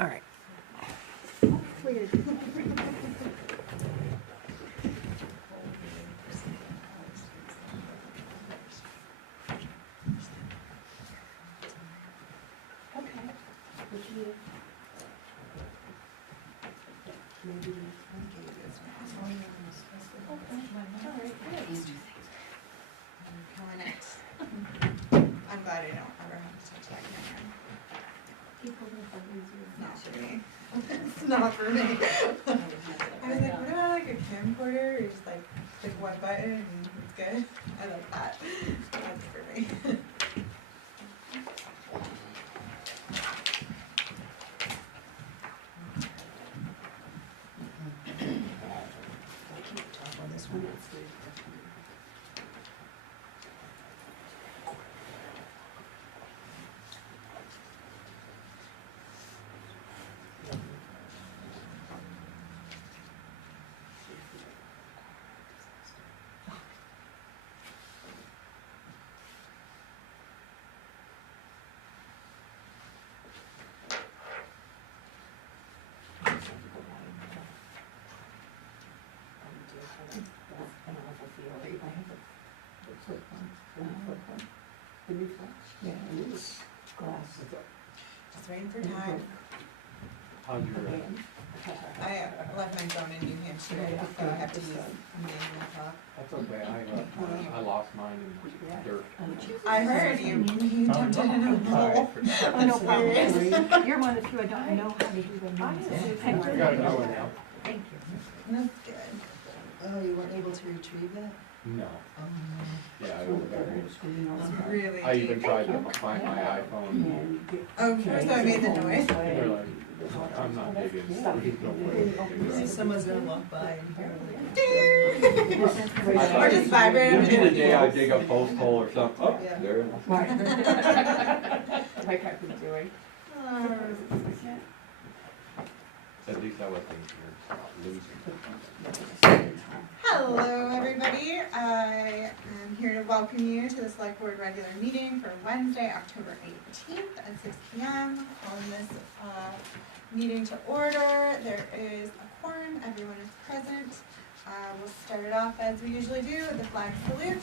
All right. I'm glad I don't ever have to touch that camera. Not for me. It's not for me. I was like, what about like a camcorder? You just like click one button and it's good. I like that. That's for me. Just waiting for time. I left my phone in New Hampshire, so I have to use manual talk. That's okay, I lost mine in dirt. I heard you jumped in a hole. Oh, no problem. You're one of the few I don't know how to do the names. I got it going now. Thank you. That's good. Oh, you weren't able to retrieve it? No, Oh, yeah, I was buried. It's really I deep. even tried to find my iPhone. Oh, so I made the noise. They're like, I'm not digging, there's no way to dig it. Someone's gonna walk by and hear Or just vibrate. It'd be the day I dig a post hole or something, oh, Yeah. there it is. Like I've been doing. At least I wasn't losing. Hello, everybody. I am here to welcome you to the Select Board regular meeting for Wednesday, October 18th at 6 p.m. Calling this meeting to order. There is a quorum. Everyone is present. We'll start it off as we usually do with the flag salute.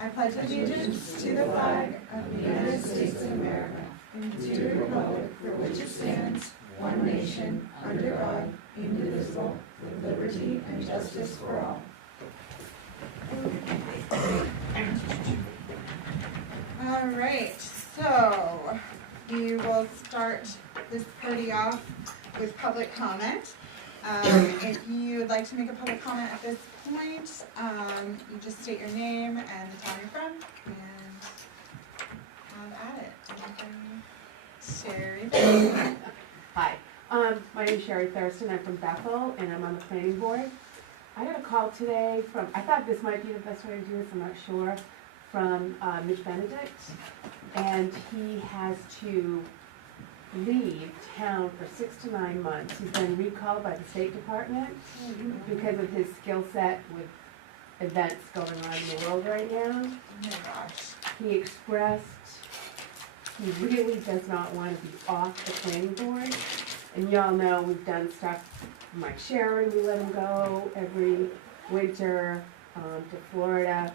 I pledge allegiance to the flag of the United States of America and to the republic for which it stands, one nation, under God, indivisible, with liberty and justice for all. All right, so we will start this party off with public comment. If you would like to make a public comment at this point, you just state your name and the town you're from, and have at it. Sherry. Hi, my name is Sherry Thurston. I'm from Bethel, and I'm on the planning board. I got a call today from, I thought this might be the best way to do this, I'm not sure, from Mitch Benedict, and he has to leave town for 6 to 9 months. He's been recalled by the State Department because of his skill set with events going on in the world right now. Oh my gosh. He expressed he really does not want to be off the planning board. And y'all know we've done stuff, Mike Sharon, we let him go every winter to Florida.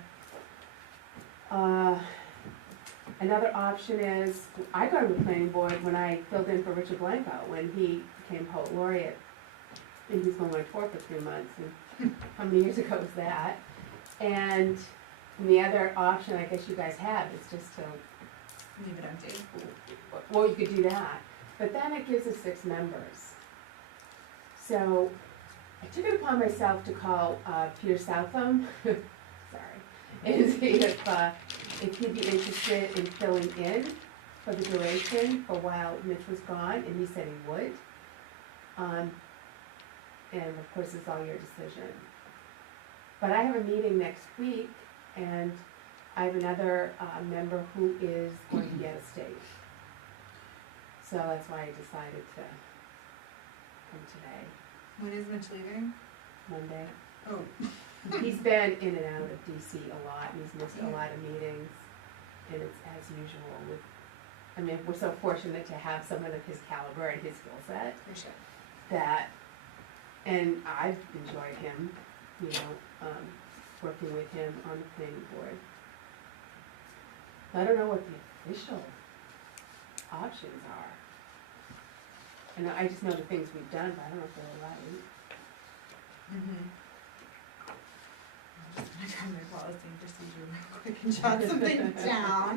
Another option is, I got on the planning board when I filled in for Richard Blanco when he became poet laureate. And he's going on tour for 3 months, and how many years ago was that? And the other option I guess you guys have is just to, Leave it empty. well, you could do that, but then it gives us 6 members. So I took it upon myself to call Peter Southam, sorry, and see if he'd be interested in filling in for the duration for while Mitch was gone, and he said he would. And of course, it's all your decision. But I have a meeting next week, and I have another member who is going to get a state. So that's why I decided to come today, When is Mitch leaving? Monday. Oh. He's been in and out of DC a lot, and he's missed a lot of meetings, and it's as usual with I mean, we're so fortunate to have someone of his caliber and his skill set For sure. that, and I've enjoyed him, you know, working with him on the planning board. I don't know what the official options are. And I just know the things we've done, but I don't know if they're right. Mm-hmm. I'm just gonna grab my policy and procedure real quick and jot something down.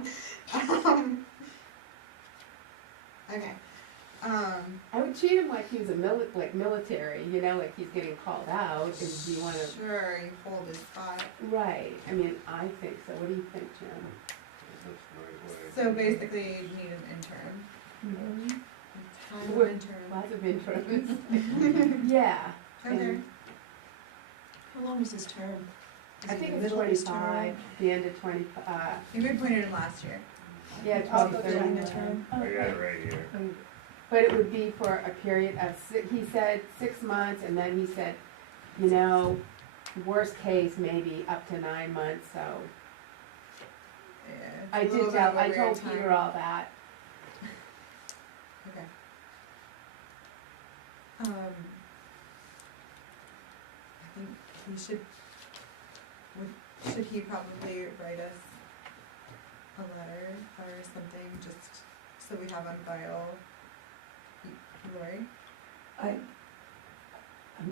Okay. I would treat him like he was a military, you know, like he's getting called out, and do you wanna? Sure, you hold his spot. Right, I mean, I think so, what do you think, Jim? That's the right way. So basically, you need an intern. Mm-hmm. A ton of We're- intern. Lots of interns. Yeah. Okay. And How long is his term? Is I it think the it's middle of his 25, term? the end of 25, You appointed him last year. yeah, it's Oh, probably during 30. the term? I got it right here. But it would be for a period of, he said 6 months, and then he said, you know, worst case, maybe up to 9 months, so. Yeah, it's I a little did bit of tell, a I weird told time. Peter all that. Okay. I think he should he probably write us a letter or something, just so we have on file? Lori? I'm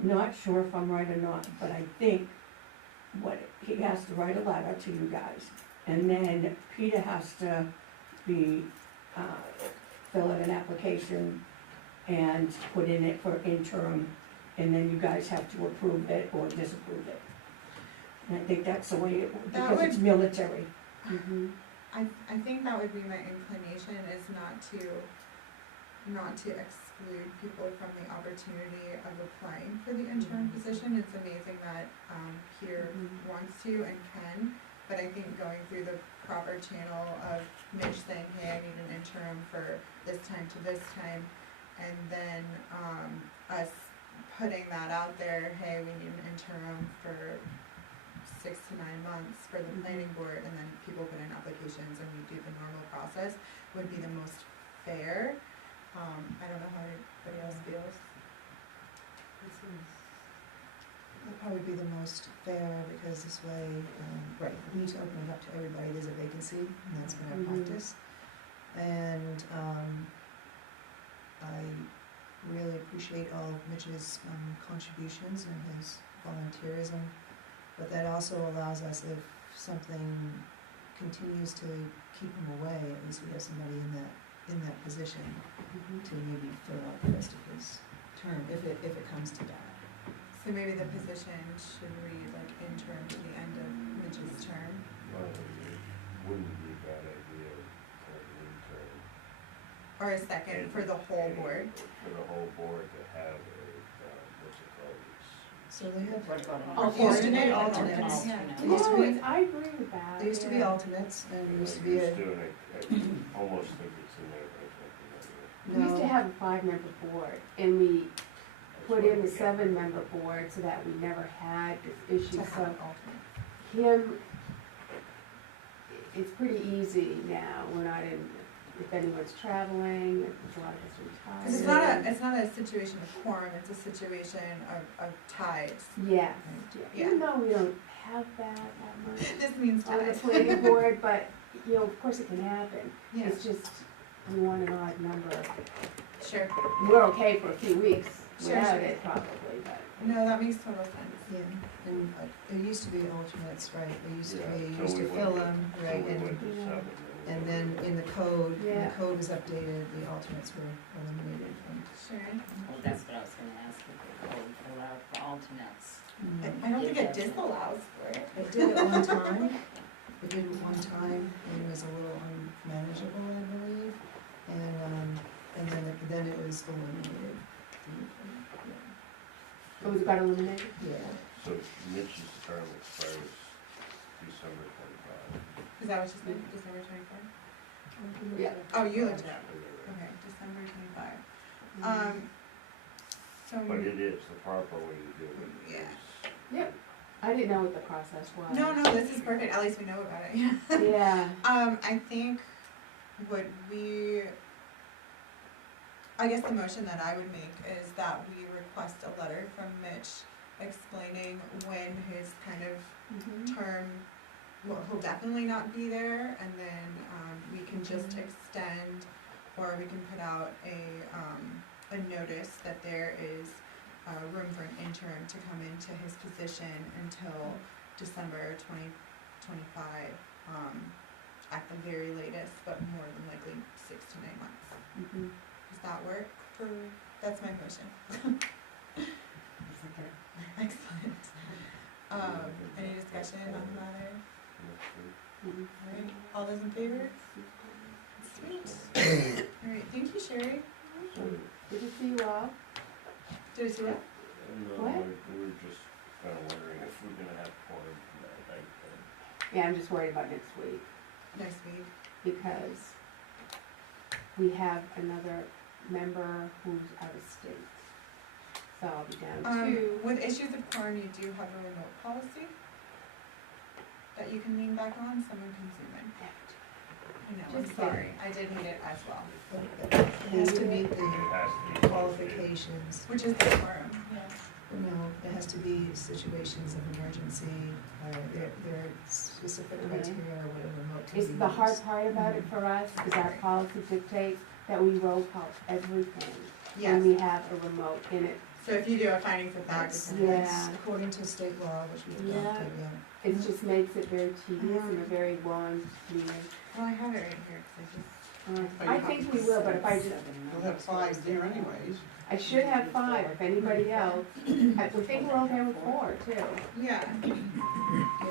not sure if I'm right or not, but I think he has to write a letter to you guys. And then Peter has to fill out an application and put in it for interim. And then you guys have to approve it or disapprove it. And I think that's the way because it's military. Mm-hmm. I think that would be my inclination, is not to exclude people from the opportunity of applying for the interim position. It's amazing that Peter wants to and can, but I think going through the proper channel of Mitch saying, hey, I need an interim for this time to this time, and then us putting that out there, hey, we need an interim for 6 to 9 months for the planning board, and then people put in applications and we do the normal process, would be the most fair. I don't know how everybody else feels. That'd probably be the most fair, because this way, right, we need to open it up to everybody, there's a vacancy, and that's been our practice. And, I really appreciate all of Mitch's, contributions and his volunteerism, but that also allows us, if something continues to keep him away, at least we have somebody in that position to maybe fill out the rest of his term, if it comes to that. So maybe the position should read like intern to the end of Mitch's term. Well, it wouldn't be a bad idea for an intern. Or a second for the whole board. For the whole board to have a, what's it called? So they have, Alternate. alternates. Yeah. There used to Oh, be, I agree with that. there used to be yeah. alternates, and there used to be a, I almost think it's in there, but I can't remember. We used to no, have a 5-member board, and we That's put why in we a get- 7-member board so that we never had this issue. To So have an alternate. him, it's pretty easy now. We're not in, if anyone's traveling, if a lot of us are Cause retired. it's not a situation of quorum, it's a situation of ties. Yes, Yeah. even though we don't have that much This means on the ties. planning board, but, you know, of course it can happen. Yeah, It's just, we want an odd number. sure. We're okay for a few weeks Sure, without sure. it probably, but. No, that makes total sense. yeah, and there used to be alternates, right, there used to Yeah, be, till used we to went fill to- them, till right, we went to Yeah. 7, and then in the code, when Yeah. the code was updated, the alternates were eliminated from. Sure. Well, that's what I was gonna ask, if the code allowed for alternates. I don't think it disallows for it. It did it one time, it did it one time, and it was a little unmanageable, I believe, and then it was eliminated. Oh, it got eliminated? Yeah, So Mitch's term expires December 25. Is that what you said, December 25? Yeah. Oh, you looked it up. Okay, December 25. So. But it is the proper way to do it. Yeah. Yep. I didn't know what the process was. No, this is perfect, at least we know about it, yeah. Yeah. I think would we, I guess the motion that I would make is that we request a letter from Mitch explaining when his kind of term, well, he'll definitely not be there, and then, we can just extend, or we can put out a notice that there is, room for an interim to come into his position until December 2025, at the very latest, but more than likely 6 to 9 months. Does that work for, that's my motion. Excellent. Any discussion on the matter? Alright, all those in favor? Sweet. Alright, thank you, Sherry. So, Did you see you all? Did I see that? no, What? we were just kinda wondering if we're gonna have quorum tonight, Yeah, I'm just worried about next week, Next week. because we have another member who's out of state. So I'll be down to, With issues of quorum, you do have a remote policy that you can lean back on, someone can zoom in. I know, I'm Just sorry, I did need it as well, But it has to meet it the has to be. qualifications. which is the quorum, yeah. No, it has to be situations of emergency, there are specific criteria or whatever remote can be it's used. the hard part about it for us, is our policy dictates that we roll call everything when we have a remote in it. So if you do a findings of fact, That's, it's Yeah. according to state law, which we adopted, yeah. It just makes it very tedious and a very long meeting. well, I have it right here, cause I think we will, but if I just, You'll have 5 there anyways. I should have 5, if anybody else, I think we're okay with 4 too. yeah, Yeah,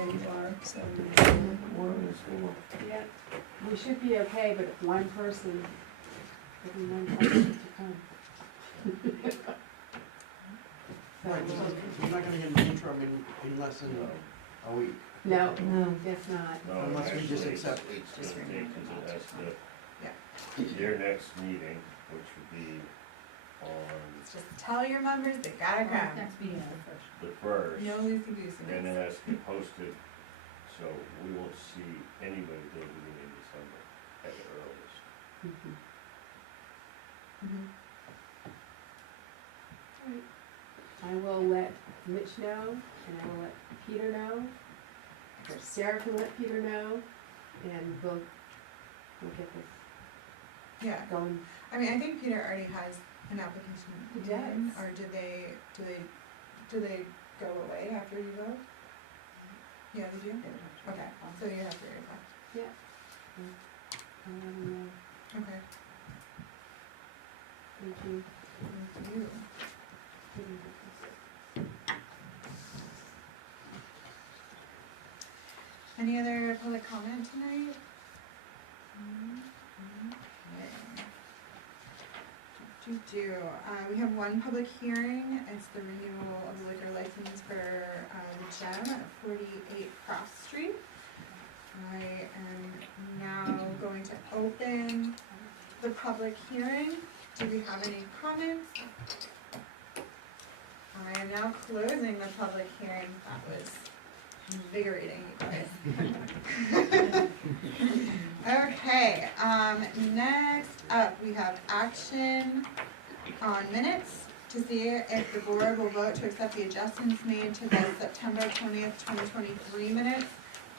you are, so. Yeah. We should be okay, but if one person to come. So, Right, you're not gonna get an interim in less than a week. no, guess not. No, Unless we just actually, accept it's Just gonna remove take, the cause it has to, Yeah. their next meeting, which would be on just tell your members they gotta come, Next meeting on the first. the first, no loosey goosey. and it has to get posted, so we won't see anybody till the beginning of December at the earliest. Mhm. I will let Mitch know, and I will let Peter know, or Sarah can let Peter know, and we'll get this Yeah, going. I mean, I think Peter already has an application He in, does. or do they go away after you go? Yeah, they do? Okay, so you have to reply. I'll let him know. Okay. Thank you. Thank you. Any other public comment tonight? We have one public hearing, it's the renewal of the liquor license for, the Gem at 48 Cross Street. I am now going to open the public hearing. Do we have any comments? I am now closing the public hearing. That was invigorating, you guys. Okay, next up, we have action on minutes to see if the board will vote to accept the adjustments made to the September 20th, 2023 minutes.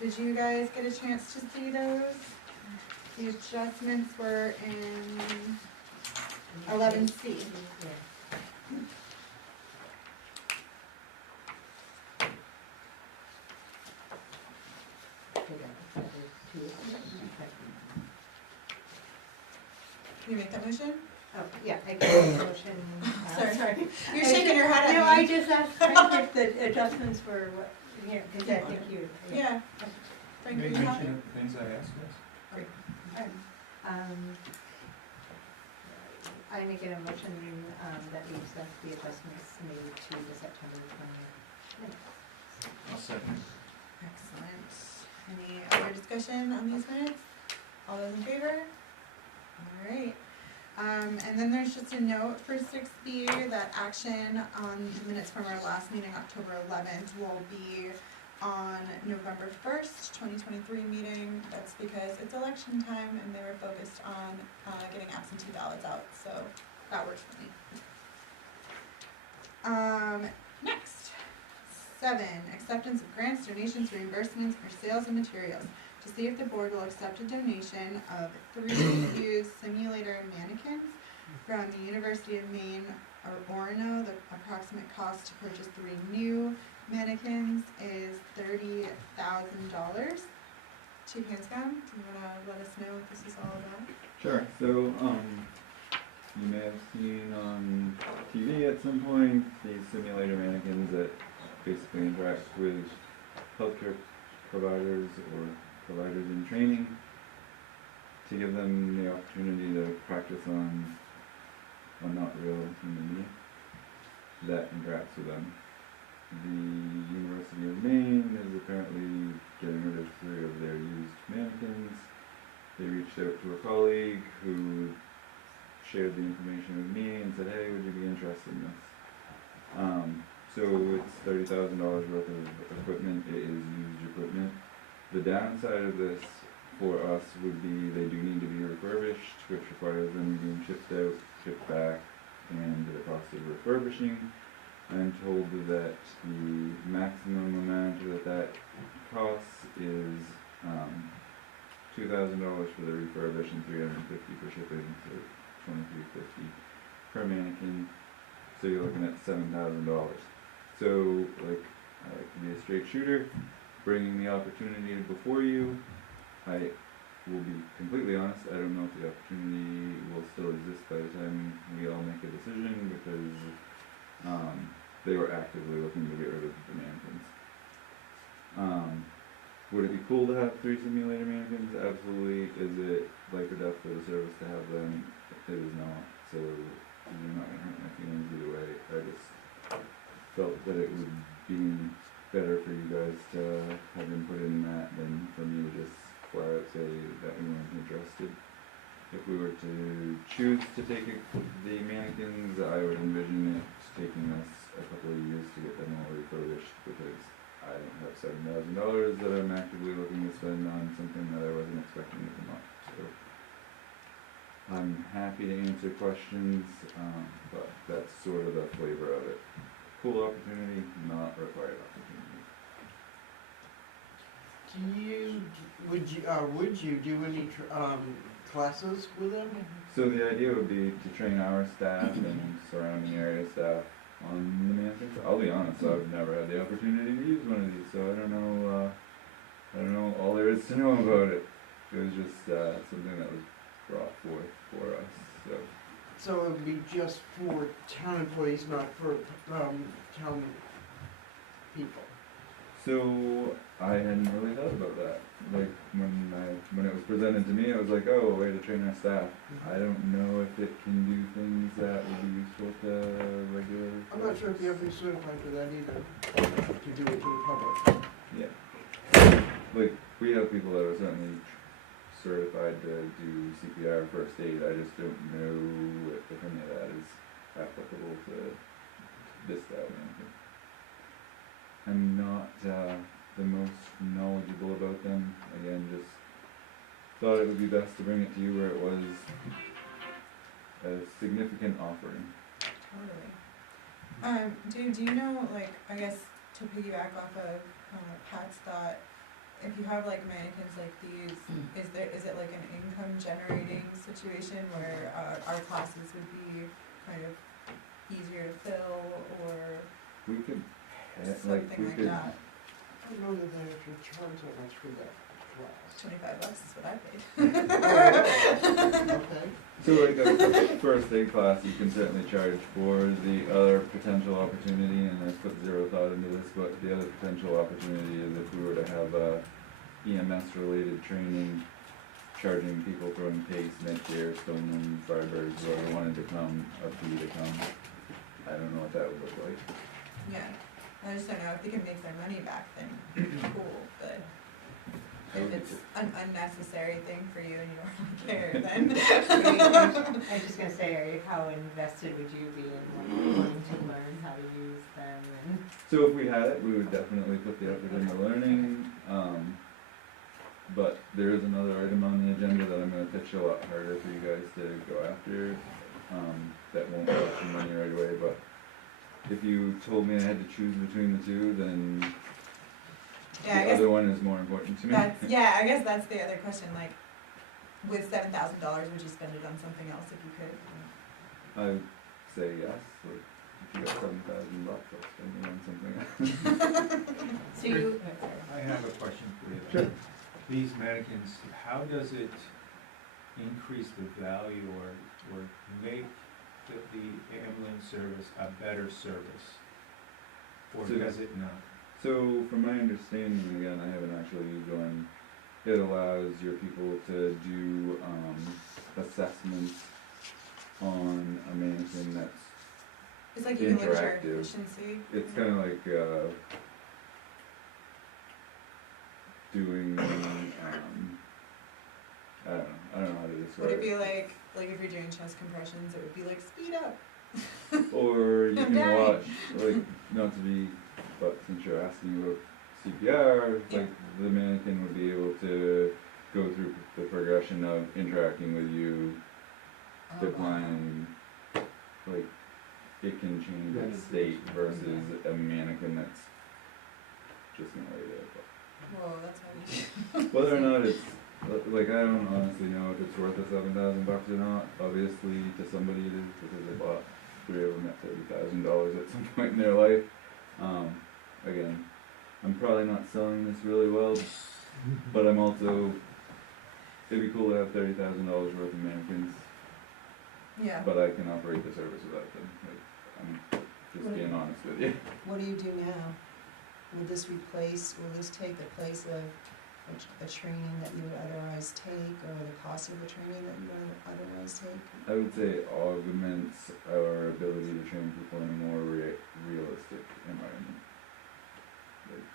Did you guys get a chance to see those? The adjustments were in 11C. Can you make that motion? Oh, yeah, I get a motion. Sorry. You're shaking your head at me. No, I just asked Frank if the adjustments were what, here, because I think you. Yeah. Frank, May are I you happy? mention the things I asked, yes? I make a motion that we accept the adjustments made to the September 20th minutes. I'll second. Excellent. Any other discussion on these minutes? All those in favor? Alright. And then there's just a note for 6B that action on the minutes from our last meeting, October 11th, will be on November 1st, 2023 meeting. That's because it's election time and they were focused on getting absentee ballots out, so that works for me. Next, 7, acceptance of grants, donations, reimbursements for sales of materials. To see if the board will accept a donation of 3 used simulator mannequins from the University of Maine or Orono. The approximate cost to purchase 3 new mannequins is $30,000. Chief Hanscom, do you wanna let us know what this is all about? Sure. So, you may have seen on TV at some point these simulator mannequins that basically interact with healthcare providers or providers in training to give them the opportunity to practice on a not real human being that interacts with them. The University of Maine is apparently getting rid of 3 of their used mannequins. They reached out to a colleague who shared the information with me and said, hey, would you be interested in this? So it's $30,000 worth of equipment. It is used equipment. The downside of this for us would be they do need to be refurbished, which requires them being shipped out, shipped back, and the cost of refurbishing. I'm told that the maximum amount that costs is $2,000 for the refurbish and $350 for shipping, so $2,350 per mannequin. So you're looking at $7,000. So, like, I like to be a straight shooter, bringing the opportunity before you. I will be completely honest, I don't know if the opportunity will still exist by the time we all make a decision, because they were actively looking to get rid of the mannequins. Would it be cool to have 3 simulator mannequins? Absolutely. Is it life or death for the service to have them? It is not. So you're not going to hurt my feelings either way. I just felt that it would be better for you guys to have input in that than for me to just flat out say that we weren't interested. If we were to choose to take the mannequins, I would envision it taking us a couple of years to get them all refurbished, because I don't have $7,000 that I'm actively looking to spend on something that I wasn't expecting to come up. So I'm happy to answer questions, but that's sort of the flavor of it. Cool opportunity, not required opportunity. Would you do any classes with them? So the idea would be to train our staff and surrounding area staff on the mannequins. I'll be honest, I've never had the opportunity to use one of these, so I don't know all there is to know about it. It was just something that was brought forth for us. So it would be just for town employees, not for town people? So I hadn't really thought about that. Like when it was presented to me, I was like, oh, a way to train our staff. I don't know if it can do things that would be useful to regular. I'm not sure if you have to be certified for that either, to do it to the public. Yeah. Like, we have people that are certainly certified to do CPR first aid. I just don't know if any of that is applicable to this style of anything. I'm not the most knowledgeable about them. Again, just thought it would be best to bring it to you where it was a significant offering. Totally. Do you know, like, I guess to piggyback off of Pat's thought, if you have like mannequins like these, is it like an income generating situation where our classes would be kind of easier to fill, or We could something like that? I don't know that they actually charge that much for that class. $25 is what I paid. Okay. So like a first aid class, you can certainly charge for. The other potential opportunity, and I put zero thought into this, but the other potential opportunity is if we were to have EMS related training, charging people throwing paste, Medicare, Stoneman, Firebirds, whoever wanted to come, a fee to come. I don't know what that would look like. Yeah, I just don't know if they can make their money back, then cool, but if it's an unnecessary thing for you and you don't really care, then. I was just gonna say, how invested would you be in wanting to learn how to use them and? So if we had it, we would definitely put the effort into learning, but there is another item on the agenda that I'm gonna pitch a lot harder for you guys to go after, that won't cost you money right away, but if you told me I had to choose between the two, then Yeah, I the guess other one is more important to me. I guess that's the other question, like, with $7,000, would you spend it on something else if you could? I'd say yes, like, if you got $7,000, I'll spend it on something else. So you, I have a question for you. Sure. These mannequins, how does it increase the value or make the ambulance service a better service? Or So- does it not? So from my understanding, again, I haven't actually used one, it allows your people to do, assessments on a mannequin that's, It's like you can look at your Interactive. efficiency. it's kinda like, doing, I don't know how to Would describe it be it. like if you're doing chest compressions, it would be like, speed up. Or you I'm can dying. watch, like, not to be, but since you're asking about CPR, Yeah. like, the mannequin would be able to go through the progression of interacting with you, Oh, declining, like, it can change its state versus a mannequin that's just gonna lay there. Whoa, that's heavy. But whether or not it's, like, I don't honestly know if it's worth the $7,000 or not. Obviously, to somebody it is, because they bought 3 of them at $30,000 at some point in their life. Again, I'm probably not selling this really well, but I'm also, it'd be cool to have $30,000 worth of mannequins, Yeah. but I can operate the service without them. Like, I'm just being honest with you. What do you do now? Will this take the place of a training that you would otherwise take, or the cost of the training that you would otherwise take? I would say it augments our ability to train people in a more realistic environment. Like,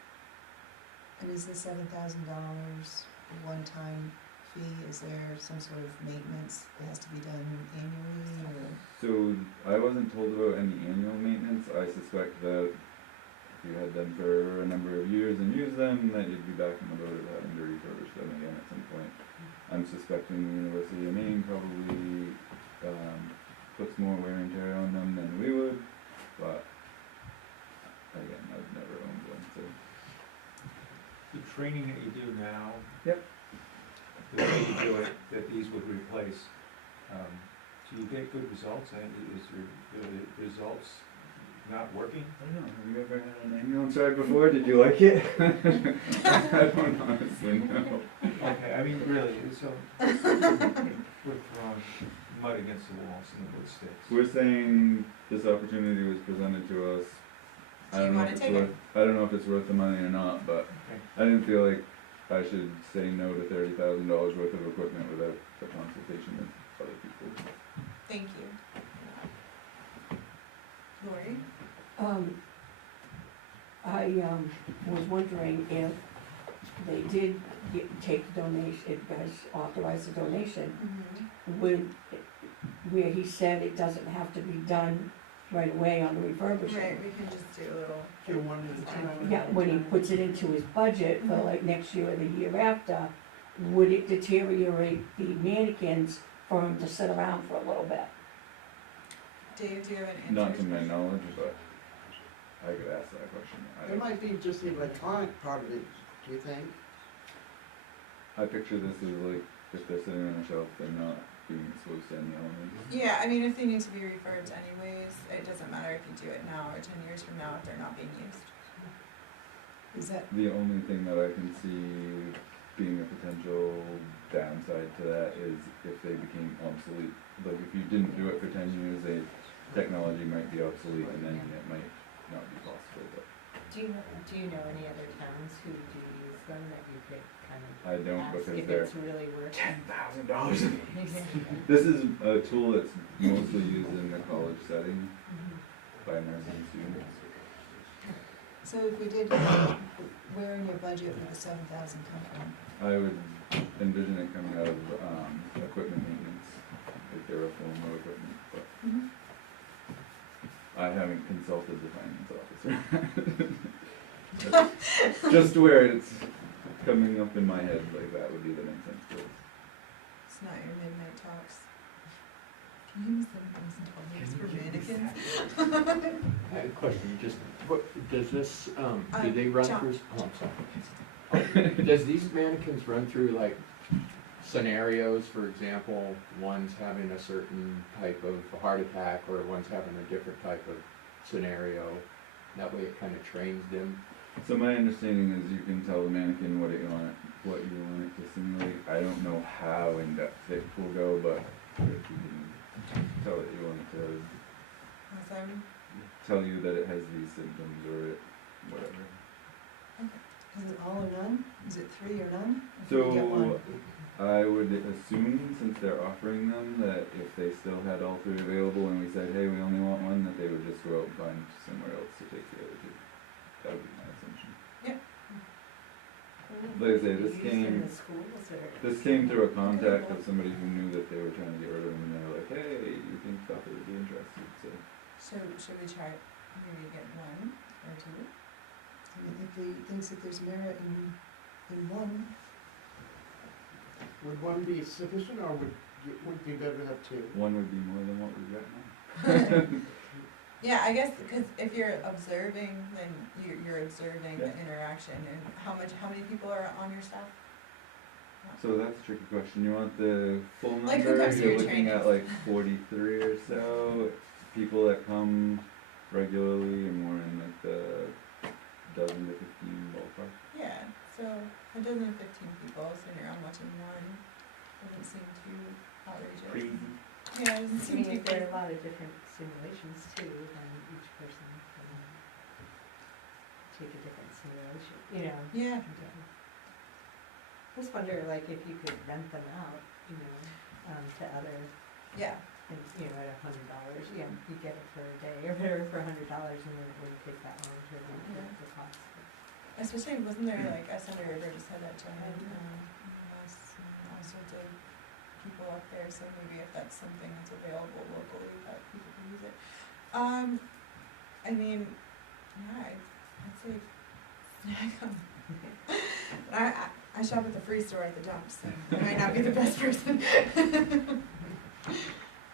And is the $7,000 a one-time fee? Is there some sort of maintenance that has to be done annually, or? so I wasn't told about any annual maintenance. I suspect that if you had them for a number of years and used them, that you'd be back in the boat of having to refurbish them again at some point. I'm suspecting the University of Maine probably puts more wear and tear on them than we would, but again, I've never owned one, so. The training that you do now. Yep. The way you do it, that these would replace, do you get good results, and is your results not working? I don't know, have you ever had an ambulance ride before? Did you like it? I don't honestly know. Okay, I mean, really, so, we're throwing mud against the wall, seeing what sticks. We're saying this opportunity was presented to us. I Do you don't know wanna if it's take worth, I don't know if it's worth the money or not, but Okay. I didn't feel like I should say no to $30,000 worth of equipment without a consultation with other people. Thank you. Lori? I was wondering if they did take the donation, if you guys authorized the donation, where he said it doesn't have to be done right away on the refurbishing. Right, we can just do a little. Do one at a time. Yeah, when he puts it into his budget for like next year or the year after, would it deteriorate the mannequins for him to sit around for a little bit? Dave, do you have an answer? Not to my knowledge, but I could ask that question. It might be just the electronic part of it, do you think? I picture this as like, if they're sitting on a shelf, they're not being exposed to any elements. Yeah, I mean, if they need to be refurbed anyways, it doesn't matter if you do it now or 10 years from now if they're not being used. Is that, The only thing that I can see being a potential downside to that is if they became obsolete. Like if you didn't do it for 10 years, technology might be obsolete and then it might not be possible, but Do you know any other towns who do use them that you could kind of I don't ask because if they're it's really worth it? $10,000. This is a tool that's mostly used in the college setting by nursing students. So if we did, where in your budget would the 7,000 come from? I would envision it coming out of, equipment maintenance, if there were full equipment, but Mhm. I haven't consulted the finance officer. Just where it's coming up in my head, like that would be the next sense to us. It's not your midnight talks. Can you use them as for mannequins? I had a question, just, what, does this, do they run John. through, oh, I'm sorry. Does these mannequins run through like scenarios, for example, one's having a certain type of heart attack or one's having a different type of scenario? That way it kind of trains them. So my understanding is you can tell the mannequin what you want it to simulate. I don't know how in depth it will go, but if you can tell it you want it to Awesome. tell you that it has these symptoms or it, whatever. Is it all or none? Is it 3 or none? Or can we get So one? I would assume, since they're offering them, that if they still had all 3 available and we said, hey, we only want one, that they would just go out and find somewhere else to take the other 2. That would be my assumption. Like I say, this came through a contact of somebody who knew that they were trying to get rid of them, and they were like, hey, you think Bethel would be interested, so. Should we try, maybe get 1 or 2? I mean, if he thinks that there's merit in one, Would one be sufficient, or would it be better to have 2? One would be more than what we've got now. Yeah, I guess, because if you're observing, then you're observing the Yeah. interaction, and how many people are on your staff? So that's a tricky question. You want the full Like, who number? comes to You're your looking at trainings? like 43 or so people that come regularly, and more in like the dozen to 15 ballpark. Yeah, so a dozen to 15 people, so you're on watching 1, doesn't seem too outrageous. Crazy. Yeah, it doesn't I seem mean, too if there are crazy. a lot of different simulations too, then each person can take a different simulation, you know. Yeah, Just wonder, like, if you could rent them out, you know, to other, yeah, and, you know, at $100, you know, you get it for a day or whatever for $100, and then it wouldn't take that long to rent Yeah. the cost. especially, wasn't there like, Senator River just had that to him, us, and all sorts of people up there, so maybe if that's something that's available locally, that people can use it. I mean, yeah, I'd say snag 'em. I shop at the free store at the dump, so I might not be the best person.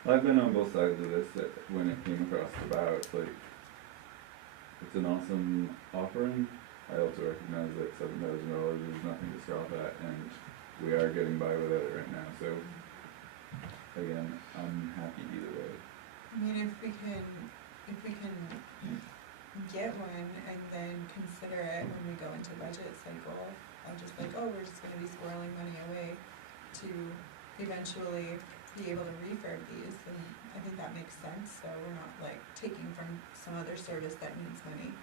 I've been on both sides of this. That when it came across the bow, it's like it's an awesome offering. I also recognize that $7,000 is nothing to scoff at, and we are getting by without it right now. So again, I'm happy either way. I mean, if we can get one and then consider it when we go into budget cycle, of just like, oh, we're just gonna be squirreling money away to eventually be able to refurb these, and I think that makes sense, so we're not like taking from some other service that needs money.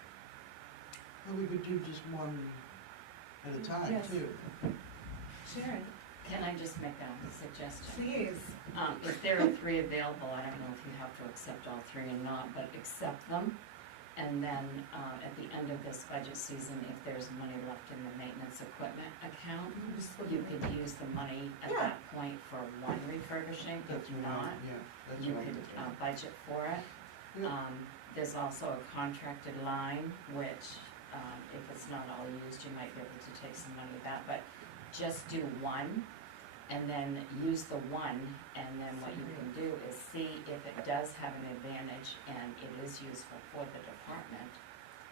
Well, we could do just one at a time, Yes. too. Sharon, Can I just make a suggestion? please. If there are 3 available, I don't know if you have to accept all 3 or not, but accept them. And then, at the end of this budget season, if there's money left in the maintenance equipment account, you could use the money at Yeah. that point for 1 refurbishing. That's If what not, yeah, that's you what I could did. budget for it. Yeah. There's also a contracted line, which, if it's not all used, you might be able to take some money of that, but just do 1, and then use the 1, and then what you can do is see if it does have an advantage and it is useful for the department,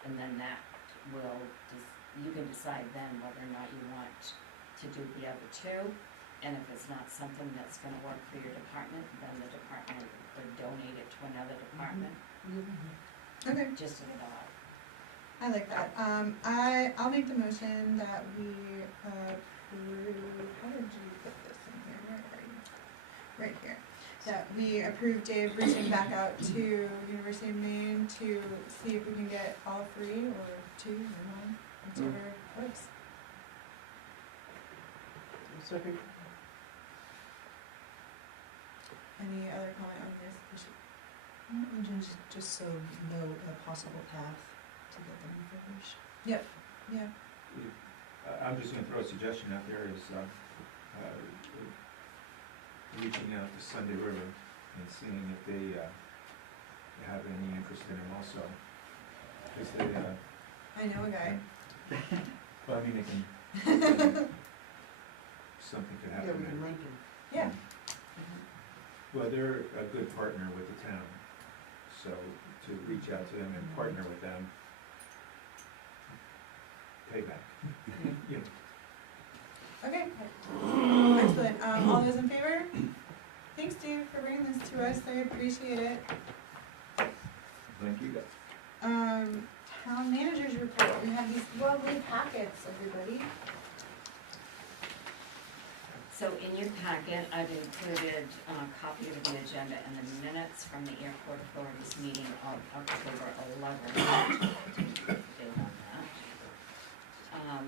and then that will, you can decide then whether or not you want to do the other 2, and if it's not something that's gonna work for your department, then the department would donate it to another department, Okay, just a thought. I like that. I'll make the motion that we approve, how did you put this in here? Where are you? Right here. That we approve Dave reaching back out to University of Maine to see if we can get all 3 or 2 or 1, whichever works. Second? Any other comment on this? We should- and just so know a possible path to get them refurbished. Yeah. I'm just gonna throw a suggestion out there is, reaching out to Sunday River and seeing if they, have any interest in them also. Cause they, I know a guy. well, I mean, they can, something could Yeah, happen we there. can rent them. Yeah. Well, they're a good partner with the town, so to reach out to them and partner with them, payback. You know. Okay. Excellent. All those in favor? Thanks, Dave, for bringing this to us. I appreciate it. Thank you guys. Town managers report. We have these lovely packets, everybody. So in your packet, I've included a copy of the agenda and the minutes from the Airport Authority's meeting of October 11th. Date on that.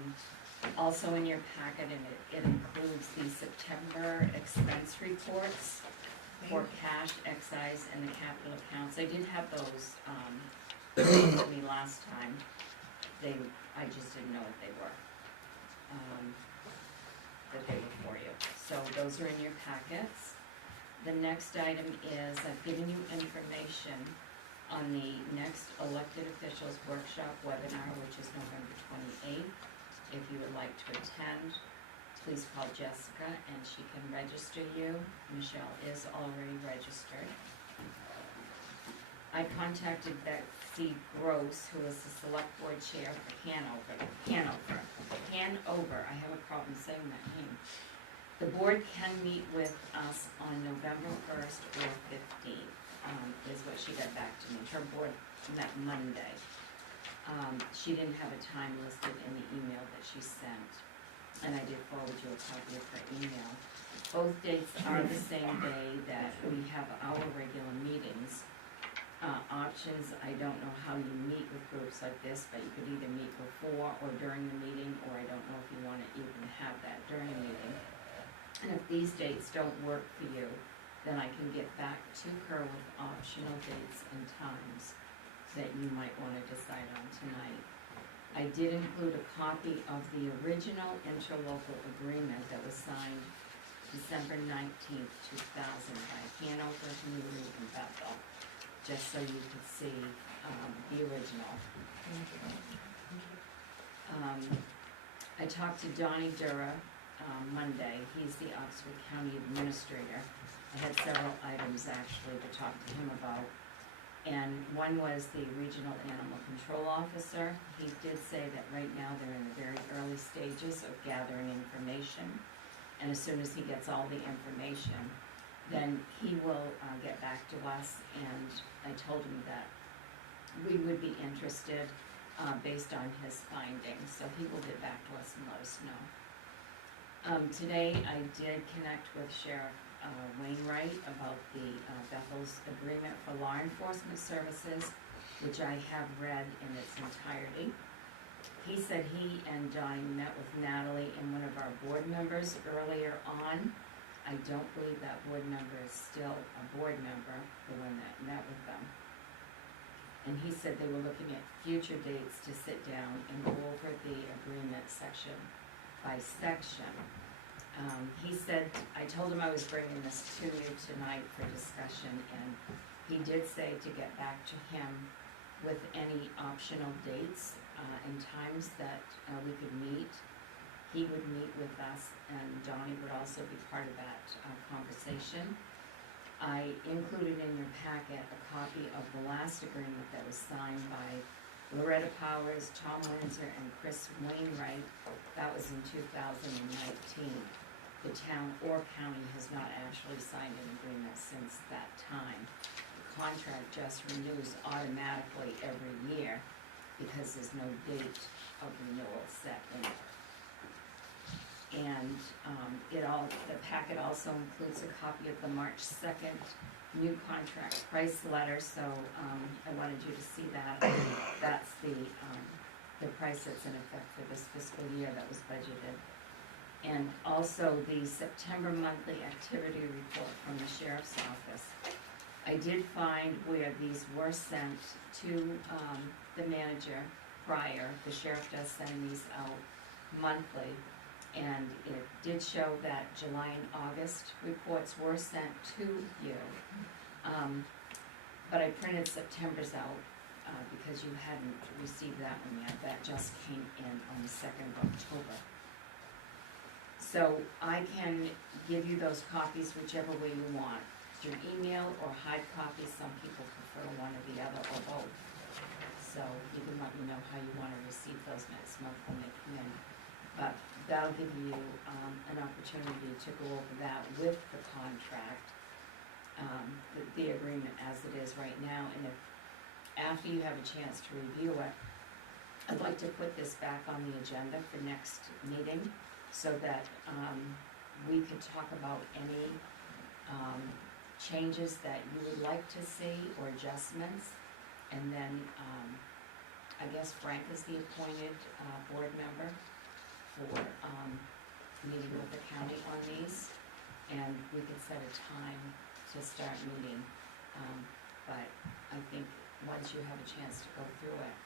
Also in your packet, and it includes the September expense reports for cash, excise, and the capital accounts. I did have those, to me last time. I just didn't know what they were. That they were for you. So those are in your packets. The next item is I've given you information on the next elected officials workshop webinar, which is November 28th. If you would like to attend, please call Jessica and she can register you. Michelle is already registered. I contacted Betsy Gross, who is the select board chair for Hanover. I have a problem saying that name. The board can meet with us on November 1st or 15th, is what she got back to me. Her board met Monday. She didn't have a time listed in the email that she sent, and I did forward you a copy of her email. Both dates are the same day that we have our regular meetings. Options, I don't know how you meet with groups like this, but you could either meet before or during the meeting, or I don't know if you want to even have that during the meeting. And if these dates don't work for you, then I can get back to her with optional dates and times that you might want to decide on tonight. I did include a copy of the original interlocal agreement that was signed December 19th, 2000 by Hanover, Newry, and Bethel, just so you could see the original. I talked to Donnie Dura Monday. He's the Oxford County Administrator. I had several items actually to talk to him about. And one was the Regional Animal Control Officer. He did say that right now they're in the very early stages of gathering information. And as soon as he gets all the information, then he will get back to us, and I told him that we would be interested based on his findings, so he will get back to us and let us know. Today I did connect with Sheriff Wainwright about the Bethel's agreement for law enforcement services, which I have read in its entirety. He said he and Donnie met with Natalie and one of our board members earlier on. I don't believe that board member is still a board member, the one that met with them. And he said they were looking at future dates to sit down and go over the agreement section by section. He said, I told him I was bringing this to you tonight for discussion, and he did say to get back to him with any optional dates and times that we could meet. He would meet with us, and Donnie would also be part of that conversation. I included in your packet a copy of the last agreement that was signed by Loretta Powers, Tom Windsor, and Chris Wainwright. That was in 2019. The town or county has not actually signed an agreement since that time. The contract just renews automatically every year because there's no date of renewal set in it. And the packet also includes a copy of the March 2nd new contract price letter, so I wanted you to see that. That's the price that's in effect for this fiscal year that was budgeted. And also the September monthly activity report from the sheriff's office. I did find where these were sent to the manager prior, the sheriff does send these out monthly, and it did show that July and August reports were sent to you. But I printed September's out, because you hadn't received that one yet, that just came in on the 2nd of October. So I can give you those copies whichever way you want, through email or hard copies. Some people prefer one or the other, or both. So you can let me know how you wanna receive those next month when they come in. But that'll give you, an opportunity to go over that with the contract, the agreement as it is right now. And if, after you have a chance to review it, I'd like to put this back on the agenda for next meeting, so that, we could talk about any, changes that you would like to see or adjustments. And then, I guess Frank is the appointed, board member for, meeting with the county on these. And we could set a time to start meeting. But I think once you have a chance to go through it,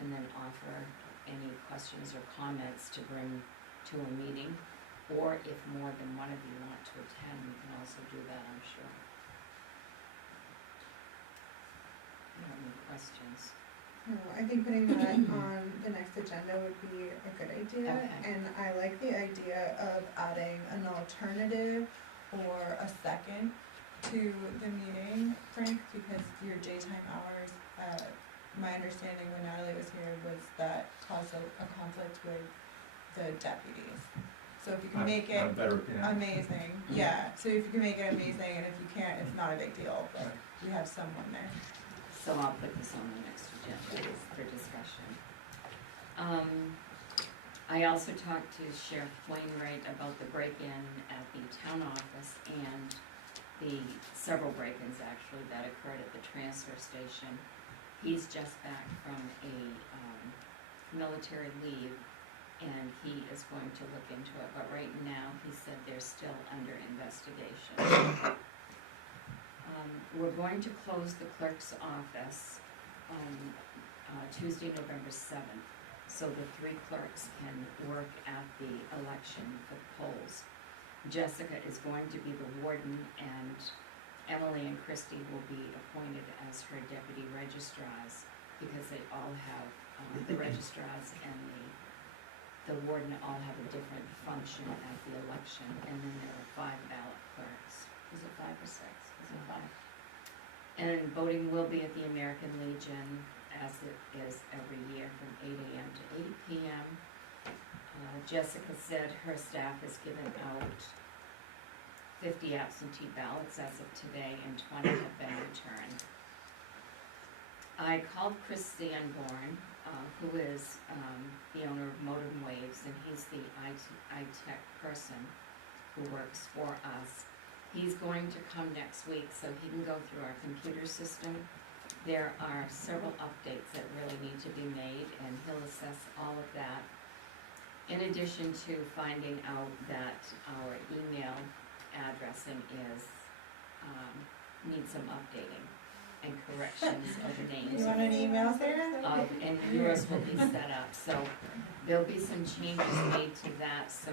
and then offer any questions or comments to bring to a meeting, or if more than one of you want to attend, we can also do that, I'm sure. You have any questions? No, I think putting that on the next agenda would be a good idea. Okay. And I like the idea of adding an alternative or a second to the meeting, Frank, because your daytime hours, my understanding when Natalie was here was that caused a conflict with the deputies. So if you can make it I'm better, yeah. amazing, yeah, so if you can make it amazing, and if you can't, it's not a big deal, but you have someone there. So I'll put this on the next agenda for discussion. I also talked to Sheriff Wainwright about the break-in at the town office and the several break-ins actually that occurred at the transfer station. He's just back from a military leave, and he is going to look into it, but right now, he said they're still under investigation. We're going to close the clerk's office on Tuesday, November 7th, so the 3 clerks can work at the election for the polls. Jessica is going to be the warden, and Emily and Christy will be appointed as her deputy registrars, because they all have, the registrars and the warden all have a different function at the election. And then there are 5 ballot clerks. Is it 5 or 6? Is it 5? And voting will be at the American Legion, as it is every year, from 8 a.m. to 8 p.m. Jessica said her staff has given out 50 absentee ballots as of today, and 20 have been returned. I called Chris Sanborn, who is the owner of Modem Waves, and he's the IT-tech person who works for us. He's going to come next week so he can go through our computer system. There are several updates that really need to be made, and he'll assess all of that. In addition to finding out that our email addressing is, needs some updating and corrections of the names. You want an email, Sarah? And yours will be set up, so there'll be some changes made to that, so,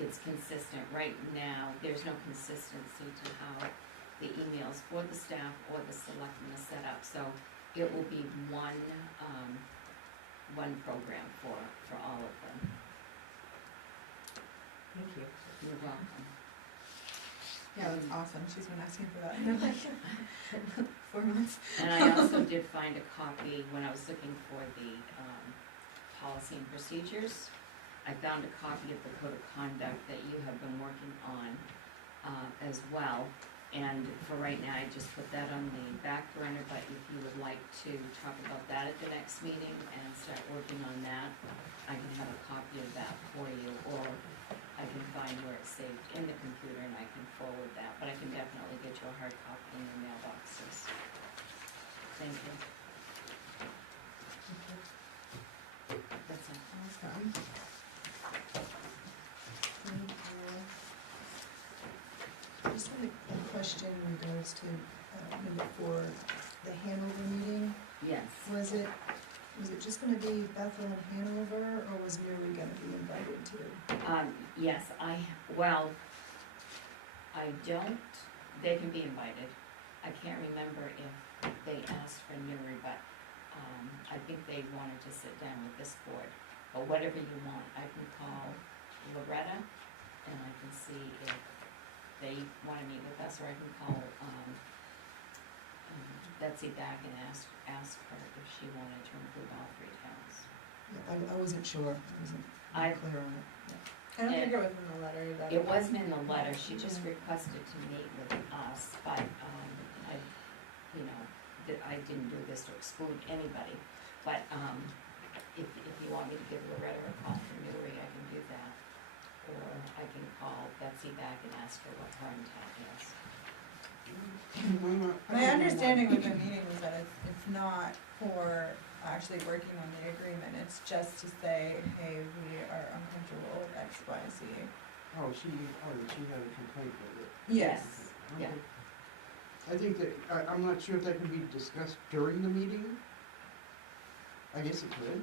it's consistent. Right now, there's no consistency to how the emails for the staff or the selectmen are set up, so it will be one program for all of them. Thank you. You're welcome. Yeah, that's awesome, she's been asking for that. 4 months. And I also did find a copy when I was looking for the policy and procedures. I found a copy of the code of conduct that you have been working on as well. And for right now, I just put that on the back burner, but if you would like to talk about that at the next meeting and start working on that, I can have a copy of that for you, or I can find where it's saved in the computer and I can forward that, but I can definitely get you a hard copy in your mailboxes. Thank you. That's it. Awesome. Thank you. Just had a question in regards to number 4, the Hanover meeting, Yes. was it just gonna be Bethel and Hanover, or was Newry gonna be invited too? Yes, they can be invited. I can't remember if they asked for Newry, but, I think they wanted to sit down with this board. But whatever you want, I can call Loretta, and I can see if they wanna meet with us, or I can call, Betsy back and ask her if she wanted to include all three towns. Yeah, I wasn't sure, I wasn't I- clear on it, yeah. I don't think it was in the letter that. It wasn't in the letter, she just requested to meet with us, but, I didn't do this to exclude anybody. But, if you want me to give Loretta a call from Newry, I can do that. Or I can call Betsy back and ask her what her intent is. My understanding with the meeting was that it's not for actually working on the agreement, it's just to say, hey, we are uncomfortable with X, Y, Z. She had a complaint with it. Yes. Yeah. Okay. I think that, I'm not sure if that can be discussed during the meeting. I guess it could.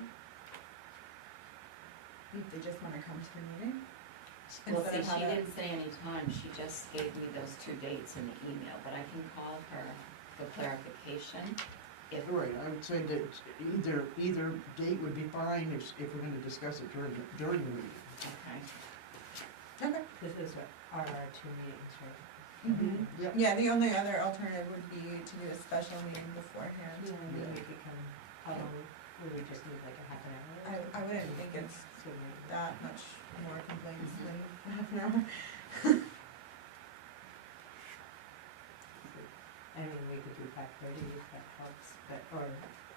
If they just wanna come to the meeting? Well, Instead see, of she have it- didn't say any time, she just gave me those 2 dates in the email, but I can call her for clarification. If, Right, I would say that either date would be fine if we're gonna discuss it during the meeting. okay, Okay. This is what our 2 meetings, right? Yep. Yeah, the only other alternative would be to do a special meeting beforehand. Yeah, and then we could come, how long, would we just need like a half an hour? I wouldn't think it's So maybe- that much more complaints than half an hour. I mean, we could do 5:30 if that helps, but,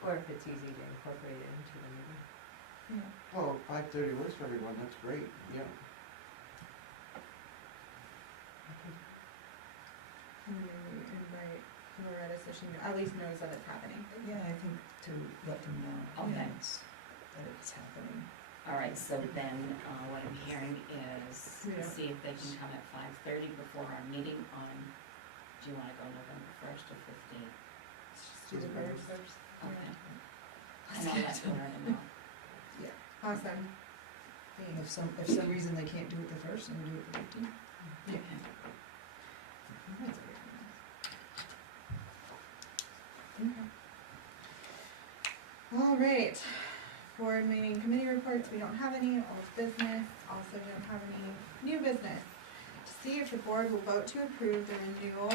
or if it's easy to incorporate it into the meeting. Yeah. Well, 5:30 works for everyone, that's great, yeah. And then we invite Loretta so she at least knows that it's happening. Yeah, I think to let them know, Okay. that it's happening. all right, so then, what I'm hearing is, Yeah. see if they can come at 5:30 before our meeting on, do you wanna go November 1st or 15th? Do the first. Okay. And I'll let Loretta know. Awesome. If some reason they can't do it the first, then we do it the 15th. Okay. Okay. All right, board meeting committee reports, we don't have any, old business, also don't have any new business. To see if the board will vote to approve the renewal,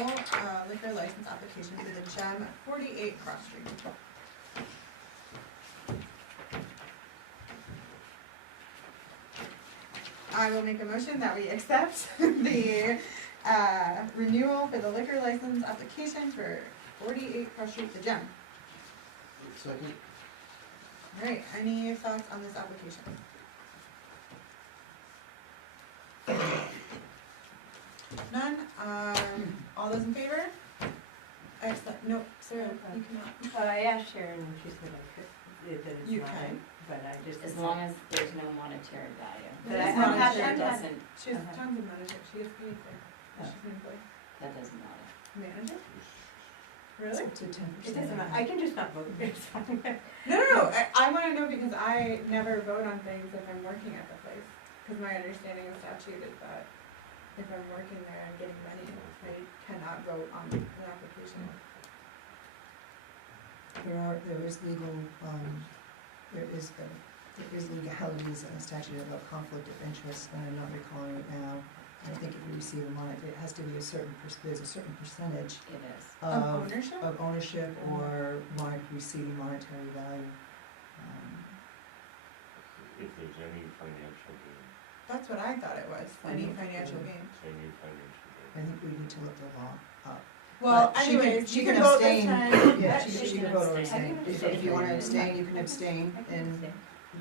liquor license application for the Gem at 48 Cross Street. I will make a motion that we accept the, renewal for the liquor license application for 48 Cross Street, the Gem. Second? Alright, any thoughts on this application? None, all those in favor? Excellent, no, Sarah, you cannot. I asked Sharon and she said I could, that it's You not, can. but I just. As long as there's no monetary value. But I it's haven't not had sure that it done. Doesn't, She has tons of management, she is paid there, Oh. she's an employee. that doesn't matter. Manager? It's Really? up to 10%. It doesn't matter, I can just not vote, it's fine. No, I wanna know because I never vote on things if I'm working at the place. Cause my understanding of statute is that if I'm working there and getting money, I cannot vote on an application. There is legalities and a statute about conflict of interest, and I'm not recalling it now. I think if you receive a it has to be there's a certain percentage It is. Of ownership? of ownership or receiving monetary value. If there's any financial gain, That's what I thought it was, any financial gain. any financial I gain. think we need to look the law up. Well, But she can- anyways, she you can can vote this abstain. time. Yeah, she she can can vote or abstain. abstain. If you wanna abstain, you can abstain, I can and abstain.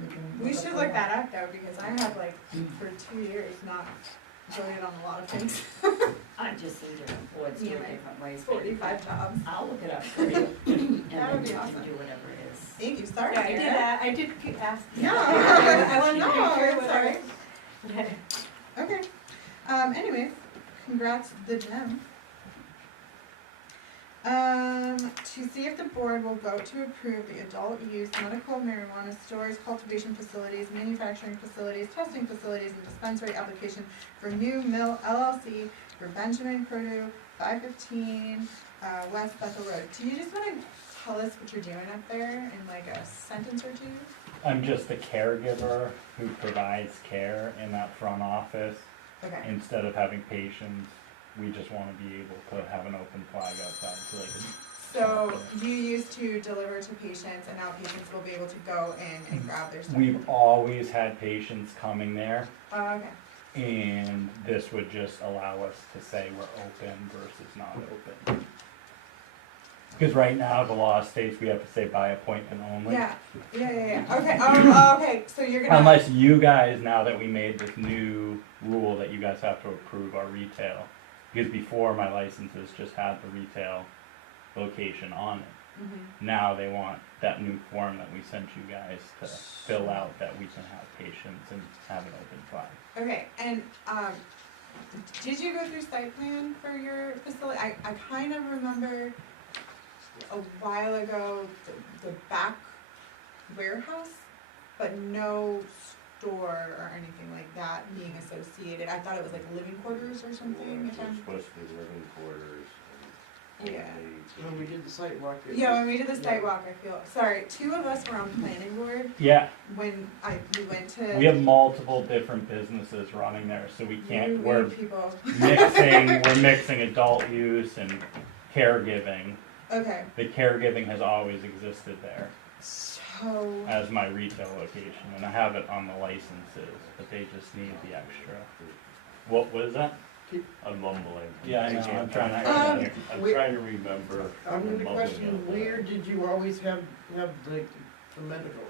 we can. We up should the look law. that up though, because I have like, for 2 years, not voted on a lot of things. I just see different boards do Yeah, it right. different ways. but 45 jobs. I'll look it up for you, and That then would be you awesome. can do whatever it is. Thank you, sorry, Yeah, I did, Sarah. I did ask. No, I wanted to no, make sure it's what alright. I. Okay, anyways, congrats, the gem. To see if the board will vote to approve the adult use medical marijuana stores, cultivation facilities, manufacturing facilities, testing facilities, and dispensary application for New Mill LLC for Benjamin Purdue, 515, West Bethel Road. Do you just wanna tell us what you're doing up there in like a sentence or two? I'm just a caregiver who provides care in that front office. Okay. Instead of having patients, we just want to be able to have an open flag outside so they can. So you used to deliver to patients and now patients will be able to go in and grab their stuff? We've always had patients coming there, Oh, okay. and this would just allow us to say we're open versus not open. Because right now, the law states we have to say by appointment only. Yeah. Okay, okay, so you're gonna. Unless you guys, now that we made this new rule that you guys have to approve our retail. Because before, my licenses just had the retail location on it. Mhm. Now they want that new form that we sent you guys to fill out, that we can have patients and have an open flag. Okay, and, did you go through site plan for your facility? I kind of remember a while ago, the back warehouse, but no store or anything like that being associated. I thought it was like living quarters or something, if Well, I'm. it's supposed to be living quarters and Yeah. When we did the site walk. it Yeah, was- when we did the sidewalk, I feel, sorry, two of us were on planning board Yeah, when we went to. we have multiple different businesses running there, so we can't, we're people. mixing adult use and caregiving. Okay, The caregiving has always existed there so, as my retail location, and I have it on the licenses, but they just need the extra. What was that? I'm mumbling. Yeah, I know, I'm trying to. I'm we- trying to remember. I'm gonna mumbling question, out loud. where did you always have the medical?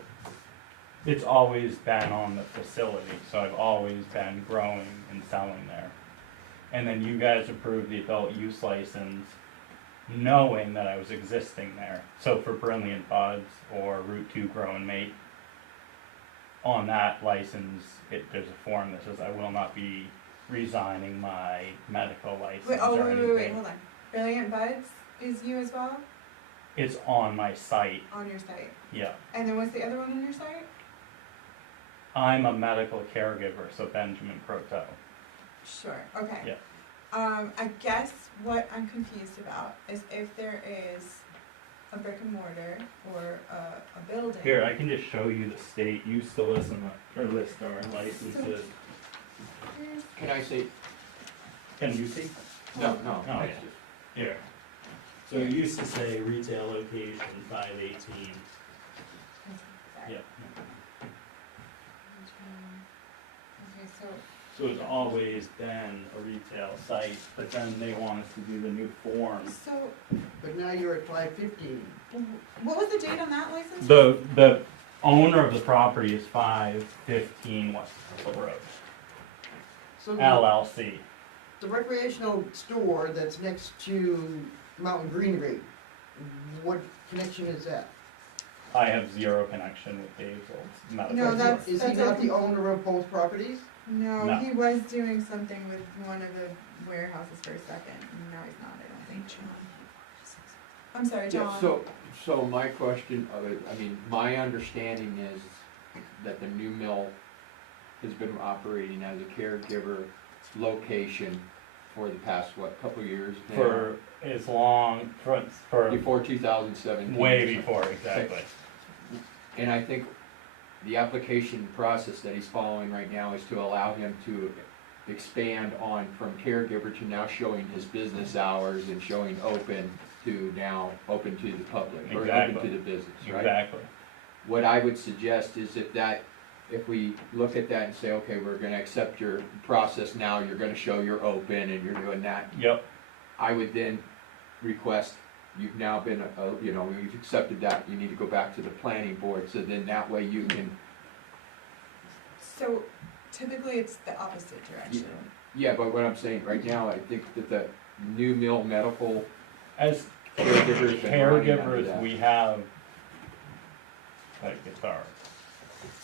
It's always been on the facility, so I've always been growing and selling there. And then you guys approved the adult use license knowing that I was existing there. So for Brilliant Buds or Route 2 Grow and Mate, on that license, there's a form that says I will not be resigning my medical license wait, or anything. wait, hold on. Brilliant Buds is you as well, It's on my site, on your site? yeah. And then what's the other one on your site? I'm a medical caregiver, so Benjamin Proto. Sure, okay. Yeah. I guess what I'm confused about is if there is a brick and mortar or a building. Here, I can just show you the state used to listen or list our licenses. Here's- Can I say, Can you see? no, Oh, yeah. Here. So it used to say retail location 518. Sorry. Yep. Okay, so, So it's always been a retail site, but then they want us to do the new form. so, But now you're at 515. what was the date on that license? The owner of the property is 515 West Bethel Road, So LLC. the recreational store that's next to Mountain Greenery, what connection is that? I have zero connection with Dave's old medical. No, store. that's- Is he not the owner of both properties? No, No. he was doing something with one of the warehouses for a second, and now he's not, I don't think. I'm sorry, yeah, John. so my question of it, I mean, my understanding is that the new mill has been operating as a caregiver location for the past, what, couple of years now? For as long, for Before 2017. way before, exactly. And I think the application process that he's following right now is to allow him to expand on from caregiver to now showing his business hours and showing open to now open to the public, or open Exactly. to the business, right? Exactly. What I would suggest is if we look at that and say, okay, we're gonna accept your process now, you're gonna show you're open and you're doing that, Yep. I would then request, you've now been, you've accepted that, you need to go back to the planning board, so then that way you can, So typically it's the opposite direction. yeah, but what I'm saying, right now, I think that the new mill medical As caregivers been running under caregivers, that. we have like guitar.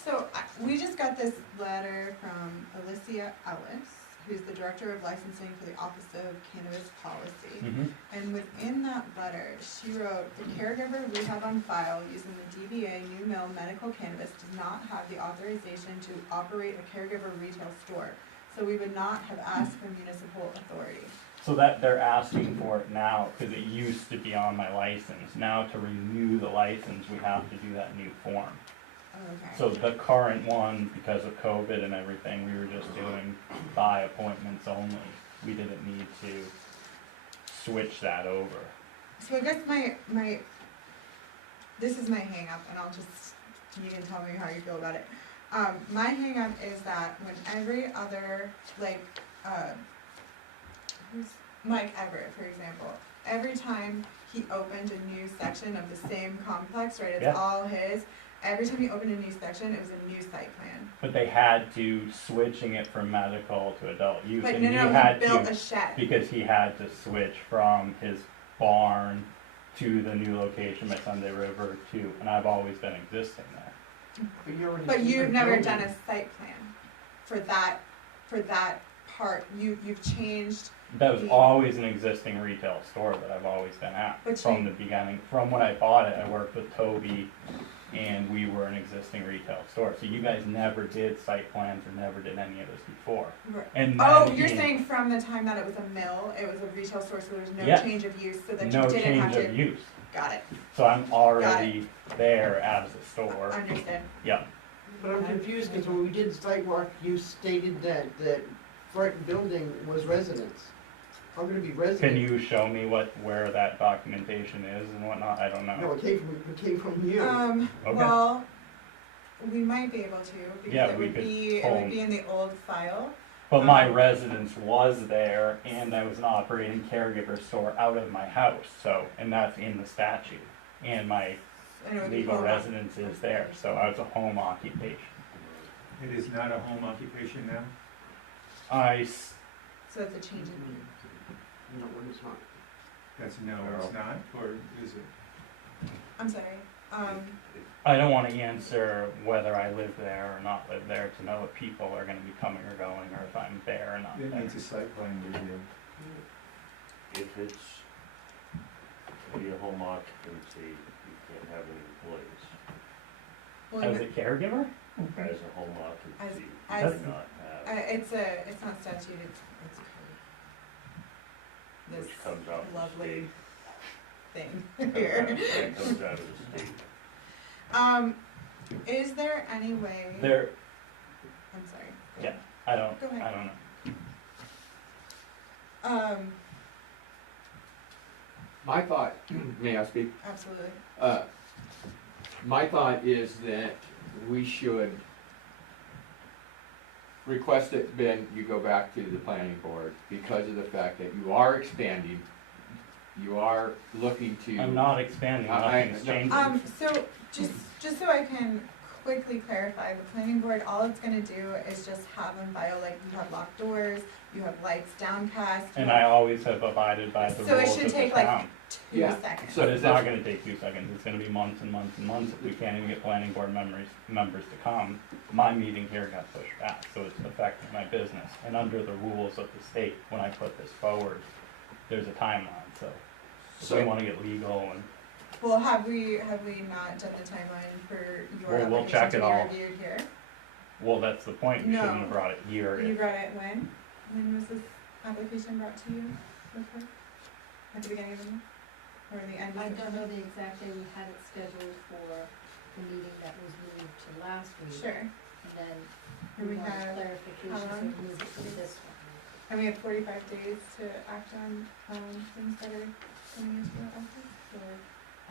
So we just got this letter from Alicia Ellis, who's the Director of Licensing for the Office of Cannabis Policy. Mm-hmm. And within that letter, she wrote, "The caregiver we have on file using the DBA New Mill Medical Cannabis does not have the authorization to operate a caregiver retail store, so we would not have asked for municipal authority." So that they're asking for it now, because it used to be on my license. Now to renew the license, we have to do that new form. Okay. So the current one, because of COVID and everything, we were just doing by appointments only. We didn't need to switch that over. So I guess this is my hang up, and I'll just, you can tell me how you feel about it. My hang up is that when every other, like, who's Mike Everett, for example, every time he opened a new section of the same complex, right, it's Yeah. all his, every time he opened a new section, it was a new site plan. But they had to switching it from medical to adult use, But and no, he he had built to a shed. because he had to switch from his barn to the new location by Sunday River to, and I've always been existing there. But you've never done a site plan for that part, you've changed. That was always an existing retail store that I've always been at But from the beginning. From when I bought it, I worked with Toby, and we were an existing retail store. So you guys never did site plans or never did any of this before. Right. And Oh, then you're saying from the time that it was a mill, it was a retail store, so there's no Yes. change of use, so that you no didn't have change to. of use. Got it, So I'm already there as a store. understood. Yeah. But I'm confused, because when we did sidewalk, you stated that front building was residence. How could it be residence? Can you show me where that documentation is and whatnot? I don't know. No, it came from you. Okay. Well, we might be able to, Yeah, because we it could would be in the old file. But my residence was there, and I was an operating caregiver store out of my house, so, and that's in the statute. And my And it would be legal home residence is there, so I was a home occupation. It is not a home occupation now? So it's a change in use. No, it's not. That's no, it's not, or is it? I'm sorry, I don't wanna answer whether I live there or not live there to know if people are gonna be coming or going, or if I'm there or not It there. needs a site plan review. If it's a home occupancy, you can't have any employees. well, As a caregiver? As a home occupancy, you as- cannot have, it's not statute, it's code. This which comes out of the lovely state. thing here. That comes out of the state. Is there any way? There, I'm sorry. Yeah. I don't Go ahead. know. My thought, may I speak? Absolutely. My thought is that we should request that, Ben, you go back to the planning board because of the fact that you are expanding. You are looking to. I'm not expanding, nothing's changing. So just so I can quickly clarify, the planning board, all it's gonna do is just have them file, like, you have locked doors, you have lights downcast. And I always have abided by the So it rules should of the take, like, town. 2 Yeah. seconds. But it's not gonna take 2 seconds, it's gonna be months and months and months if we can't even get planning board members to come. My meeting here got pushed back, so it's affecting my business. And under the rules of the state, when I put this forward, there's a timeline, so if we wanna get legal and, Well, have we not done the timeline for your Well, we'll check application to it be all. reviewed here? well, that's the point, you shouldn't No. have brought it here. You brought it when? When was this application brought to you? Before? At the beginning of the month? Or the end of I don't September? know the exact day, we had it scheduled for the meeting that was moved to last week. Sure. And then And we we wanted have, clarification, how so long? we moved it to this one. and we have 45 days to act on, things that are coming into the office, or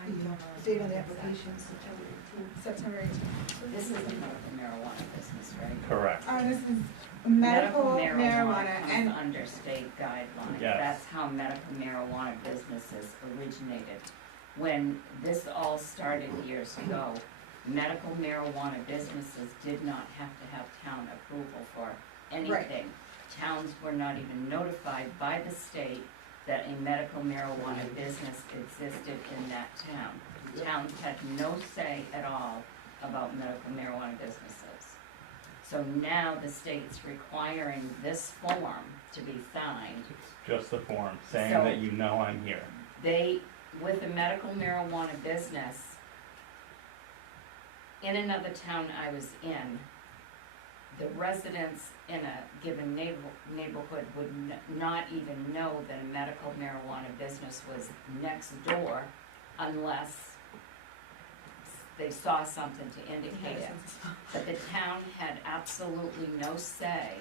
I don't know. Date on the exact application, September 18th. September 18th. This is the medical marijuana business, right? Correct. This is medical marijuana, comes and, under state guidelines. Yes. That's how medical marijuana businesses originated. When this all started years ago, medical marijuana businesses did not have to have town approval for anything. Towns were not even notified by the state that a medical marijuana business existed in that town. Towns had no say at all about medical marijuana businesses. So now the state's requiring this form to be signed. It's just a form saying So- that you know I'm here. They, with the medical marijuana business, in another town I was in, the residents in a given neighborhood would not even know that a medical marijuana business was next door unless they saw something to indicate it. But the town had absolutely no say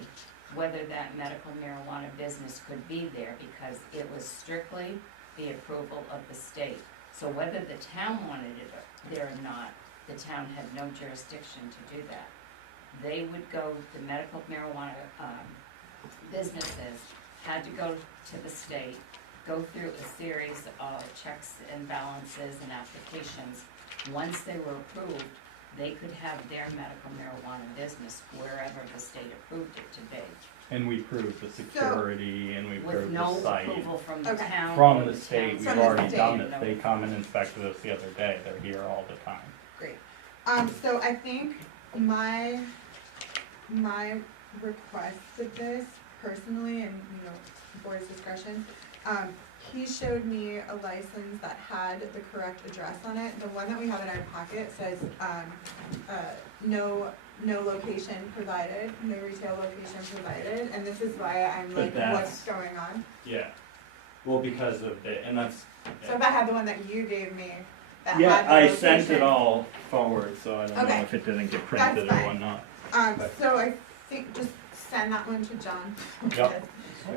whether that medical marijuana business could be there because it was strictly the approval of the state. So whether the town wanted it there or not, the town had no jurisdiction to do that. They would go, the medical marijuana businesses had to go to the state, go through a series of checks and balances and applications. Once they were approved, they could have their medical marijuana business wherever the state approved it to be. And we proved the security and we With proved no the site. approval from the Okay. town. From or the state, town's- we've From the already state. done it. They come and inspected us the other day. They're here all the time. Great. So I think my request with this personally, and board's discretion, he showed me a license that had the correct address on it. The one that we have in our packet says, no location provided, no retail location provided, and this is why I'm But like, what's that's- going on? Yeah. Well, because of the, and that's. So if I had the one that you gave me, that had Yeah, the I sent it location- all forward, so I don't know Okay. if it didn't get That's printed or fine. whatnot. So I think just send that one to John. Yep.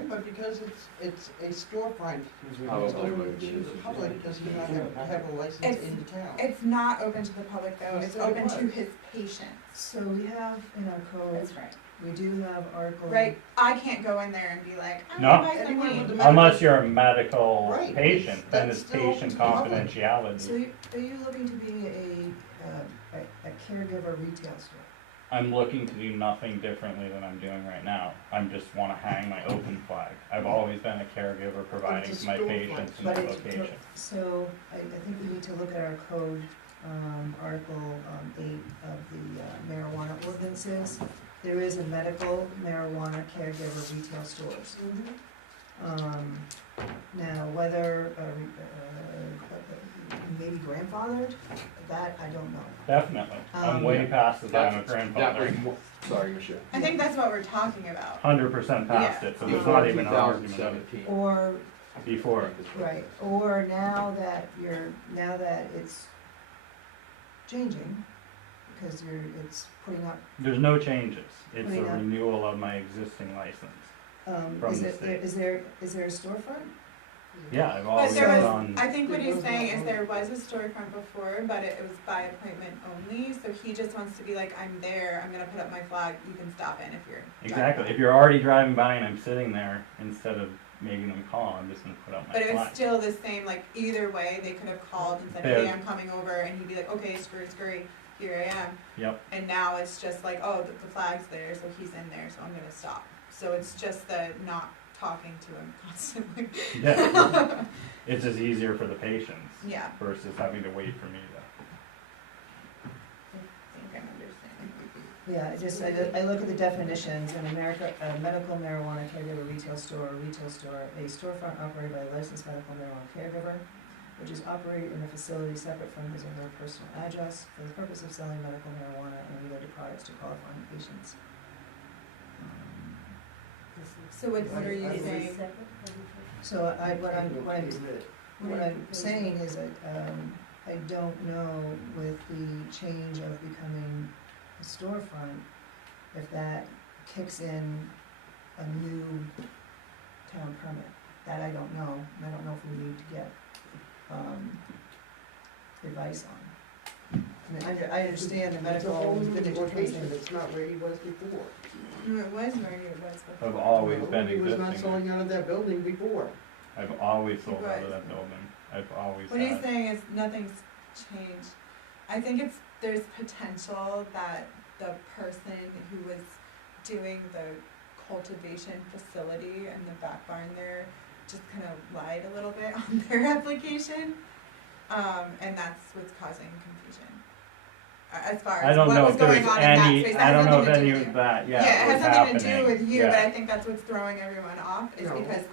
But because it's a storefront, it's Probably open would to use the it. public, does he not have a license It's- in the town? It's not open to the public though, You it's said it open to was. his patients. So we have in our code, That's right. we do have article. Right, I can't go in there and be like, I'm No. gonna buy some Anyone weed. with the Unless you're a medical Right, patient, then that's it's still open patient to the public. confidentiality. So are you looking to be a caregiver retail store? I'm looking to do nothing differently than I'm doing right now. I just wanna hang my open flag. I've always been a caregiver providing It's a to my storefront. patients in But their it's, location. so I think we need to look at our code, Article 8 of the marijuana ordinances. There is a medical marijuana caregiver retail stores. Now, whether, maybe grandfathered, that I don't know. Definitely. I'm way past the time of That was grandfathering. more, sorry, Michelle. I think that's what we're talking about. 100% past Yeah. it, so there's Before not even an argument 2017. Or, before. right, or now that it's changing, because it's putting up, There's no changes. It's a Putting up- renewal of my existing license. From is the it, state. is there a storefront? Yeah, I've But always there was, done. I think what There he's was saying not is one. there was a storefront before, but it was by appointment only, so he just wants to be like, I'm there, I'm gonna put up my flag, you can stop in if you're. driving Exactly. by." If you're already driving by and I'm sitting there, instead of making them call, I'm just gonna put up my But it was flag. still the same, like, either way, they could have called and said, Yeah. hey, I'm coming over, and he'd be like, okay, scurry, here I am. Yep. And now it's just like, oh, the flag's there, so he's in there, so I'm gonna stop. So it's just the not talking to him constantly. Yeah. It's just easier for the patients Yeah, versus having to wait for me to. I think I'm understanding. Yeah, I look at the definitions, in America, a medical marijuana caregiver retail store, a storefront operated by a licensed medical marijuana caregiver, which is operated in a facility separate from his or her personal address for the purpose of selling medical marijuana and related products to qualifying patients. So what are you saying? So what I'm saying is that, I don't know with the change of becoming a storefront, if that kicks in a new town permit. That I don't know, and I don't know if we need to get, advice on. I mean, I understand the It's a medical, whole new vintage location, comes in. it's not where he was before. No, it was where it was before. I've always No, been He was not existing. selling out of that building before. I've always sold out Right. of that building. I've always What he's had. saying is nothing's changed. I think there's potential that the person who was doing the cultivation facility and the back barn there just kind of lied a little bit on their application. And that's what's causing confusion. as far I as don't what know was if there going was on in that any, space. I That don't has know if nothing to any do with of you. that, Yeah, it was has nothing to do happening. with you, Yeah. but I think that's what's throwing everyone off, is No. because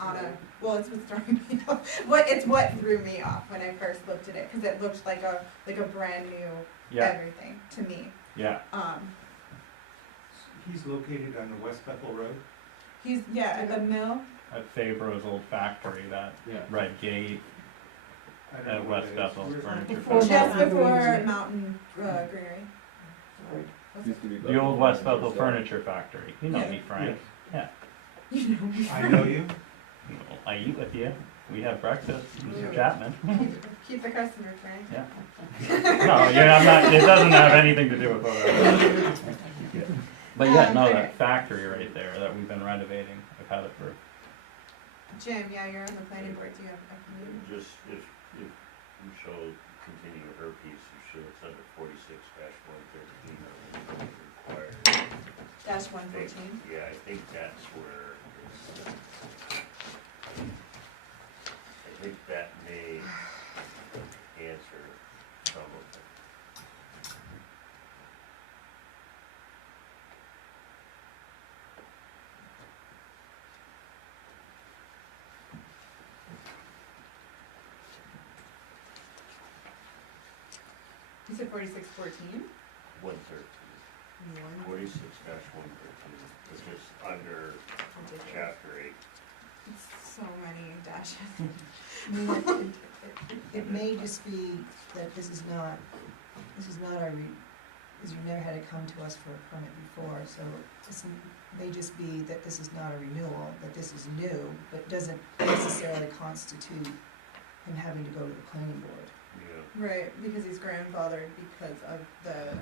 well, it's what's throwing me off. It's what threw me off when I first looked at it, cause it looked like a brand new Yeah, everything to me. yeah. He's located on the West Bethel Road? He's, at the mill. At Fabro's old factory, that Yeah. red gate I don't know at what West that is. Bethel Where- Furniture Before Factory. Just Mountain before Greenery. Mountain Greenery. What's Used to be The old West Bethel Bethel Furniture Factory. You know Yeah. me, Frank. You know me. I know you. I eat with you. We have breakfast, Mr. Ooh. Chapman. Keep the customer, Frank. No, yeah, I'm not, it doesn't have anything to do with photo. But yeah, no, Okay. that factory right there that we've been renovating, I've had it for, Jim, you're on the planning board, do you have a And just if Michelle continue her piece, you show it's under 46-113 required. dash 114? Yeah, I think that's where it's, I think that may answer some of it. You said 4614? 113, 46-113, which is under chapter 8. It's so many dashes. I mean, it may just be that this is not our because you've never had it come to us for a permit before, so this may just be that this is not a renewal, that this is new, but doesn't necessarily constitute him having to go to the planning board. Yeah. Right, because he's grandfathered because of the,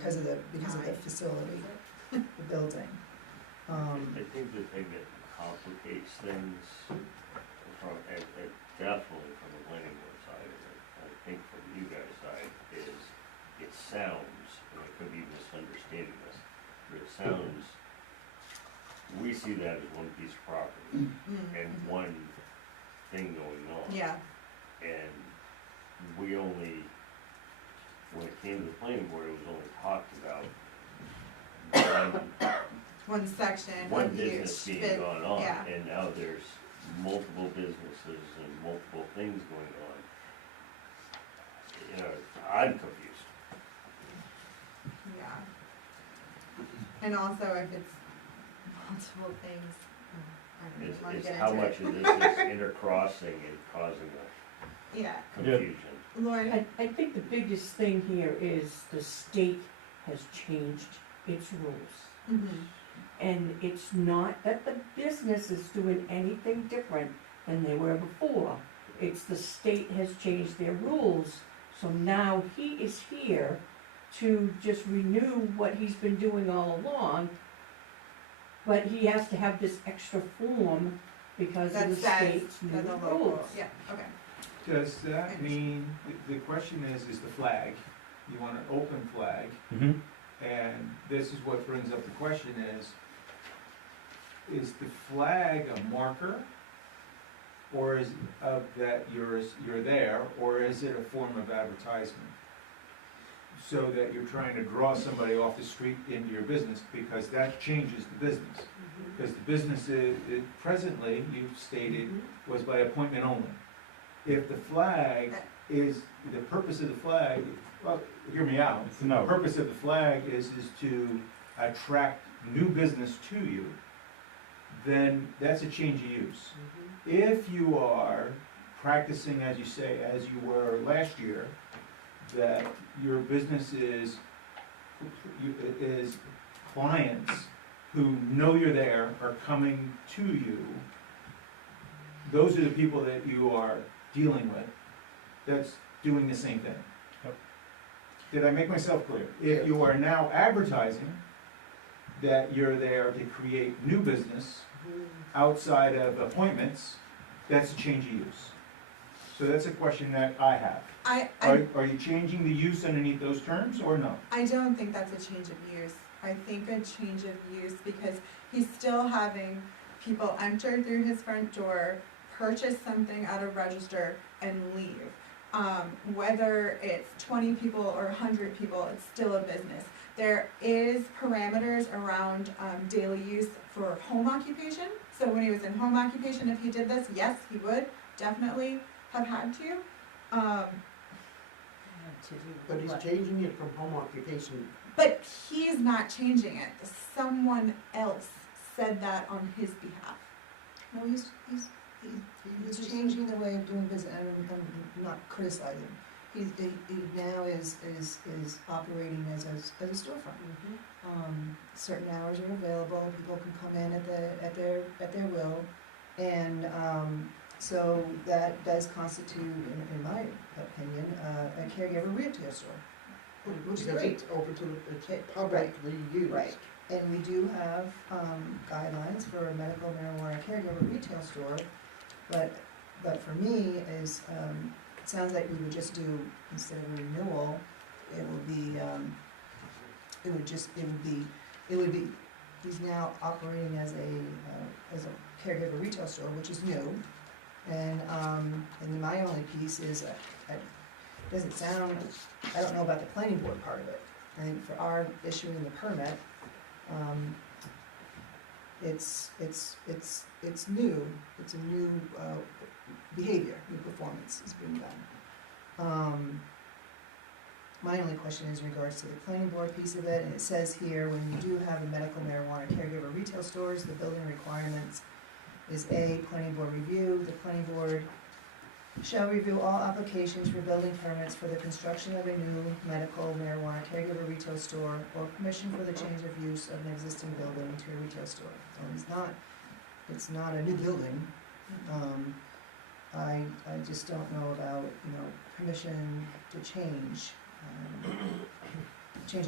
Because of the facility, the building. I think the thing that complicates things from, and definitely from the planning board side, and I think from you guys' side, is it sounds, and I could be misunderstanding this, but it sounds, we see that as one piece of property and one thing going on. Yeah, And we only, when it came to the planning board, it was only talked about one section, one one business use, being gone on, yeah. and now there's multiple businesses and multiple things going on. You know, I'm confused. Yeah. And also if it's multiple things, I don't wanna It's get how into much it. of this is intercrossing and causing Yeah, confusion. Lori, I think the biggest thing here is the state has changed its rules. And it's not that the business is doing anything different than they were before. It's the state has changed their rules, so now he is here to just renew what he's been doing all along. But he has to have this extra form because of that the says, state's new that the local, rules. yeah, okay. Does that mean, the question is the flag, you want an open flag, mm-hmm. and this is what brings up the question is the flag a marker? Or is of that you're there, or is it a form of advertisement? So that you're trying to draw somebody off the street into your business, because that changes the business. Because the business is, presently, you've stated, was by appointment only. If the flag is, the purpose of the flag, well, hear me out. No. The purpose of the flag is to attract new business to you, then that's a change of use. If you are practicing, as you say, as you were last year, that your business is clients who know you're there are coming to you, those are the people that you are dealing with, that's doing the same thing. Yep. Did I make myself clear? If you are now advertising that you're there to create new business outside of appointments, that's a change of use. So that's a question that I have. Are you changing the use underneath those terms or no? I don't think that's a change of use. I think a change of use because he's still having people enter through his front door, purchase something at a register, and leave. Whether it's 20 people or 100 people, it's still a business. There is parameters around daily use for home occupation. So when he was in home occupation, if he did this, yes, he would definitely have had to. But he's changing it from home occupation. But he's not changing it. Someone else said that on his behalf. No, he's changing the way of doing business, I'm not criticizing. He now is operating as a storefront. Certain hours are available, people can come in at their will, and, so that does constitute, in my opinion, a caregiver retail store, which is Because great. it's open to the, it's publicly used. Right. And we do have, guidelines for a medical marijuana caregiver retail store, but for me is, it sounds like we would just do, instead of a renewal, it would be, he's now operating as a caregiver retail store, which is new. And my only piece is, doesn't sound, I don't know about the planning board part of it. I think for our issuing the permit, it's new, it's a new, behavior, new performance is being done. My only question is in regards to the planning board piece of it, and it says here, when you do have a medical marijuana caregiver retail stores, the building requirements is A, planning board review. The planning board shall review all applications for building permits for the construction of a new medical marijuana caregiver retail store or permission for the change of use of an existing building into a retail store. So it's not a new building. I just don't know about, permission to change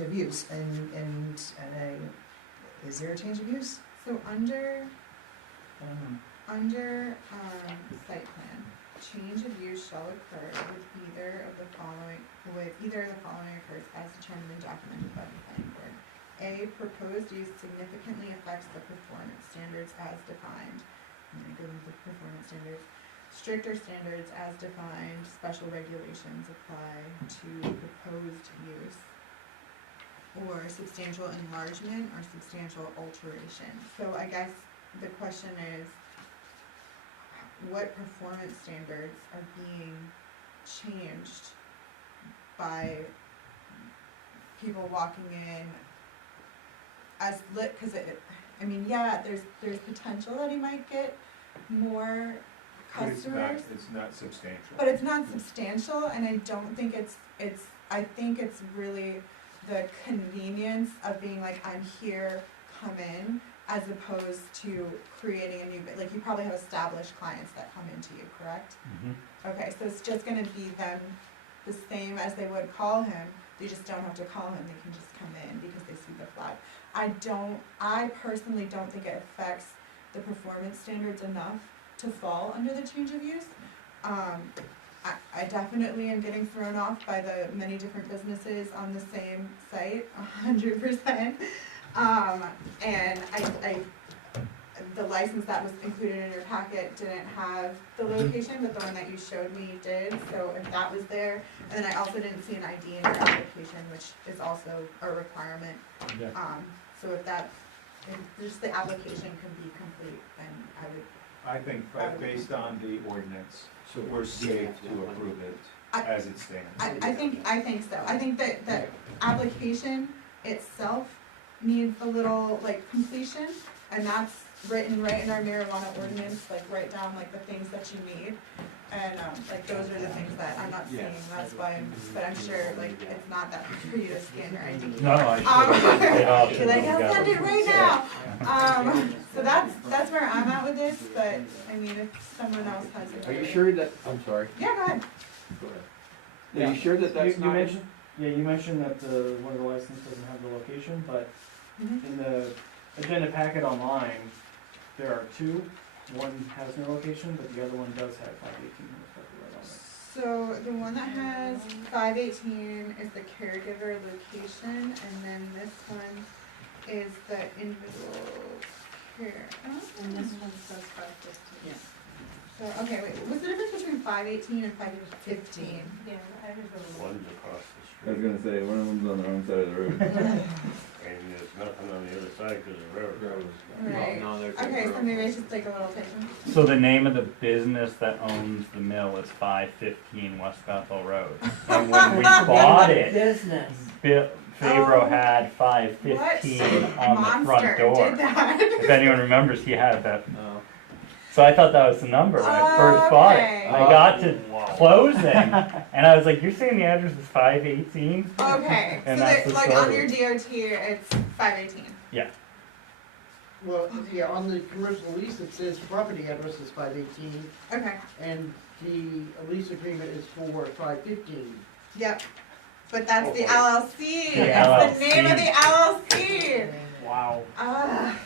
of use, and is there a change of use? So under I don't know. site plan, change of use shall occur with either of the following occurs as determined and documented by the planning board. A, proposed use significantly affects the performance standards as defined. I'm gonna go into the performance standards. Stricter standards as defined, special regulations apply to proposed use. Or substantial enlargement or substantial alteration. So I guess the question is, what performance standards are being changed by people walking in as lit, cause there's potential that he might get more But it's customers. it's not substantial. But it's not substantial, and I don't think I think it's really the convenience of being like, I'm here, come in, as opposed to creating a new, like, you probably have established clients that come into you, correct? Okay, so it's just gonna be them the same as they would call him, they just don't have to call him, they can just come in because they see the flag. I personally don't think it affects the performance standards enough to fall under the change of use. I definitely am getting thrown off by the many different businesses on the same site, 100%. And the license that was included in your packet didn't have the location, but the one that you showed me did, so if that was there. And then I also didn't see an ID in your application, which is also a requirement. Yeah. So if just the application can be complete, then I think based on the ordinance, so we're safe to approve it as it stands. I think so. I think that the application itself needs a little, like, completion, and that's written right in our marijuana ordinance, like, write down, like, the things that you need. And, like, those are the things that I'm not seeing, that's why but I'm sure, like, it's not that for you to scan your ID. No, I should. You're like, I'll send it right now. So that's where I'm at with this, but, I mean, if someone else has it. Are you sure that, I'm sorry, Yeah, go ahead. go ahead. Are you sure that that's not? You mentioned that one of the licenses doesn't have the location, but Mhm. in the agenda packet online, there are two. One has no location, but the other one does have 518 reflected right on it. So the one that has 518 is the caregiver location, and then this one is the individual care. And this one says 515. Yeah. So, okay, wait, what's the difference between 518 and 515. Yeah, I was a little. One's across I the was street, gonna say, one of them's on the wrong side of the road. and there's nothing on the other side because the railroad. Right. No, there's Okay, so road. maybe I should take a little picture. So the name of the business that owns the mill is 515 West Bethel Road. And when we bought it, Business. Fabro Oh. had 515 on the front Monster door. did that. If anyone remembers, he had that. No. So I thought that was the number when I first bought it. Okay. I got to closing, and I was like, "You're saying the address is 518?" Okay, so And that's that, the like on story. your DOT, it's 518. Well, yeah, on the commercial lease, it says property address is 518, Okay, and the lease agreement is for 515. yep. But that's the LLC. The That's the name of LLC. the LLC. Wow. Ah,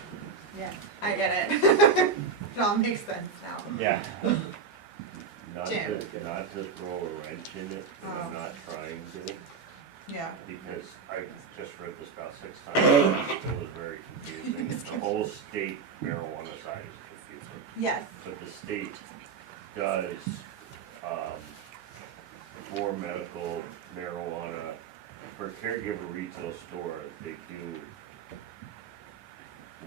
Yeah. I get it. It all makes sense now. Yeah. Not Jim. not to throw a wrench in it, and I'm Oh. not trying to, Yeah. because I just read this about 6 times, and it still is very confusing. The whole state marijuana side is confusing, Yes. but the state does, for medical marijuana, for caregiver retail store, they do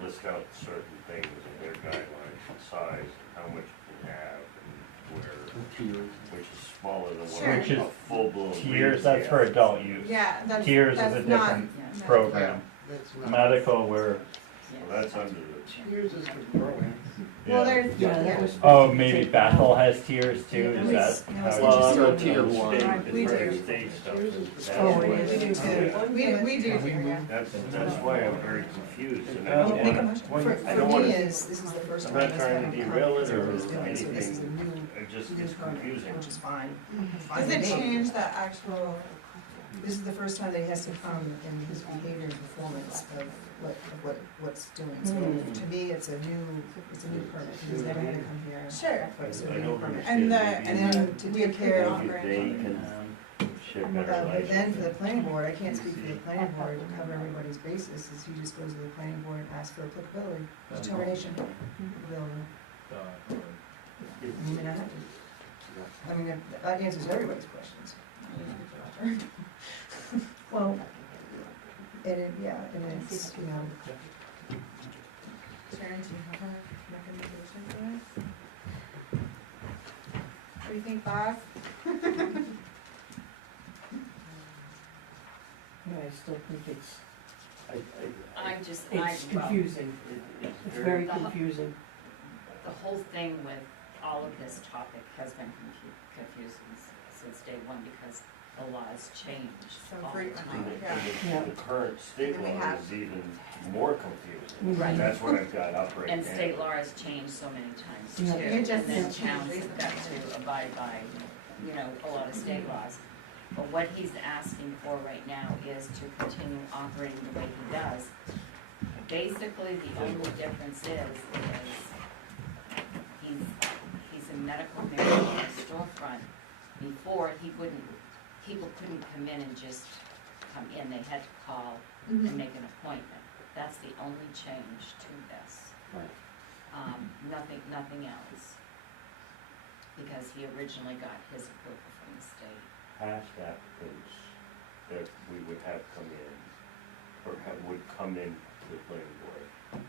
list out certain things in their guidelines, and size, and how much you can have, and where, which is smaller than Sure. Which is what a full-blown Tiers, that's for retail. adult use. Yeah, that's Tiers is that's a not different no. program. That's not. Medical, we're, Well, that's under the, Here's is for growing. Well, yeah. there's Yeah, that was. Oh, maybe Bethel has tiers too, is that No, how it's it well, is? under So tier the one. state, We it's do. under state stuff. That's Oh, why- it is. We do too. Yeah. we do yeah. That's why I'm very confused, and I Oh, don't Make a wanna, motion. When- For, I for don't me wanna- is, this is the first I'm time not that's trying to happened derail it because or what it's doing, so this is a anything. new, it just, new it's permit, confusing. which is fine. Does it change the actual? This is the first time that he has to come in his behavior and performance of what's doing. So to me, it's a new permit. He's never had to come here. Sure. But it's a I new don't permit. And the understand. And then to take care of, Maybe they can ship better but then for the license. planning board, I can't speak for the planning board to cover everybody's basis, is he just goes to the planning board and asks for applicability, determination, applicability. You may not have to. I mean, that answers everybody's questions. Well, and it, yeah, and it's, you know, Sharon, do you have a recommendation for this? What do you think, boss? Yeah, I still think it's I'm just, confusing. It's very confusing. the whole thing with all of this topic has been confusing since day one because the laws change So all the frequently, time. yeah. Yeah. The current state And we law have- is even more confusing. Right. That's what I've got up right now. And state law has changed so many times too. Yeah. It just And then has towns changed have got to abide by, a lot of state laws. But what he's asking for right now is to continue operating the way he does. Basically, the only difference is he's a medical marijuana storefront. Before, people couldn't come in and just come in, they had to call and Mhm. make an appointment. That's the only change to this. Right. Nothing else. Because he originally got his approval from the state. Past applicants that we would have come in, or would come in to the planning board.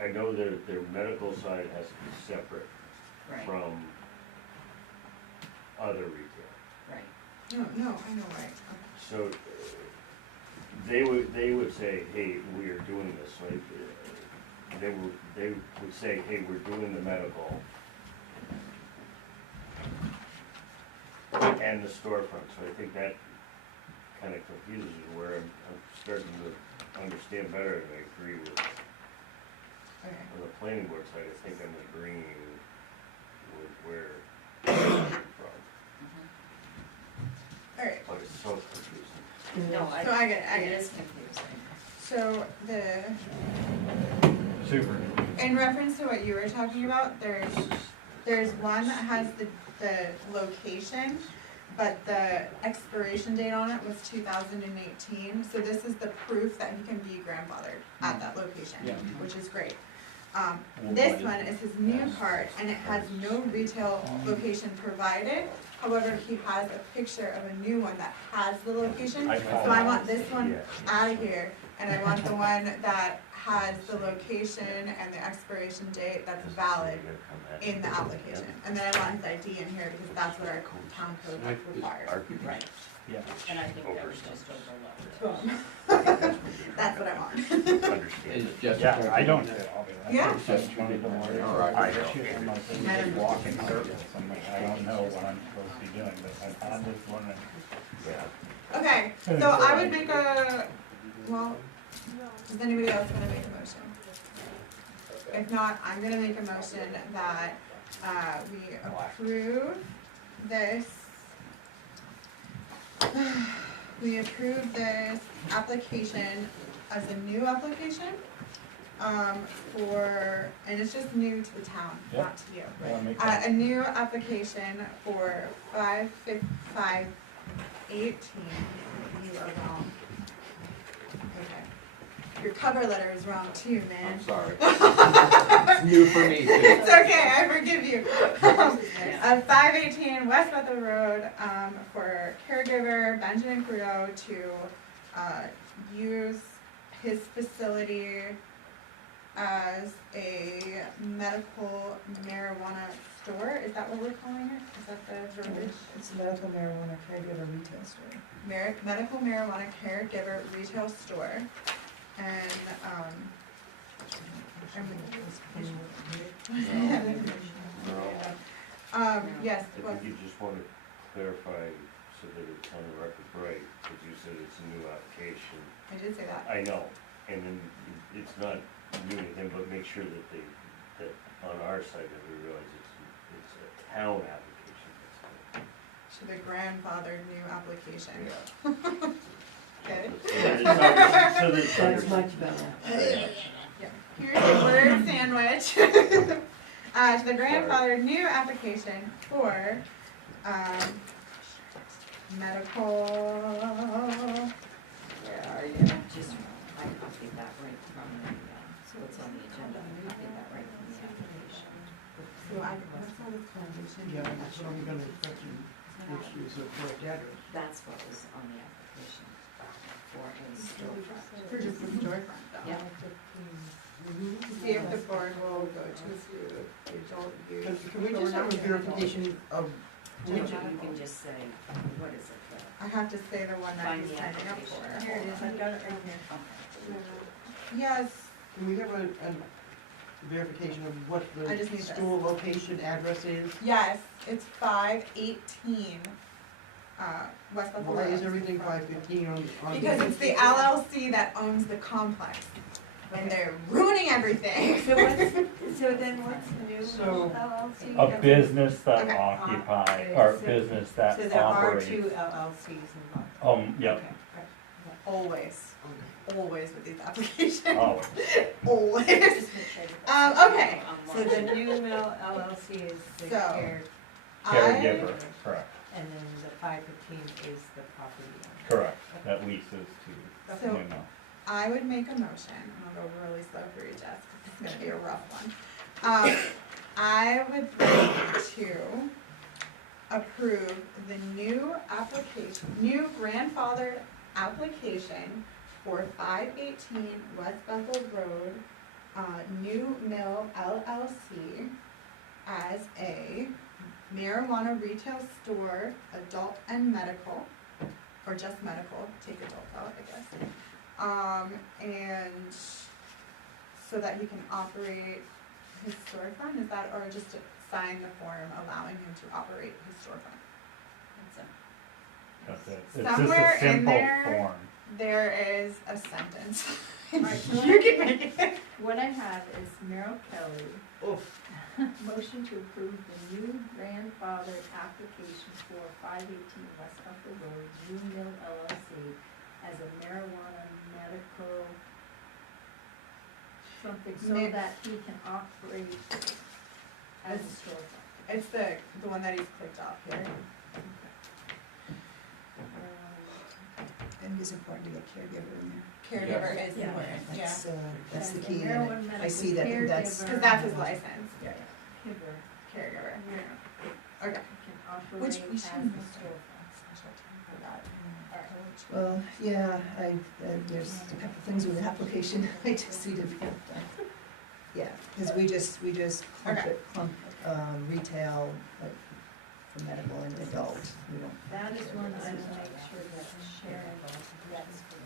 I know their medical side has to be separate Right, from other retail. right. No, I know, right. So, they would say, hey, we are doing this, like, they would say, hey, we're doing the medical and the storefront, so I think that kinda confuses me, where I'm starting to understand better, and I agree with, Okay. on the planning board side, I think I'm agreeing with where it's coming from, All right, but it's so confusing. No, so I get it it. is confusing. So Super. in reference to what you were talking about, there's one that has the location, but the expiration date on it was 2018. So this is the proof that he can be grandfathered at that location, Yeah. which is great. This one is his new part, and it has no retail location provided. However, he has a picture of a new one that has the location, so I want this one out of here, and I want the one that has the location and the expiration date that's valid in the application. And then I want his ID in here, because that's what our town code requires. Right, Yeah. and I think that was just overlooked. That's what I want. Is just. Yeah, I don't. Yeah. Just one of the more. All right. I just walk in circles, I'm like, I don't know what I'm supposed to be doing, but I'm just wondering. Okay, so I would make a, well, does anybody else wanna make a motion? If not, I'm gonna make a motion that, we approve this. We approve this application as a new application, and it's just new to the town, not to you. A new application for 5/5/18, you are wrong. Okay. Your cover letter is wrong too, man. I'm sorry. It's new for me too. It's okay, I forgive you. 518 West Bethel Road, for caregiver Benjamin Crudo to, use his facility as a medical marijuana store. Is that what we're calling it? Is that the verbiage? It's medical marijuana caregiver retail store. Medical marijuana caregiver retail store. And, yes, I well, think you just want to clarify so that it's on the record right, because you said it's a new application. I did say that. I know, and then it's not new to him, but make sure that that on our side that we realize it's a town application. To the grandfathered new application. Yeah. Good. So That's much better. Here's the word sandwich. To the grandfathered new application for, medical, where are you? Just, I copied that right from the, so it's on the agenda, I copied that right from the application. So what's all this foundation? Yeah, that's what I'm gonna question, which is a correct address. That's what was on the application for a storefront. For just the storefront though. Yeah. See if the board will go to the adult use. Can we just have a verification of You which, can just say, what is it, I have to say the one that Find he's the signing up application. for. Here it is, I've got it right here. okay. Yes, can we have a verification of what I just the need this. store location address is? yes, it's 518, West Bethel Why Road. is everything 515 on? Because it's the LLC that owns the complex, and they're ruining everything. So then what's the new So- LLC? A business that Okay. occupy, Okay, or so- business that So there are operates. two LLCs involved. Yep, Okay, right. Always, always with these applications, oh, always. Just make sure that- Okay, So the new mill LLC is the So, caregiver, correct, and then the 515 is the property owner. correct, that leases to So- New Mill. I would make a motion, and I'll go really slow for you, Jess, 'cause it's gonna be a rough one. I would like to approve the new application, new grandfathered application for 518 West Bethel Road, New Mill LLC as a marijuana retail store, adult and medical, or just medical, take adult out, I guess. And so that he can operate his storefront, is that, or just to sign the form allowing him to operate his storefront? That's it. It's just Somewhere a in simple there- form. There is a sentence. Alright, so You can make it. what I have is Merrill Kelly, Oof. motion to approve the new grandfathered application for 518 West Bethel Road, New Mill LLC, as a marijuana medical something, so Ma- that he can operate as a storefront. It's the one that he's clicked off here. I think it's important to get caregiver in there. Caregiver is Yeah. important, yeah. That's the And key, marijuana and I medical see that, that's, caregiver. Cause that's his license, Yeah, caregiver. caregiver. Yeah. Okay. Can operate Which we as shouldn't a be storefront. Special time for that. well, yeah, there's a couple things with the application I just need to be done. Yeah, because we just Okay. clump retail, like, for medical and adult, we don't. That is one I will make sure that Sharon gets for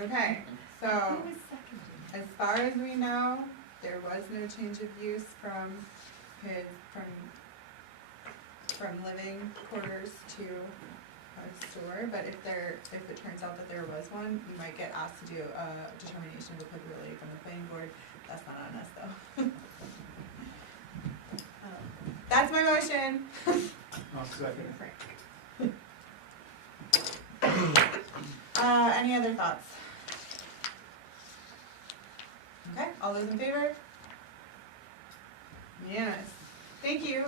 me. Okay, so Who was seconding? as far as we know, there was no change of use from his, from living quarters to a store, but if it turns out that there was one, you might get asked to do a determination of applicability from the planning board. That's not on us though. That's my motion. I'll second. Any other thoughts? Okay, all those in favor? Yes. Thank you,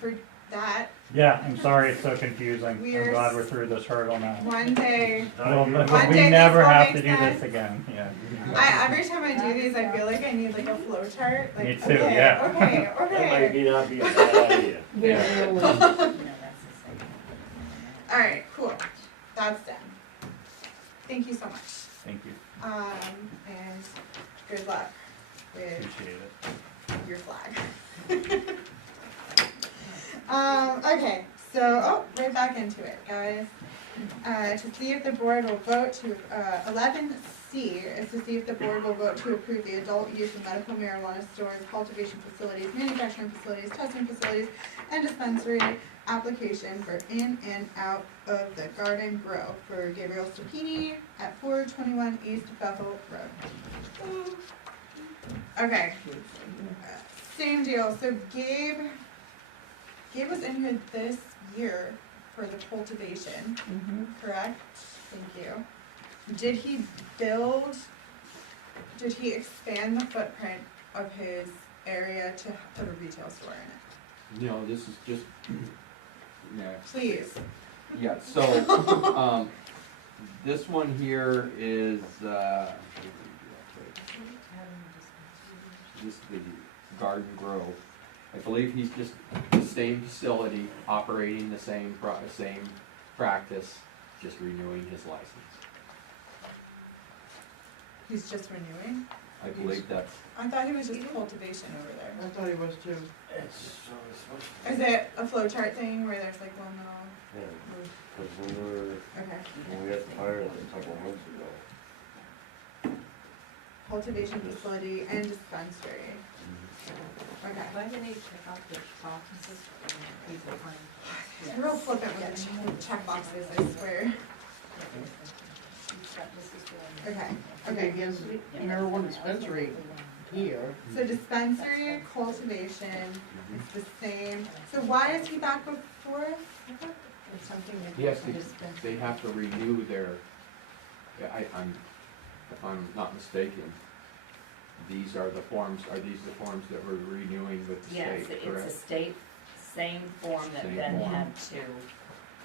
for that. Yeah, I'm sorry it's so confusing. I'm We're glad we're through this hurdle now. One day, Well, One but we day this never will have make to do this sense. again, yeah. every time I do these, I feel like I need like a flow chart, like, Me too, okay, yeah. okay, That might okay. be not be a bad idea. No, that's the second. Alright, cool, that's done. Thank you so much. Thank you, And good luck with appreciate it. your flag. Okay, so, right back into it, guys. To see if the board will vote to, 11C is to see if the board will vote to approve the adult use of medical marijuana stores, cultivation facilities, manufacturing facilities, testing facilities, and dispensary application for in and out of the garden grow for Gabriel Stupini at 421 East Bethel Road. Okay, same deal, so Gabe was in here this year for the cultivation, correct? Thank you. Did he expand the footprint of his area to put a retail store in No, this is just, yeah. it? Please. Yeah, so, this one here is, this is the garden grow. I believe he's just the same facility, operating the same same practice, just renewing his license. He's just renewing? I believe that's, I thought he was just cultivation over there. I thought he was too. Is it a flow chart thing where there's like one little? Yeah, because Okay. when we got fired a couple of months ago. Cultivation facility and dispensary. Okay. Why do they check out the boxes and people find? Real flippant with the check boxes, I swear. Okay, okay. Against marijuana dispensary here. So dispensary, cultivation, it's the same. So why is he back before? It's something that. he has to, they have to renew their, yeah, if I'm not mistaken, these are the forms that we're renewing with the Yes, state, it's correct? a state, same form that Same Ben form. had to,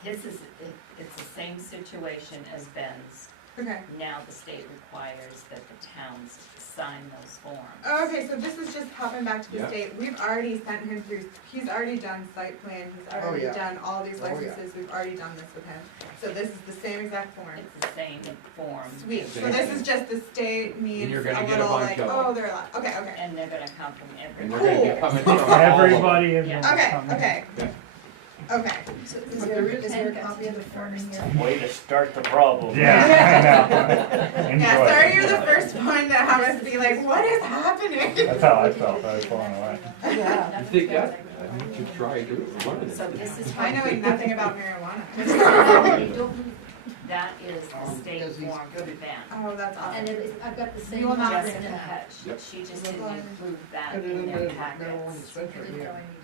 it's the same situation as Ben's. Okay. Now the state requires that the towns sign those forms. Okay, so this is just popping back to the Yeah. state. We've already sent him through, he's already done site plan, he's already yeah. done all these Oh, yeah. licenses, we've already done this with him. So this is the same exact form. It's the same form. Sweet, so Same this thing. is just the state needs you're a gonna get a little bunch like, of oh, them. they're allowed, okay, okay. And they're gonna come from And everywhere. they're gonna be coming from all of them. Everybody is. Yeah. gonna Okay, come in. okay. Yeah. Okay. So But is there there, is- is there a copy of the form in here? Way to start the problem. Yeah, I know. Enjoy Yeah, it. sorry you're the first one to have us be like, what is happening? That's how I felt, I was blown away. Yeah. You think that, I think you try to, one of So them. this is I what, knowing nothing about marijuana. that is the state Because he's form for got it. Ben. Oh, that's And awesome. it is, I've got the same. You will not Jessica bring it Hatch. Yep. She just didn't include that Put it in in their the marijuana packets. dispensary I didn't know here. I needed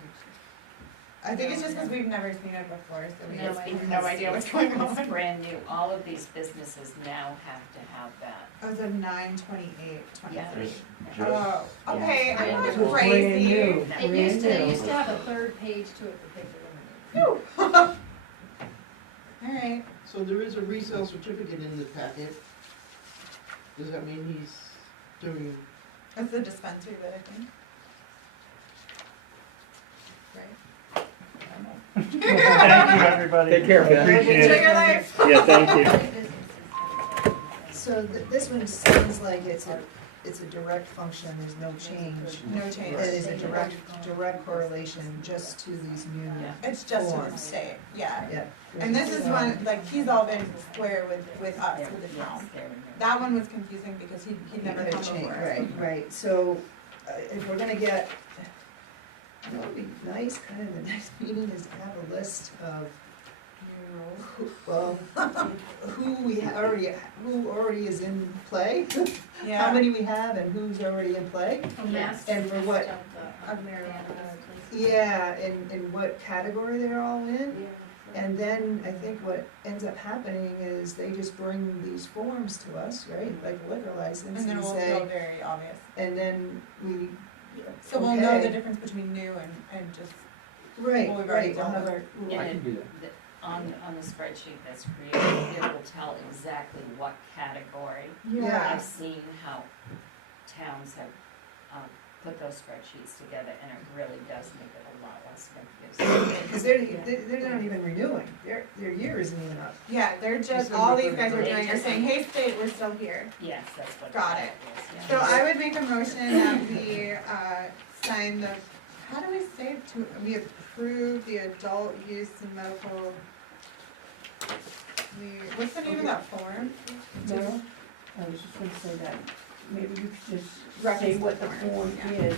I think it's just because we've never seen it before, so we It's have because no idea what's going It's on. brand new, all of these businesses now have to have that. Oh, it's a 9/28/23. Yeah. Oh, okay, I'm not Brand new. crazy. It used to have a third page to it that they eliminated. Alright, So there is a resale certificate in the packet. Does that mean he's doing, It's the dispensary bit, I think. Right? Thank you, everybody. Take care, Ben. Appreciate Enjoy it. your life. Yeah, thank you. So this one sounds like it's a direct function, there's no change. No change. It is a direct correlation just to these new, It's just to the Forms. state, yeah. yeah. And this is one, like, he's all been square with us, with the town. That one was confusing because he'd never come Change, before. right, right, so if we're gonna get, what would be nice, kind of a nice meeting is to have a list of who, well, who already is in play, Yeah. how many we have and who's already in play. And for what- Of marijuana. Yeah, and what category they're all in. And then I think what ends up happening is they just bring these forms to us, right, like a liquor license, And then and it will say, feel very obvious. and then we. So we'll know the okay. difference between new and just, Right, well, we've already right, we'll done have that. our, I can do that. On the spreadsheet that's created, it will tell exactly what category. yeah, I've seen how towns have, put those spreadsheets together, and it really does make it a lot less confusing. because they're not even renewing, their year isn't even up. yeah, they're just, December all these guys are 31st. doing are saying, hey, state, we're still here. Yes, that's what. Got it. is, yeah. So I would make a motion that we, sign the, how do we say it, we approve the adult use and medical. What's the name of that form? No, I was just gonna say that, maybe you could just say Reference what the form, form yeah. is.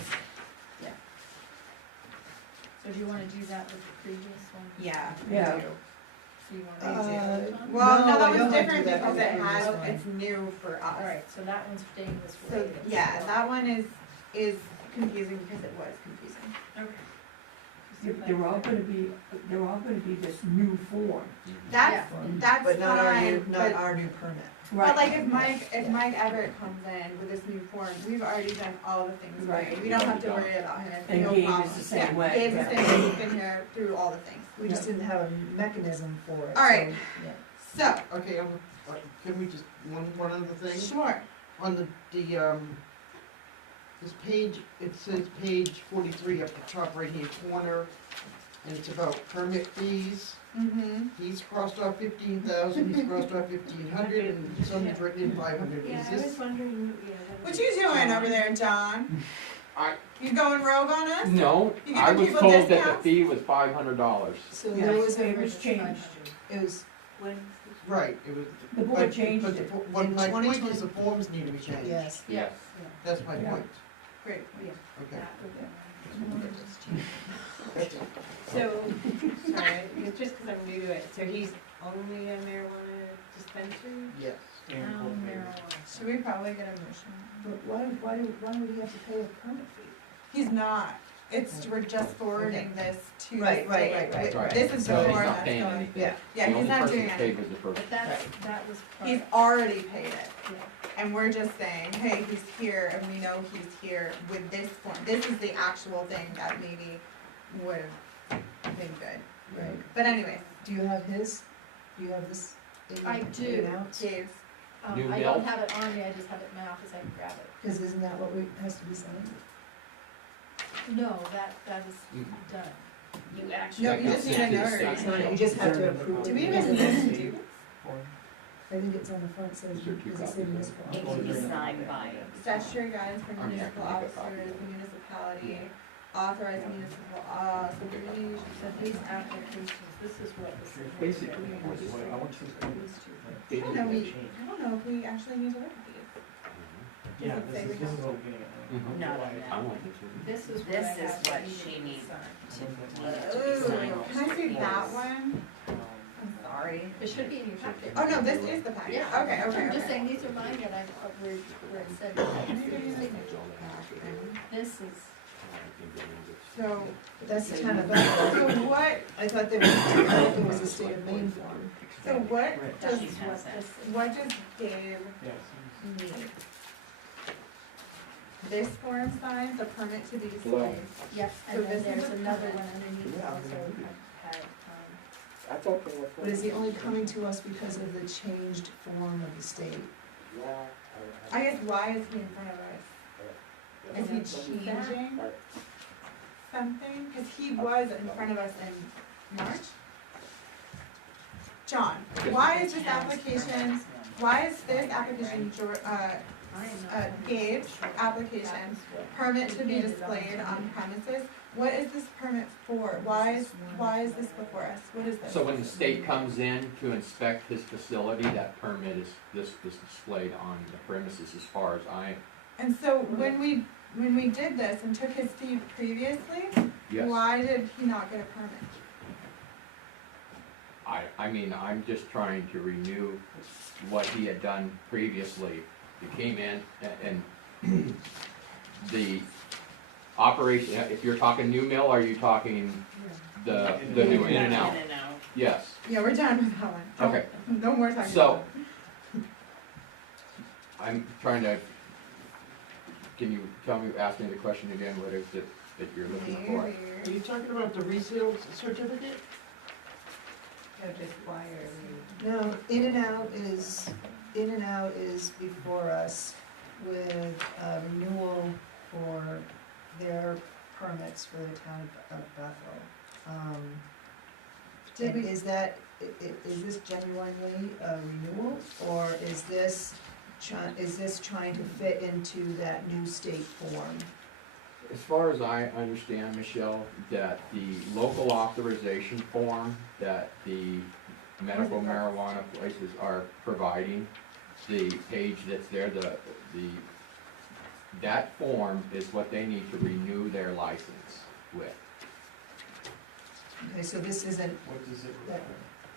So do you wanna do that with the previous one? Yeah. Yeah. So you wanna use the other one? Well, no, No, I that don't was wanna different do that. because it Okay, has, this one. it's new for us. Alright, so that one's staying this So, way. yeah, that one is confusing because it was confusing. They're all gonna be this new form. That's But not our fine, new, not but, our new permit. but like if Mike Everett comes in with this new form, we've already done all the things right. Right. We don't have to worry about him, And no Gabe is problem. the same Yeah, way, Gabe's the yeah. same way, he's been here through all the things. We just didn't have a mechanism for it. All right. so, yeah. So, okay, can we just, one other thing? sure, On the, this page, it says page 43 up the top right-hand corner, and it's about permit fees. He's crossed off 15,000, he's crossed off 1,500, and someone's written in 500. Yeah, Is I was this, wondering, yeah. what you doing over there, John? I- You going rogue on us? No, You I giving was people told that the discounts? fee was $500. So Yeah, there was it was changed. it was, right, it was. The board but- changed but the it. fo- What my point 2020 is, the forms need to be changed. yes. Yes. That's my Yeah. point. Great. Okay. That's it. So, sorry, it's just because I'm new to it, so he's only a marijuana dispensary? Yes. Should we probably get a motion? But why would he have to pay a permit fee? He's not, we're just forwarding this to the Right, right, state. right, right. This is the So form he's not that's paying going, anything. Yeah, yeah, he's not doing The only person who paid anything. was the person. But that was part. He's already paid it. And we're just saying, hey, he's here, and we know he's here with this form. This is the actual thing that maybe would have been good. right. But anyways, Do you have his? Do you have this? I do. Dave's, New I milk? don't have it on me, I just have it in my office, I can grab it. Because isn't that what has to be signed? No, that is Mhm. done. You actually. no, you just need a notary. It's not, you just have to approve. Do we it. even need to do? I think it's on the front, says, These are two does it say copies. municipal? It can be signed by. Statutory guidance for Okay, municipal I can make a copy. officers, the municipality, authorized municipal, so we, So these applications, this is what this is. Basically, We what's just- what I want to see. these two things. I don't know if we actually need to look at these. Yeah, Does it say we this is have- what we're getting at. Mhm. Not on I that. want it to. This is what I This is have that what needed she to be needs. signed. Ooh, can I see that one? I'm sorry. It should be in your packet. Oh, no, this is the packet. Yeah. Okay, okay, I'm just okay. saying, these are mine that I, where it said. This is, So, That's kind of bad. so what, I thought there was a state of Maine form. so what does, She has that. what does Dave Yes. need? This form signed, the permit to be Hello. displayed. yes, So and then this is there's a another permit. one underneath also had, That's okay with me. But is he only coming to us because of the changed form of the state? Well, I guess why is he in front of us? Is he changing something? Cause he was in front of us in March? John, why is this application, Gabe's application, permit to be displayed on premises? What is this permit for? Why is this before us? What is this? So when the state comes in to inspect his facility, that permit is displayed on the premises as far as And so when we did this and took his fee previously, yes. why did he not get a permit? I mean, I'm just trying to renew what he had done previously. He came in and the operation, if you're talking new mill, are you talking the new in and out? In and out. Yes, Yeah, we're done with that one. okay. No more talking So- about I'm trying to, can you ask me the question again, what is it that you're looking for? Are you talking about the resale certificate? No, In and Out is before us with a renewal for their permits for the town of Bethel. Did And we- is this genuinely a renewal, or is this trying to fit into that new state form? As far as I understand, Michelle, that the local authorization form that the medical marijuana places are providing, the page that's there, that form is what they need to renew their license with. Okay, so this isn't What does it that, require?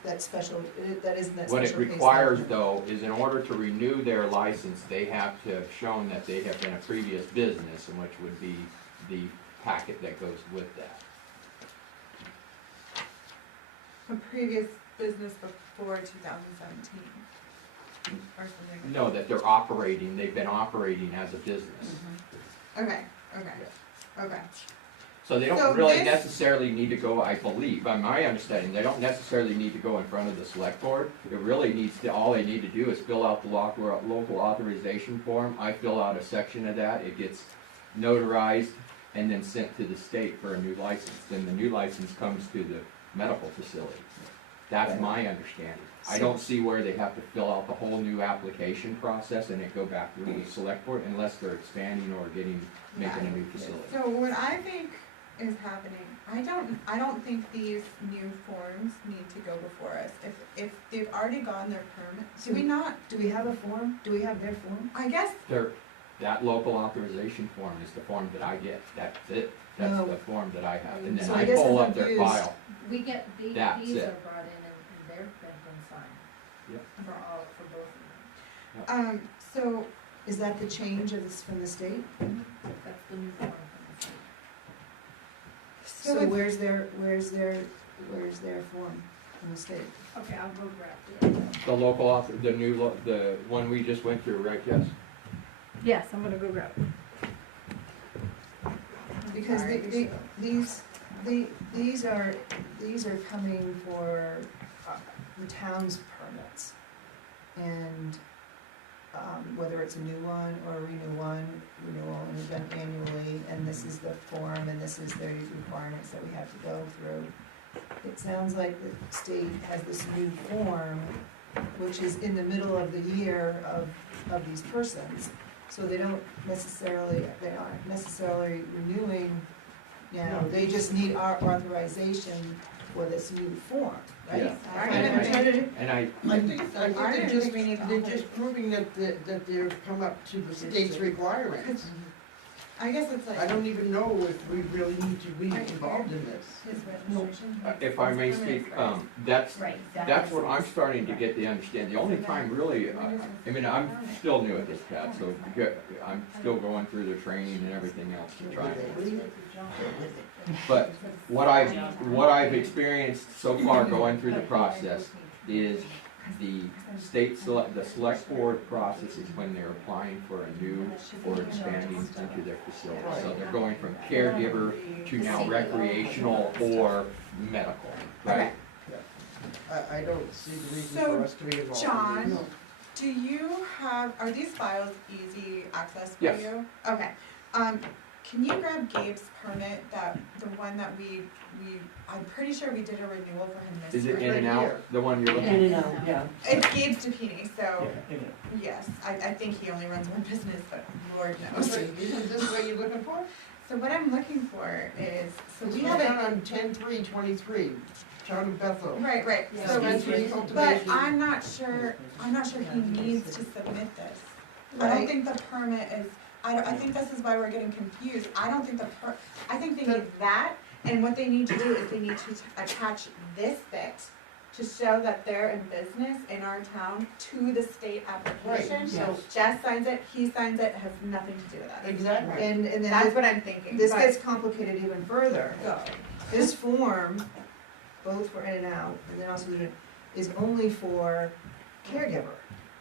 that special, that isn't that What special it case requires law. though is in order to renew their license, they have to have shown that they have been a previous business, and which would be the packet that goes with that. a previous business before 2017 or something. No, that they're operating, they've been operating as a business. Okay. Okay. So they So don't really this- necessarily need to go, I believe, by my understanding, they don't necessarily need to go in front of the select board. It really needs to, all they need to do is fill out the local authorization form. I fill out a section of that, it gets notarized and then sent to the state for a new license. Then the new license comes to the medical facility. That's my understanding. I don't see where they have to fill out the whole new application process and it go back to the select board unless they're expanding or making a new facility. So what I think is happening, I don't think these new forms need to go before us. If they've already gotten their permit, do we not? Do we have a form? Do we have their form? I guess, That local authorization form is the form that I get, that's it, that's No. the form that I have, and then So I I guess pull I'm up their confused. file. We get, these That's are it. brought in and they're been signed. Yep. For both of them. so, Is that the change of this from the state? That's the new form from the state. so So it's- where's their form from the state? Okay, I'll go grab it. The local author, the one we just went through, right, yes? Yes, I'm gonna go grab it. Because Sorry. these are coming for the town's permits. And whether it's a new one or a renewal is done annually, and this is the form, and this is the requirements that we have to go through. It sounds like the state has this new form, which is in the middle of the year of these persons. So they aren't necessarily renewing now, they just need our authorization for this new form, right? Yeah. I And didn't I, I think didn't they're think we need they're to- just proving that they've come up to the state's requirements. I guess it's like. I don't even know if we really need to be involved in this. His registration. if I may speak, that's Right, That's what I'm starting to get the understand. The only time really, I mean, I'm still new at this, Pat, so I'm still going through the training and everything else to try. But what I've experienced so far going through the process is the the select board process is when they're applying for a new or expanding into their facility. So they're going from caregiver to now recreational or medical, right? I don't see the reason So, for us to be involved in John, this. do you have, are these files easy access for Yes. you? Okay, can you grab Gabe's permit, the one that I'm pretty sure we did a renewal for him this Is it year. in and out, the one you're looking In and out, yeah. It's Gabe's Dupini, so, Yeah, in it. yes, I think he only runs one business, but Lord knows. Isn't this what you're looking for? So what I'm looking for is, so This we was haven't, done on 10/3/23, town of Bethel. right, Yeah. so, Dispensary but cultivation. I'm not sure he needs to submit this. I don't think the permit is, I think this is why we're getting confused. I don't think I think they need that, and what they need to do is they need to attach this bit to show that they're in business in our town to the state application. Right, So Jess signs it, he signs it, has nothing to do with us. Exactly. And then That's what I'm thinking, this but- gets complicated even further. Go. This form, both for in and out, and then also is only for caregiver.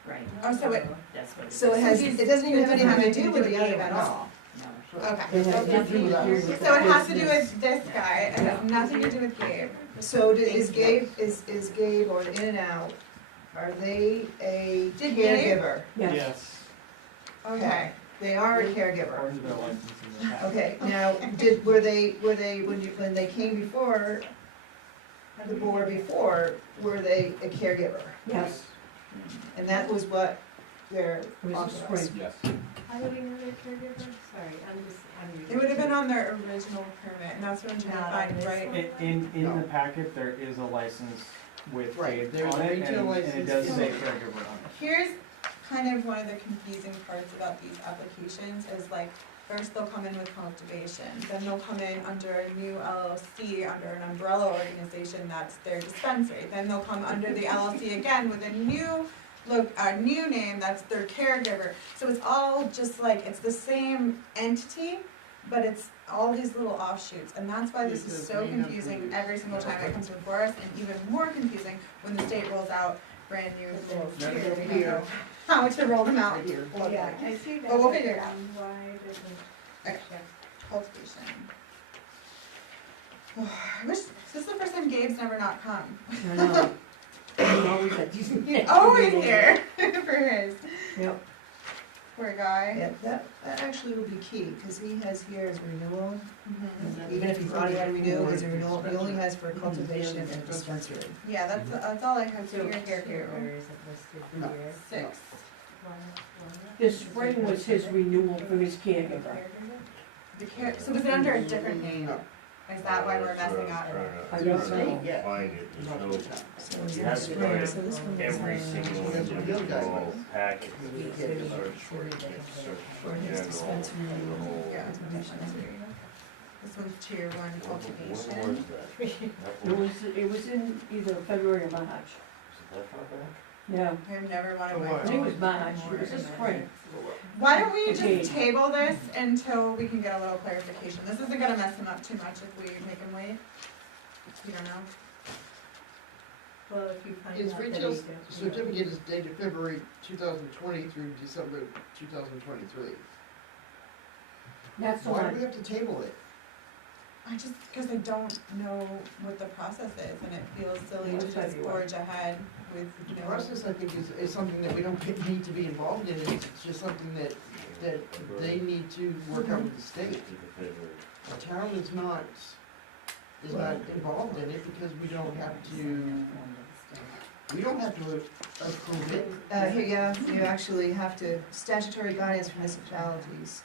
Right. Oh, so it, That's what it is. So it has, it doesn't even have anything to do with the other Gabe at all. No. okay. It has nothing to do with So it has to the do business. with this guy, it has nothing to do with Gabe. So is Gabe or in and out, are they a Did Gabe- caregiver? Yes. Okay. They are a caregiver. According to their license in the past. Okay, now, were they, when they came before, the board before, were they a caregiver? Yes. And that was what their It was a authorized. spring. Yes. How do we know they're caregiver? Sorry, I'm It would have been on their original permit, and that's what I'm trying to Not find, on this right? one. In No. the packet, there is a license with Right, Gabe there's on a it, retail and license. it does Yeah. say caregiver on it. Here's kind of one of the confusing parts about these applications is like, first they'll come in with cultivation, then they'll come in under a new LLC, under an umbrella organization that's their dispensary, then they'll come under the LLC again with a new name, that's their caregiver. So it's all just like, it's the same entity, but it's all these little offshoots, and that's why this is so confusing every single time it comes before us, and even more confusing when the state rolls out brand new rules here, we don't know how to roll them out. Right here. Yeah, I see that. But we'll figure it out. Why doesn't, Okay. Cultivation. I wish, this is the first time Gabe's never not come. I know. I'm always at these meetings. Always here for his. Yep. Poor guy. Yeah, that actually will be key, because he has here his renewal, Mhm. even if he thought he had to renew, his renewal, he only has for cultivation and dispensary. Yeah, that's all I have so here. caregiver isn't listed No. here? 6. This spring was his renewal for his caregiver. So was it under a different name? No. Is that why we're messing up? I don't know. Yeah. Find it, there's no, So You is have this to spring, find so this one is, every single That's what the other guy individual was. packet, you can search for it, you can search for for his general, dispensary. the whole. Yeah. This one's tier 1 When cultivation. was that? It was in either February or March. Is that far back? Yeah, I've never wanted For my what? I think it was phone March, more it was than this that. spring. Why don't we Okay. just table this until we can get a little clarification? This isn't gonna mess him up too much if we make him wait. We don't know. Well, if you find His out that retail he's certificate is dated February 2020 through December 2023. That's the Why do we one. have to table it? Because I don't know what the process is, and it feels silly to Well, just February. forge ahead with, The you know. process, I think, is something that we don't need to be involved in. It's just something that they need to work out with the state. The town is not involved in it because we don't have to approve it. Here, you actually have to, statutory guidance for municipalities.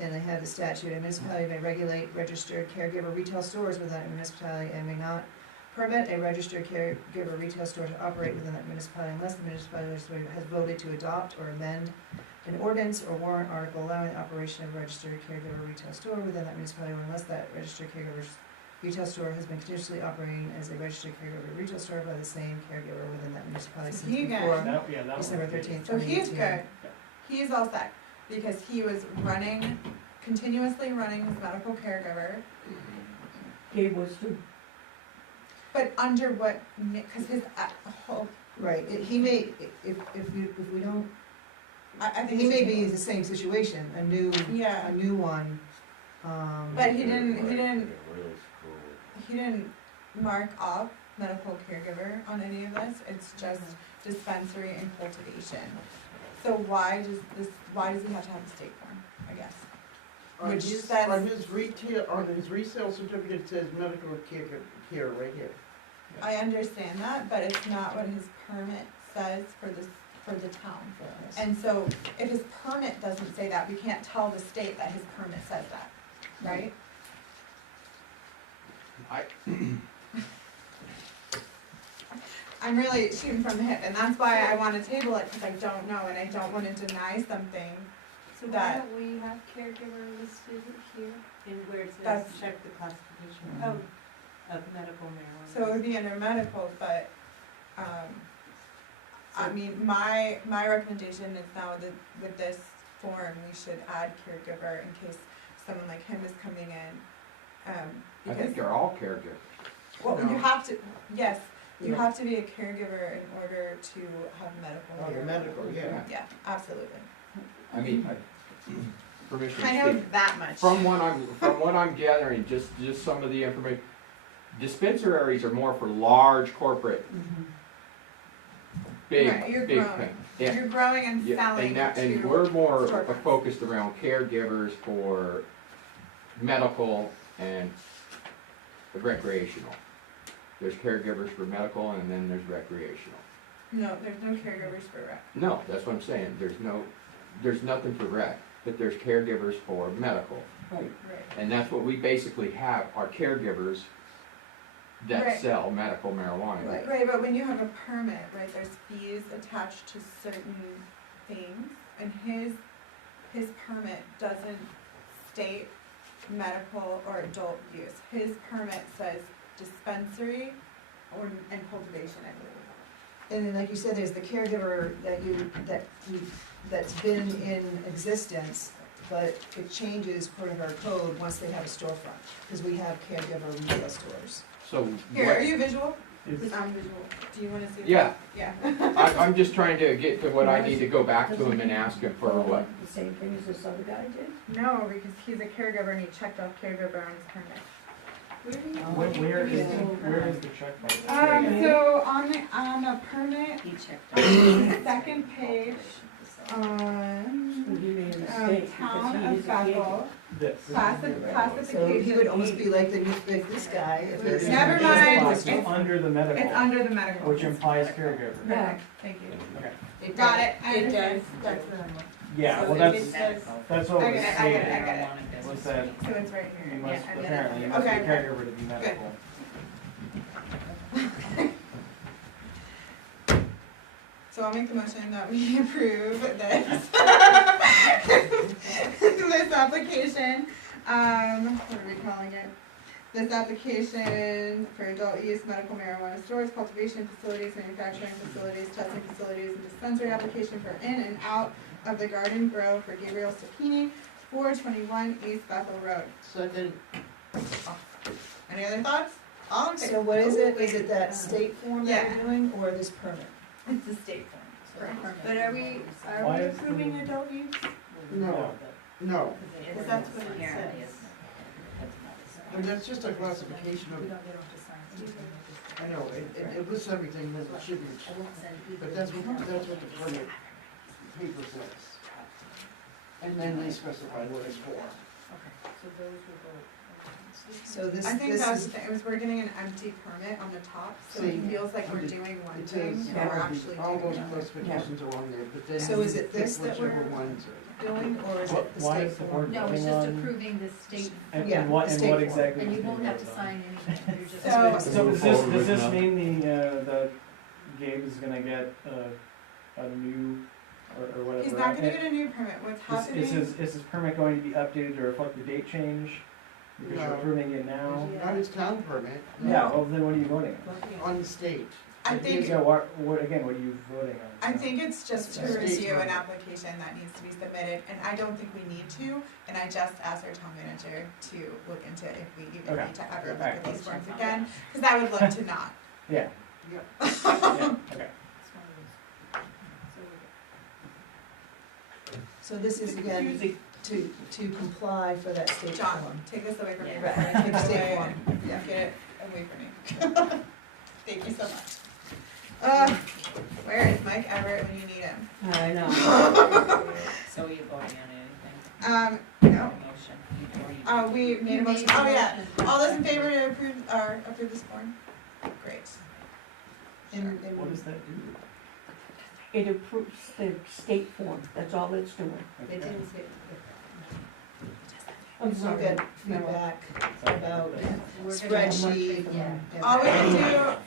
And they have the statute, a municipality may regulate registered caregiver retail stores within that municipality and may not permit a registered caregiver retail store to operate within that municipality unless the municipality legislature has voted to adopt or amend an ordinance or warrant article allowing the operation of a registered caregiver retail store within that municipality, or unless that registered caregiver's retail store has been continuously operating as a registered caregiver retail store by the same caregiver within that municipality So since he got- before That, yeah, that one. December 13th, So he's 2018. good. He's all set, because he was continuously running his medical caregiver, Gabe was too. but under what, because his whole, Right, he may, if we don't, I think. he may it's- be in the same situation, a Yeah, new one, but he didn't Really screw mark off, medical caregiver on any of this, it's just dispensary and cultivation. So why does he have to have a state form, I guess? Which says- On his retail, on his resale certificate, it says medical care right here. I understand that, but it's not what his permit says for the town. And so if his permit doesn't say that, we can't tell the state that his permit says that, right? I'm really shooting from the hip, and that's why I wanna table it, cause I don't know, and I don't wanna deny something. So why That- don't we have caregiver listed here, in where it says That's- check the classification of medical marijuana? So it would be under medical, but, I mean, my recommendation is now that with this form, we should add caregiver in case someone like him is coming in, I because, think they're all caregivers. well, you No. have to, yes, you No. have to be a caregiver in order to have medical. Oh, the marijuana. medical, yeah. Yeah, absolutely. I mean, permission to I know speak. that much. From what I'm gathering, just some of the information, dispensaries are more for large corporate, big, Right, you're big growing. things. Yeah. You're growing and Yeah, selling and to we're more storefronts. focused around caregivers for medical and recreational. There's caregivers for medical and then there's recreational. No, there's no caregivers for rec. No, that's what I'm saying, there's nothing for rec, but there's caregivers for medical. Right. And that's what we basically have, are caregivers that Right. sell medical marijuana. Right, but when you have a permit, right, there's fees attached to certain things, and his permit doesn't state medical or adult use. His permit says dispensary and cultivation, I believe. And then, like you said, there's the caregiver that's been in existence, but it changes according to our code once they have a storefront, because we have caregiver retail stores. So Here, what- are you visual? Is- Because I'm visual. Do you wanna see? Yeah. Yeah. I'm just trying to get to what I need to go back to him and ask him for what. The same thing as this other guy did? No, because he's a caregiver and he checked off caregiver on his permit. Where is the check mark? So on the permit, He checked. the second page, on, He made a mistake because town he of is a kid. Bethel, This. classification. So he would almost be like this guy. if there's- Never mind. It's under the medical. It's under the medical. Which implies caregiver. Perfect, thank you. Okay. Got it, I It understand. does, that's the one. Yeah, So well, if that's, it says- that's what I was get it, I stated. get it, I get it. Was that So it's right you here. must, Yeah, I get it. apparently, you must be a Okay. caregiver to be medical. So I'll make the motion that we approve this. This application, what are we calling it? This application for adult use medical marijuana stores, cultivation facilities, manufacturing facilities, testing facilities, and dispensary application for in and out of the garden grow for Gabriel Sapini, 421 East Bethel Road. Second, Any other thoughts? All in favor? So what is it? Is it that state form that Yeah. we're doing, or this permit? It's the state form. But are we Why is the- approving adult use? no, no, Because that's what it says. and that's just a classification of, I know, it lists everything that it shouldn't, but that's what the permit paper says. And then they specify what it's for. So this, I think this that's is, the thing, is we're getting an empty permit on the top, so it See, feels like we're doing one It thing, says, and we're actually all those doing another. classifications are on there, but then So you is it pick this that whichever we're- ones. doing, or is Why- it the why state is the form? board No, it's voting just on- approving the state, And, Yeah, and what, the and state what form. exactly? and is you being won't have to voted on? sign anything, you're just. So- So Move does forward this with mean nothing. that Gabe is gonna get a new, or whatever? He's not gonna get a new permit, what's happening? Is his permit going to be updated to reflect the date change? Because you're No. approving it now? Not his town permit. Yeah, well, then what are you voting on? On the state. I think, Yeah, what again, what are you voting on? I think it's just to State review an permit. application that needs to be submitted, and I don't think we need to, and I just asked our town manager to look into if we even Okay. need to ever look Alright. at these forms again, cause I would love to not. Yeah. Yep. Yeah, okay. So this is again to comply for that state John, form. take this away from me. Yeah. Take Take state away, form. get it away from me. Thank you so much. Where is Mike Everett when you need him? I know. So are you voting on anything? No. Motion? Or you- We made a motion. Oh, yeah. All those in favor to approve this form? Great. And- What does that do? It approves the state form, that's all it's doing. They didn't say. I'm sorry. We've got feedback about spreadsheet. Yeah.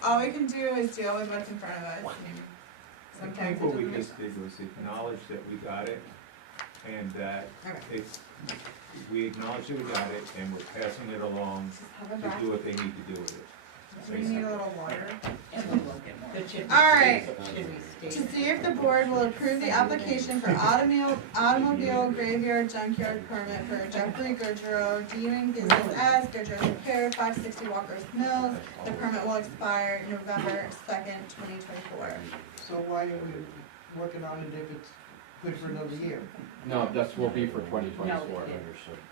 All we can do is deal with what's in front of us. I Sometimes think it what we doesn't just did was acknowledge that we got it, and that Okay. it's, we acknowledge that we got it, and we're passing it along Just have it to back. do what they need to do with it. Do we need a little water? And we will get more. So should we All right. state- Should we To state? see if the board will approve the application for automobile graveyard junkyard permit for Jeffrey Goodrow, doing business as Goodrow Repair, 560 Walker's Mills. The permit will expire November 2nd, 2024. So why are we working on it if it's good for another year? No, that's will be for 2024.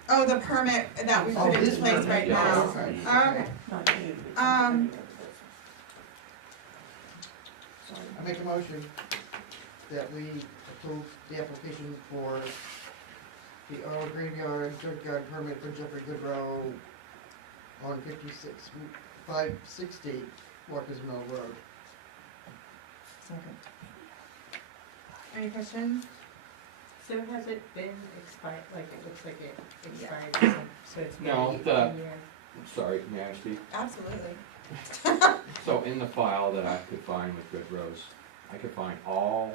Oh, the permit that we Oh, put into this place permit, right yeah, now. okay. Okay. Not you. I make a motion that we approve the application for the auto graveyard junkyard permit for Jeffrey Goodrow on 560 Walker's Mill Road. Second. Any questions? So has it been expired, like it looks like it expired, so it's No, maybe the- 1 year? Sorry, may I speak? Absolutely. So in the file that I could find with Goodrow's, I could find all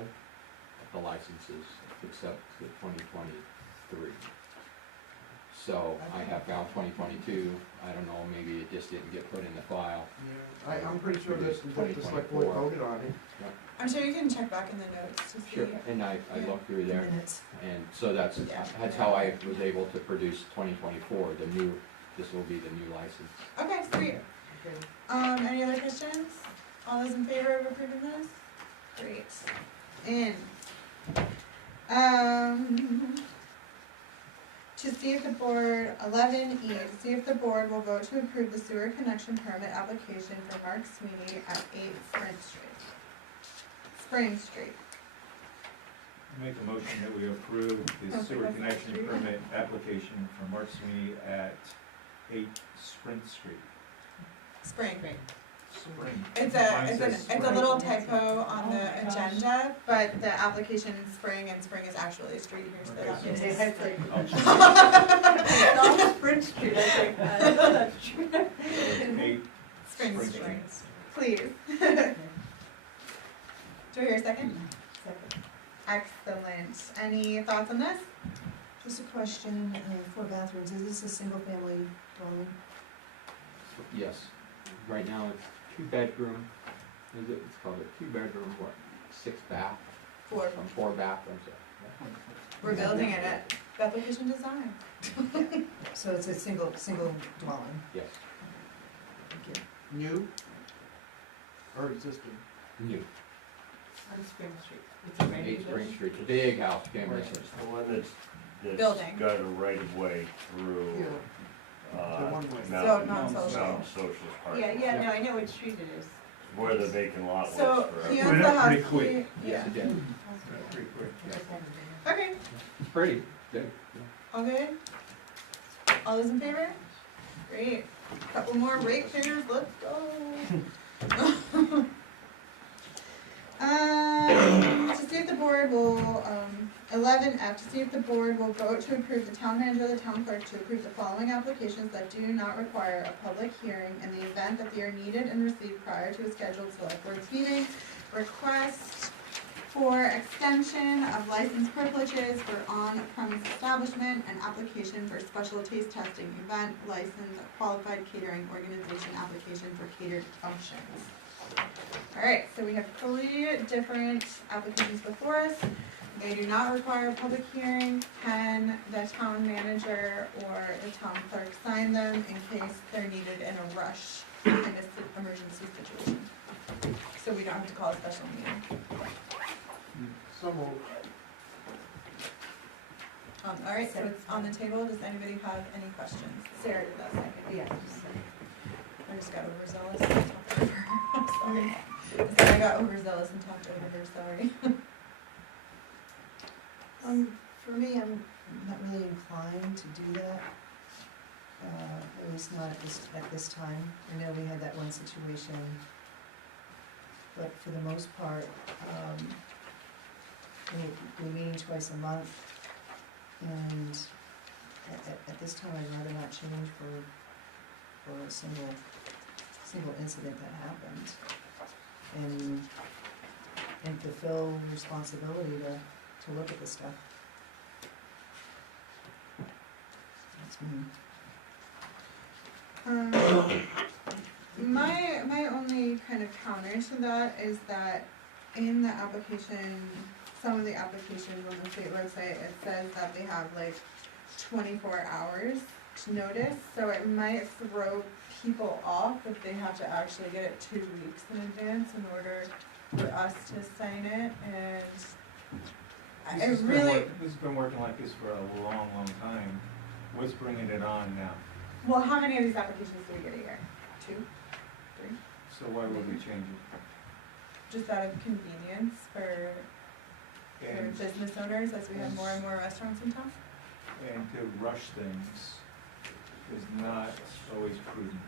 the licenses except the 2023. So I have found 2022, I don't know, maybe it just didn't get put in the file. Yeah, I'm pretty sure that the select board 2024. voted on it. I'm sure you can check back in the notes to see. Sure, and I looked through there, Minutes. and so that's how I was able to produce 2024, the new, this will be the new license. Okay, sweet. Any other questions? All those in favor of approving this? Great. In. To see if the board, 11E, to see if the board will vote to approve the sewer connection permit application for Mark Sweeney at 8 Spring Street. Make a motion that we approve the sewer connection permit application for Mark Sweeney at 8 Sprint Street. Spring. Spring. It's Mine a says it's a little typo on the agenda, but the application is Spring and Spring is actually a street here, so that makes Okay, sense. that's like, Oh, it's on Sprint Street, I think, I know that's true. 8 Spring Spring Street, Street. please. Do I hear a second? Second. Excellent. Any thoughts on this? Just a question, 4 bathrooms, is this a single family dwelling? Yes, right now it's 2-bedroom, is it, it's called a 2-bedroom, what, 6 bath? 4. 4 bathrooms. We're building it at Bethel Kitchen Design. So it's a single dwelling? Yes, New or existing? new, On Spring Street. It's a brand new 8 Spring building. Street, the big house, family. It's the one that's Building. got a right of way through, The one way. So Mountain Mount Social. Socialist Park. Yeah, no, I know what street it is. Where the vacant lot was So he forever. owns the Went up house. pretty quick. Yeah. Yes, it did, Pretty quick. Okay, it's pretty, good. all good? All those in favor? Great. Couple more ratepayers, let's go. To see if the board will, 11F, to see if the board will vote to approve the town manager or the town clerk to approve the following applications that do not require a public hearing in the event that they are needed and received prior to a scheduled select board's meeting. Request for extension of license privileges for on-premise establishment, an application for special taste testing event license, qualified catering organization application for catered functions. Alright, so we have 3 different applications before us. They do not require a public hearing. Can the town manager or the town clerk sign them in case they're needed in a rush in an emergency situation? So we don't have to call a special meeting. So moved. Alright, so it's on the table. Does anybody have any questions? Sarah did that second. Yeah, just I just got overzealous. I got overzealous and talked over her, sorry. For me, I'm not really inclined to do that. At least not at this time. I know we had that one situation, but for the most part, we're meeting twice a month, and at this time, I'd rather not change for a single incident that happened, and fulfill responsibility to look at this stuff. That's me. My only kind of counter to that is that in the application, some of the applications on the state website, it says that they have like 24 hours to notice, so it might throw people off if they have to actually get it 2 weeks in advance in order for us to sign it, and This I has been really, this has been working like this for a long, long time. What's bringing it on now? well, how many of these applications do we get a year? 2? 3? So why would we change it? Just out of convenience for And, business owners as we have more and more restaurants in town? and to rush things is not always prudent.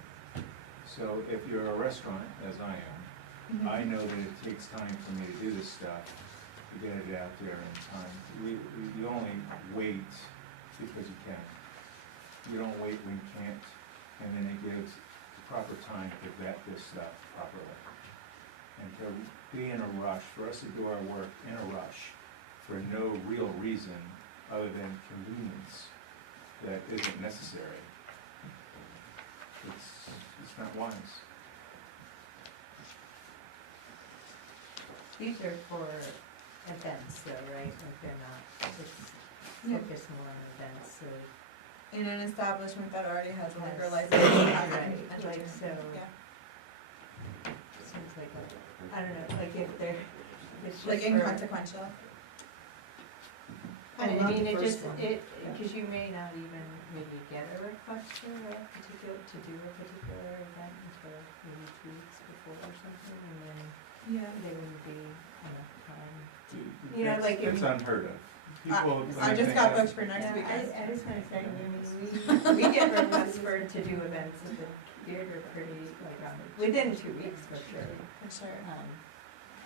So if you're a restaurant, as I am, I know that it takes time for me to do this stuff, to get it out there in time. You only wait because you can. You don't wait when you can't, and then it gives the proper time to vet this stuff properly. And to be in a rush, for us to do our work in a rush, for no real reason other than convenience that isn't necessary, it's not wise. These are for events though, right? Like they're not, it's focused more on events, so. In an establishment that already has a liquor Yes. license. Right, like so. Yeah. Seems like, I don't know, like if they're, it's Like just for. inconsequential. I Not mean, the it first just, one. cause you may not even maybe get a request for a particular, to do a particular event until maybe 2 weeks before or something, and then Yeah. there wouldn't be enough time. You know, That's- like if That's you- unheard of. People, when I they just think got that- booked for next week. I was gonna say, I mean, we get requests to do events at the theater pretty, like, within 2 weeks for sure. For sure.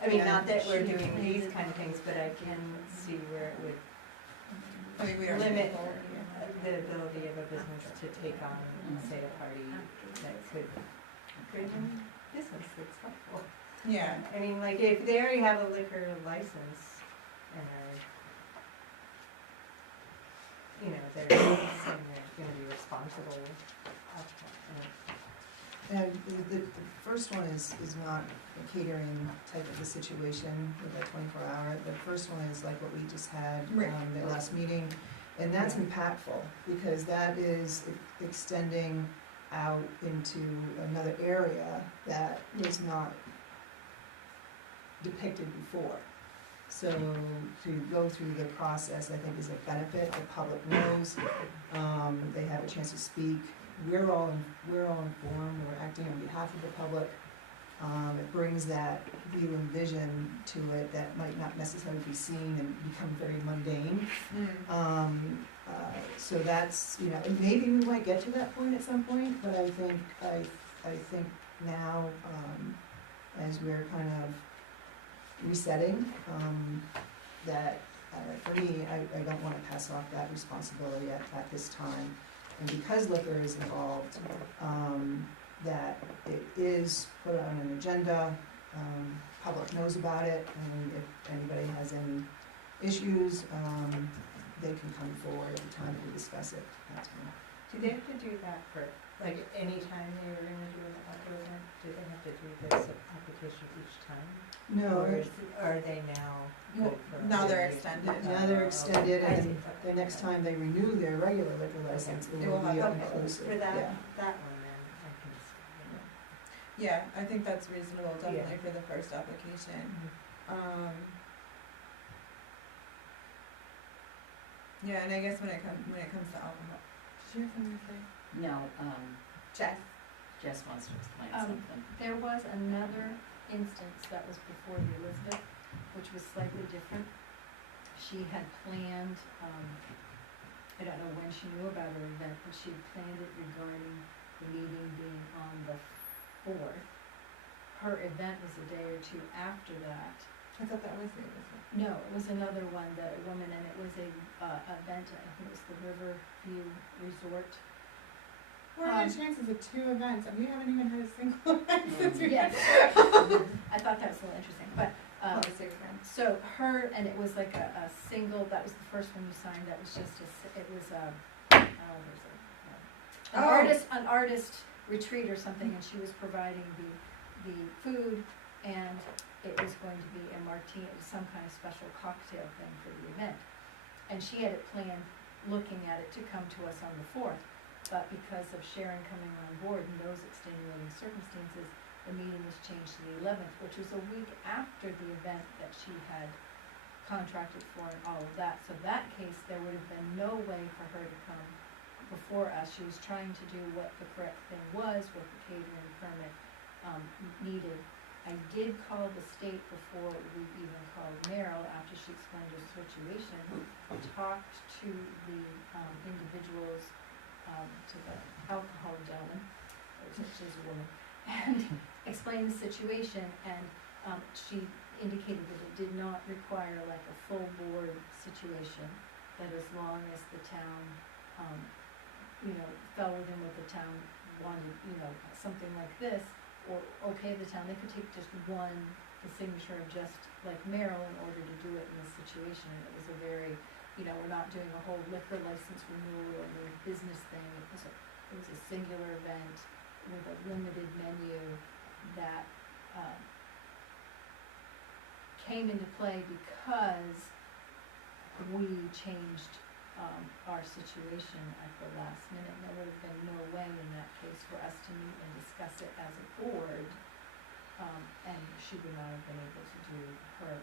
I mean, Yeah. not that we're doing these kind of things, but I can see where it would I mean, we are. limit the ability of a business to take on, say, a party that could bring in business that's helpful. Yeah. I mean, like, if they already have a liquor license and are, you know, they're saying they're gonna be responsible. And the first one is not a catering type of a situation with that 24-hour. The first one is like what we just had, Right. the last meeting. And that's impactful because that is extending out into another area that was not depicted before. So to go through the process, I think is a benefit. The public knows, they have a chance to speak. We're all informed, we're acting on behalf of the public. It brings that view and vision to it that might not necessarily be seen and become very mundane. So that's, you know, and maybe we might get to that point at some point, but I think now, as we're kind of resetting, that, for me, I don't wanna pass off that responsibility at this time. And because liquor is involved, that it is put on an agenda, public knows about it, and if anybody has any issues, they can come forward at the time to discuss it, that's fine. Do they have to do that for, like, any time they were gonna do an outdoor event? Do they have to do this application each time? No, Or are they now good for? Now they're year? extended. now they're extended, I and see. the next time they renew their regular liquor license, it It will will be have- all okay. inclusive, For yeah. that one then, I can see. Yeah, I think that's reasonable, definitely for the first application. Yeah, and I guess when it comes to alcohol, did you have something to say? No, Jess? Jess wants to explain Um, something. There was another instance that was before the Elizabeth, which was slightly different. She had planned, I don't know when she knew about her event, but she had planned it regarding the meeting being on the 4th. Her event was a day or two after that. I thought that was the Elizabeth. No, it was another one, that a woman, and it was a, event, I think it was the Riverview Resort. What are the chances of 2 events, and we haven't even had a single event since we. Yes. I thought that was a little interesting, but, so her, and it was like a single, that was the first one you signed, that was just it was an artist retreat or something, and she was providing the food, and it was going to be a martini, some kind of special cocktail thing for the event. And she had it planned, looking at it, to come to us on the 4th, but because of Sharon coming on board and those extenuating circumstances, the meeting was changed to the 11th, which was a week after the event that she had contracted for and all of that. So that case, there would have been no way for her to come before us. She was trying to do what the correct thing was, what the catering permit needed. I did call the state before we even called Merrill, after she explained her situation, talked to the individuals, to the alcohol gentleman, which is a woman, and explained the situation, and she indicated that it did not require like a full board situation, that as long as the town, fell within what the town wanted, something like this, or okay, the town, they could take just the signature of just like Merrill in order to do it in this situation. And it was a very, we're not doing a whole liquor license renewal or new business thing. It was a singular event with a limited menu that came into play because we changed our situation at the last minute. There would have been no way in that case for us to meet and discuss it as a board, and she would not have been able to do her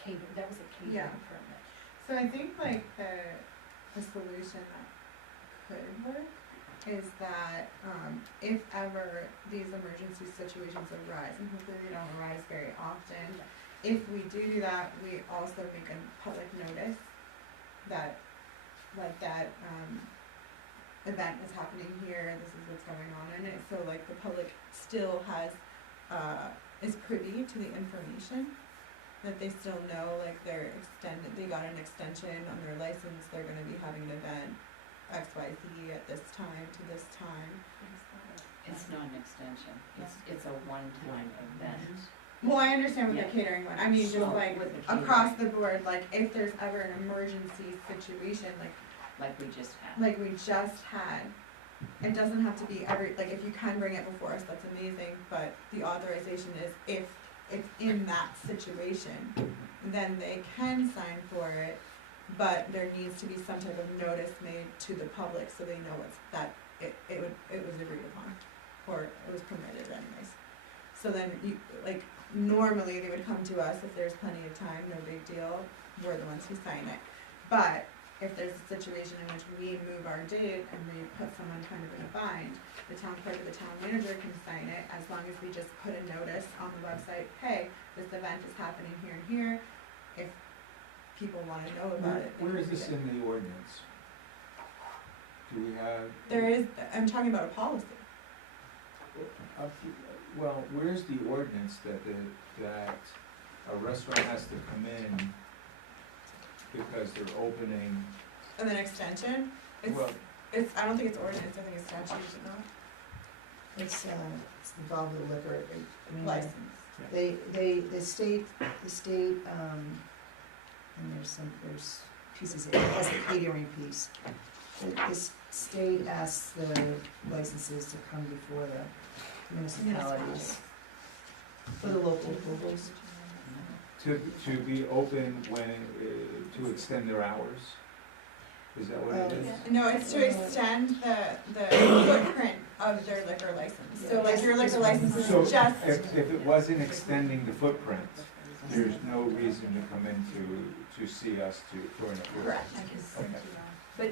catering. That was a catering permit. So I think like the solution that could work is that if ever these emergency situations arise, and hopefully they don't arise very often, if we do that, we also make a public notice that event is happening here, this is what's going on in it, so like the public still has, is privy to the information, that they still know, like they got an extension on their license, they're gonna be having an event XYZ at this time to this time. It's not an extension, it's a one-time event. Well, I understand with the catering one, I mean, just like With the catering. across the board, like if there's ever an emergency situation, Like we just had. like we just had, it doesn't have to be like if you can bring it before us, that's amazing, but the authorization is if it's in that situation, then they can sign for it, but there needs to be some type of notice made to the public so they know it was agreed upon, or it was permitted anyways. So then normally they would come to us if there's plenty of time, no big deal, we're the ones who sign it. But if there's a situation in which we move our date and we put someone kind of in a bind, the town clerk or the town manager can sign it, as long as we just put a notice on the website, hey, this event is happening here and here, if people wanna know about it. they Where can is this read it. in the ordinance? Do we have? There is, I'm talking about a policy. Well, where's the ordinance that a restaurant has to come in because they're opening? And then extension, Well, I don't think it's ordinance, I think it's statute, is it not? It's involved with liquor, License. the state, and there's pieces, it has a catering piece. The state asks the licenses to come before the municipalities for the local approvals. to be open to extend their hours? Is that what it is? No, it's to extend the footprint of their liquor license. So like your liquor license is So just, if it wasn't extending the footprint, there's no reason to come in to see us for an approval? correct. Okay. But,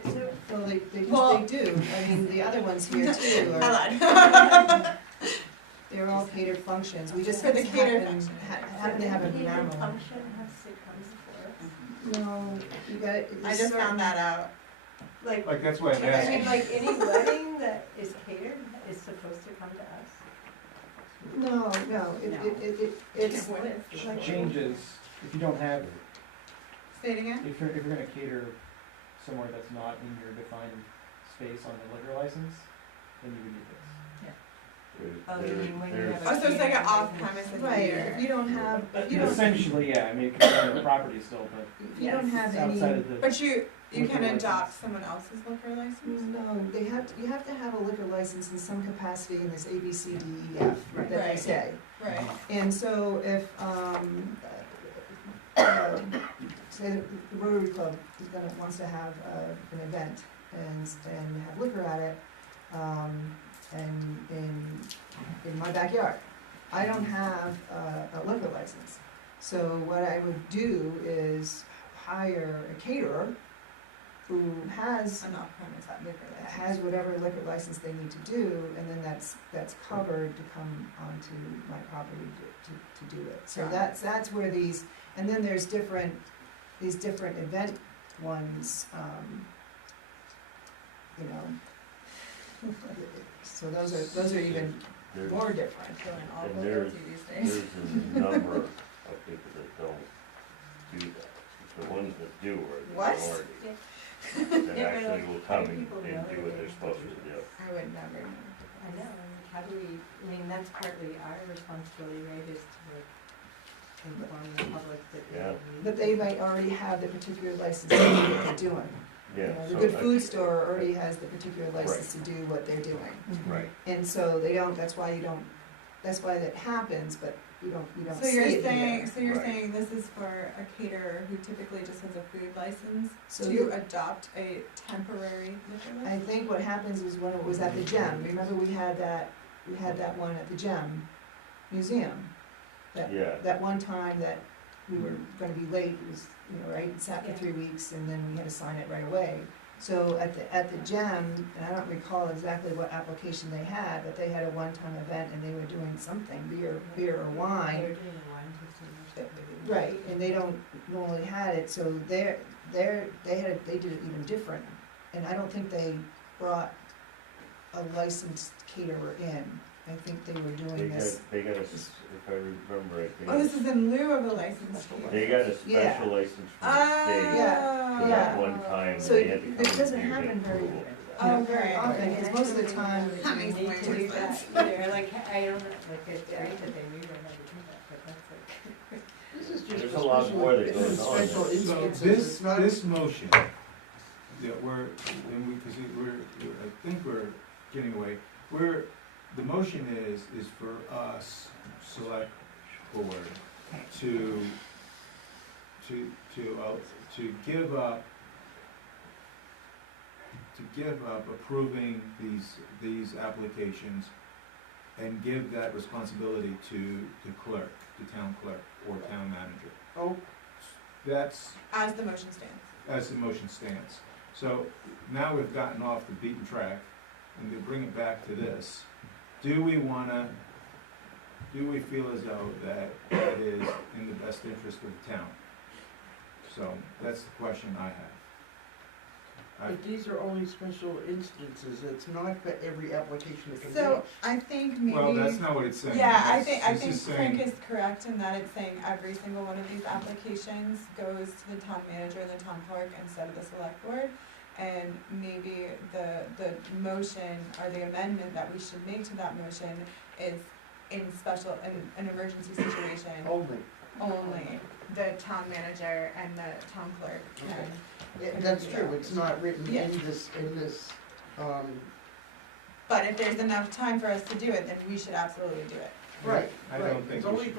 well, they Well- do, I mean, the other ones here too I are, lied. They're all catered functions, we just For the catered happen, function. happen to have a Catered memo. function has to come before us. No, you got it. I just found that out. Like, Like, that's why I'm I asking. mean, like any wedding that is catered is supposed to come to us. No, it's, When it's It changes, if you don't have, Say it again? if you're gonna cater somewhere that's not in your defined space on the liquor license, then you would need this. Oh, you mean when you have a Oh, so it's like an catered off-premise business. right, caterer. if you don't have, if you don't, Essentially, yeah, I mean, it could be on the property still, but if you don't have it's any. outside of the, But you Liquor can license. adopt someone else's liquor license? No, you have to have a liquor license in some capacity in this A, B, C, D, E, F that they Right. say. Right. And so if, say the Rotary Club is wants to have an event and have liquor at it, and in my backyard, I don't have a liquor license. So what I would do is hire a caterer who has An off-premise liquor license. has whatever liquor license they need to do, and then that's covered to come onto my property to do it. So Got it. that's where these, and then there's these different event ones, you know. So those are even There's, more different. Feeling all and guilty these days. there's a number of people that don't do that. The ones that do are the What? minority. Yeah. That Yeah, but actually like, will how come do and people do know what that they're supposed to do. I would never know. I know, and how do we, I mean, that's partly our responsibility, right, is to like inform the public that they Yeah. need. But they might already have the particular license to do what they're doing. Yeah, You know, so the good I- food store already has the particular license to do what they're doing. Right. And so they don't, that's why that happens, but you don't So see you're it saying, here. so you're Right. saying this is for a caterer who typically just has a food license So to you- adopt a temporary liquor I license? think what happens is when it was at the Gem, remember we had that one at the Gem Museum? Yeah. That one time that we were gonna be late, it was, you know, right, it sat for Yeah. 3 weeks and then we had to sign it right away. So at the Gem, and I don't recall exactly what application they had, but they had a one-time event and they were doing something, beer or They wine. were doing a wine tasting or something. Right, and they don't normally had it, so they did it even different. And I don't think they brought a licensed caterer in. I think they were They doing this. got if I remember right, Oh, this is in lieu of a license. they got a Yeah. special license from Oh. the state Yeah, for that one time, So they had to come it and doesn't do happen that very- approval. Oh, very right. often, because most of the time, That makes Need more to do that sense. either, like, I don't know, like, it's great that they knew they had to do that, but that's like. This is just There's for a lot special- more that this goes is on. special So instances, this, it's not. this motion, that we're, and we, cause I think we're getting away, the motion is for us, select board, to give up approving these applications and give that responsibility to the clerk, the town clerk or town manager. Oh, That's As the motion stands. as the motion stands. So now we've gotten off the beaten track, and to bring it back to this, do we feel as though that it is in the best interest of the town? So that's the question I have. but these are only special instances, it's not for every application that comes in. So I think maybe. Well, that's not what it's saying. Yeah, I It's- think this is Frank saying- is correct in that it's saying every single one of these applications goes to the town manager and the town clerk instead of the select board. And maybe the motion or the amendment that we should make to that motion is in an emergency situation, only the town manager and the town clerk can. Yeah, that's true, it's not written Yeah. in this, But if there's enough time for us to do it, then we should absolutely do it. right, I right. don't think It's we only should.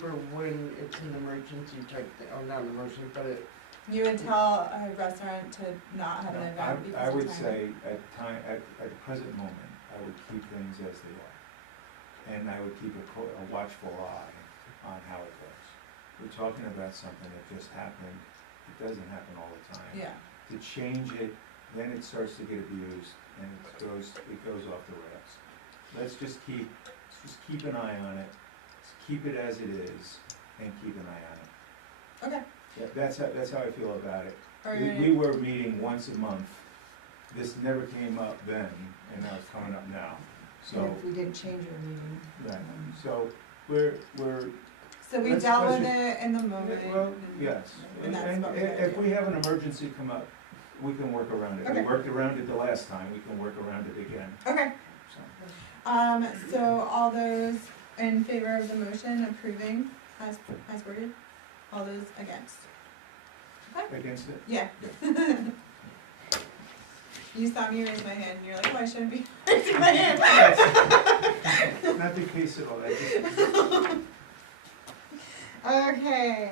for when it's an emergency type thing, or not an emergency, but it, You would tell a restaurant to not have an event because I of would time. say at the present moment, I would keep things as they are. And I would keep a watchful eye on how it goes. We're talking about something that just happened, it doesn't happen all the time. Yeah, To change it, then it starts to get abused, and it goes off the rails. Let's just keep just keep an eye on it, just keep it as it is, and keep an eye on it. Okay. That's how I feel about it. Alright. We were meeting once a month, this never came up then, and now it's coming up now, so, And if we didn't change our meeting, right, so, we're, So we Let's- dealt let's with ju- it in the moment. well, and- yes. And that's And what we're gonna if do. we have an emergency come up, we can work around it. We Okay. worked around it the last time, we can work around it again, Okay, so. so all those in favor of the motion approving as worded? All those against? Against it? Yeah. You saw me raise my hand and you're like, oh, I shouldn't be raising my hand. Not the case at all, I just, Okay,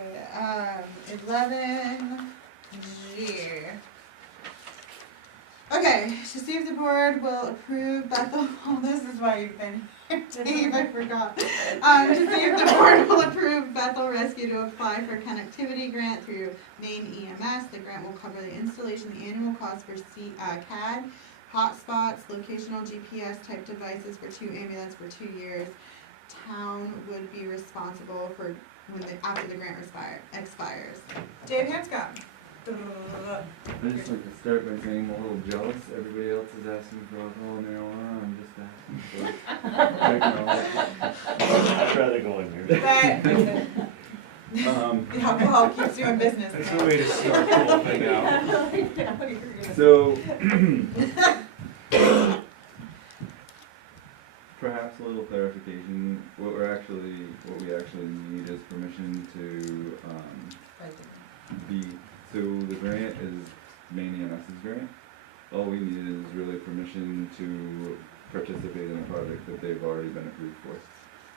11G. Okay, to see if the board will approve Bethel, oh, this is why you've been here, Dave, I forgot. To see if the board will approve Bethel Rescue to apply for connectivity grant through Maine EMS. The grant will cover the installation, the annual cost for CAD, hotspots, locational GPS type devices for 2 ambulance for 2 years. Town would be responsible for after the grant expires. Dave Hanscom. I'd just like to start by saying I'm a little jealous. Everybody else is asking for alcohol and marijuana. I'm just asking for technology. I'd rather go in here. The alcohol keeps you in business. that's the way to start the whole thing out. So, perhaps a little clarification. What we actually need is permission to so the grant is Maine EMS's grant. All we need is really permission to participate in a project that they've already been approved for.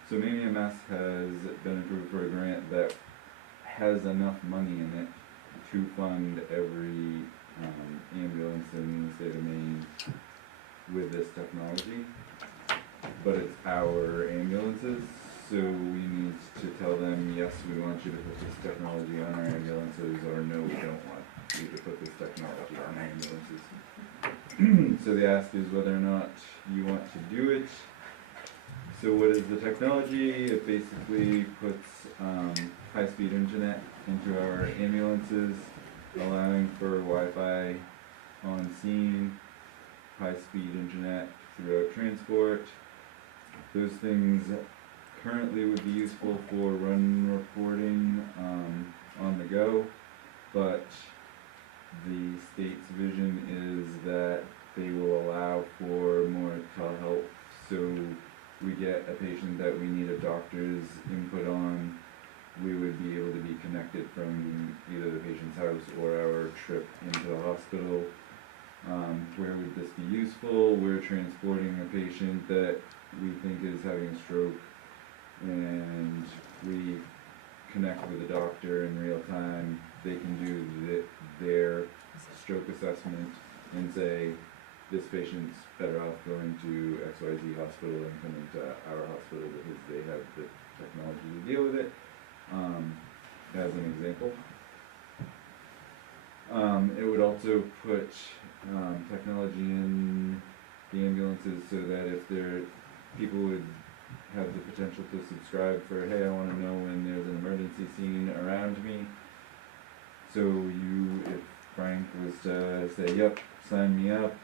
So Maine EMS has been approved for a grant that has enough money in it to fund every ambulance in the state of Maine with this technology. But it's our ambulances, so we need to tell them, yes, we want you to put this technology on our ambulances, or no, we don't want you to put this technology on our ambulances. So the ask is whether or not you want to do it. So what is the technology? It basically puts high-speed internet into our ambulances, allowing for Wi-Fi on scene, high-speed internet throughout transport. Those things currently would be useful for run reporting on the go, but the state's vision is that they will allow for more telehealth. So we get a patient that we need a doctor's input on, we would be able to be connected from either the patient's house or our trip into the hospital. Where would this be useful? We're transporting a patient that we think is having a stroke, and we connect with the doctor in real time. They can do their stroke assessment and say, this patient's better off going to XYZ hospital than coming to our hospital because they have the technology to deal with it, as an example. It would also put technology in the ambulances so that if people would have the potential to subscribe for, hey, I want to know when there's an emergency scene around me. So if Frank was to say, yep, sign me up,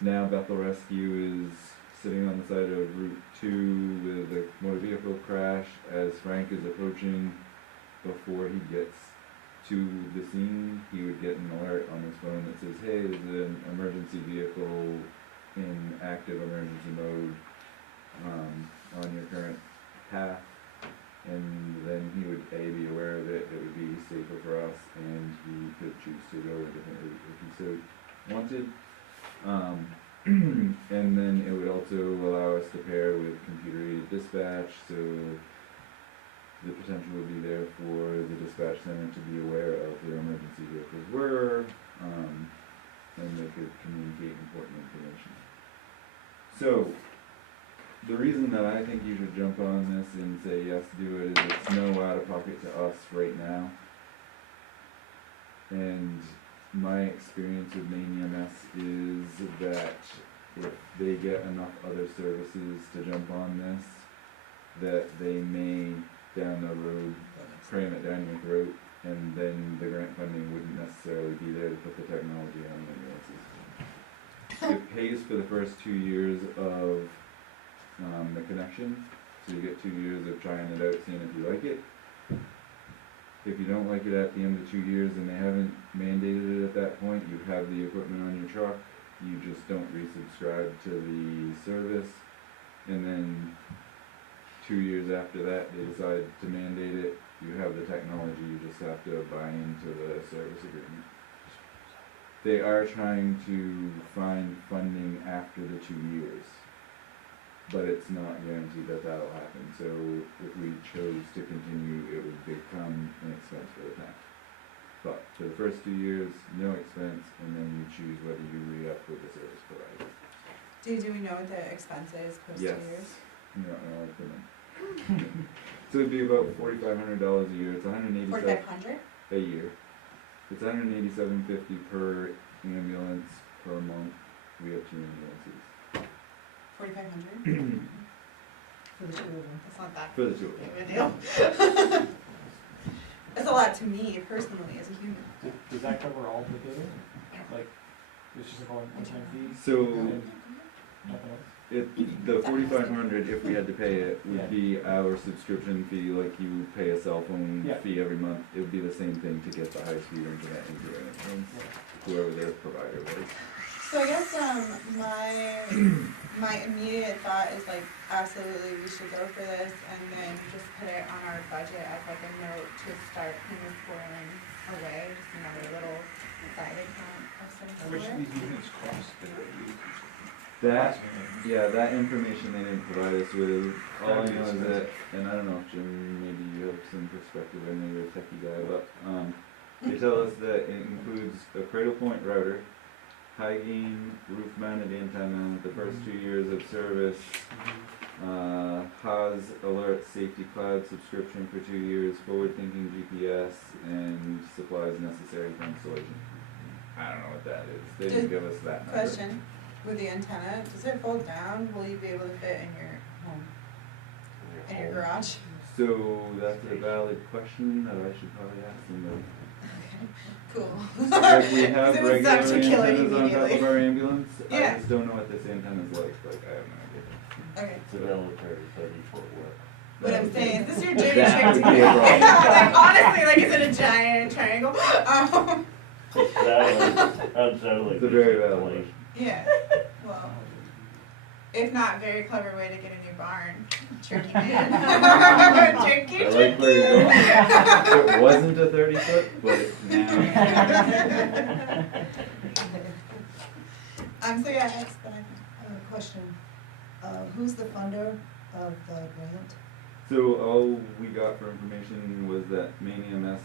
now Bethel Rescue is sitting on the side of Route 2 with a motor vehicle crash. As Frank is approaching, before he gets to the scene, he would get an alert on his phone that says, hey, there's an emergency vehicle in active emergency mode on your current path, and then he would be aware of it, it would be safer for us, and he could choose to go a different route if he so wanted. And then it would also allow us to pair with computer-aided dispatch, so the potential would be there for the dispatch center to be aware of where emergency vehicles were, and they could communicate important information. So, the reason that I think you should jump on this and say yes, do it, is it's no out of pocket to us right now. And my experience with Maine EMS is that if they get enough other services to jump on this, that they may down the road cram it down your throat, and then the grant funding wouldn't necessarily be there to put the technology on ambulances. It pays for the first 2 years of the connection, so you get 2 years of trying it out, seeing if you like it. If you don't like it at the end of 2 years and they haven't mandated it at that point, you have the equipment on your truck, you just don't resubscribe to the service, and then 2 years after that, they decide to mandate it, you have the technology, you just have to buy into the service agreement. They are trying to find funding after the 2 years, but it's not guaranteed that that'll happen, so if we chose to continue, it would become an expense for the town. But for the first 2 years, no expense, and then you choose whether you re-up with the service provider. Do we know what the expense is post 2 Yes. years? No, I couldn't. So it'd be about $4,500 a year, it's 187 4,500? a year. It's $187.50 per ambulance per month, we have 2 ambulances. 4,500? For the two of them. That's not that For the 2 of them. big of a deal. That's a lot to me personally as a human. Does that cover all the billing? Like, it's just a one-time fee? So, And nothing else? the 4,500, if we had to pay it, would be our subscription fee, like you pay a cell phone Yeah. fee every month. It would be the same thing to get the high-speed internet into it, whoever their provider was. So I guess my immediate thought is like absolutely we should go for this and then just put it on our budget as like a note to start kind of squirreling away, just another little side account of some sort. units cost? That, yeah, that information they didn't provide us with. All I know is that, and I don't know if Jim, maybe you have some perspective, I know you're a techie guy, but, they tell us that it includes a cradle point router, high gain roof mounted antenna, the first 2 years of service, Haas Alert Safety Cloud subscription for 2 years, forward thinking GPS, and supplies necessary for installation. I don't know what that is, they didn't give us that number. Question, with the antenna, does it fold down? Will you be able to fit in your home, in your garage? So that's a valid question that I should probably ask somebody. Okay, cool. Like we have 'Cause it was regular actually killing antennas on top immediately. of our ambulance, I Yeah. just don't know what this antenna's like I have no idea. Okay, It's a military 30-foot work. what I'm saying, is this your dirty That trick to would me? be a problem. Like honestly, like is it a giant triangle? That sounds like. It's a very valid place. question. Yeah, well, if not, very clever way to get a new barn. Tricky man. Tricky, I like where you're going. It wasn't a 30-foot, but it's now. So yeah, that's what I think. Question, who's the funder of the grant? So all we got for information was that Maine EMS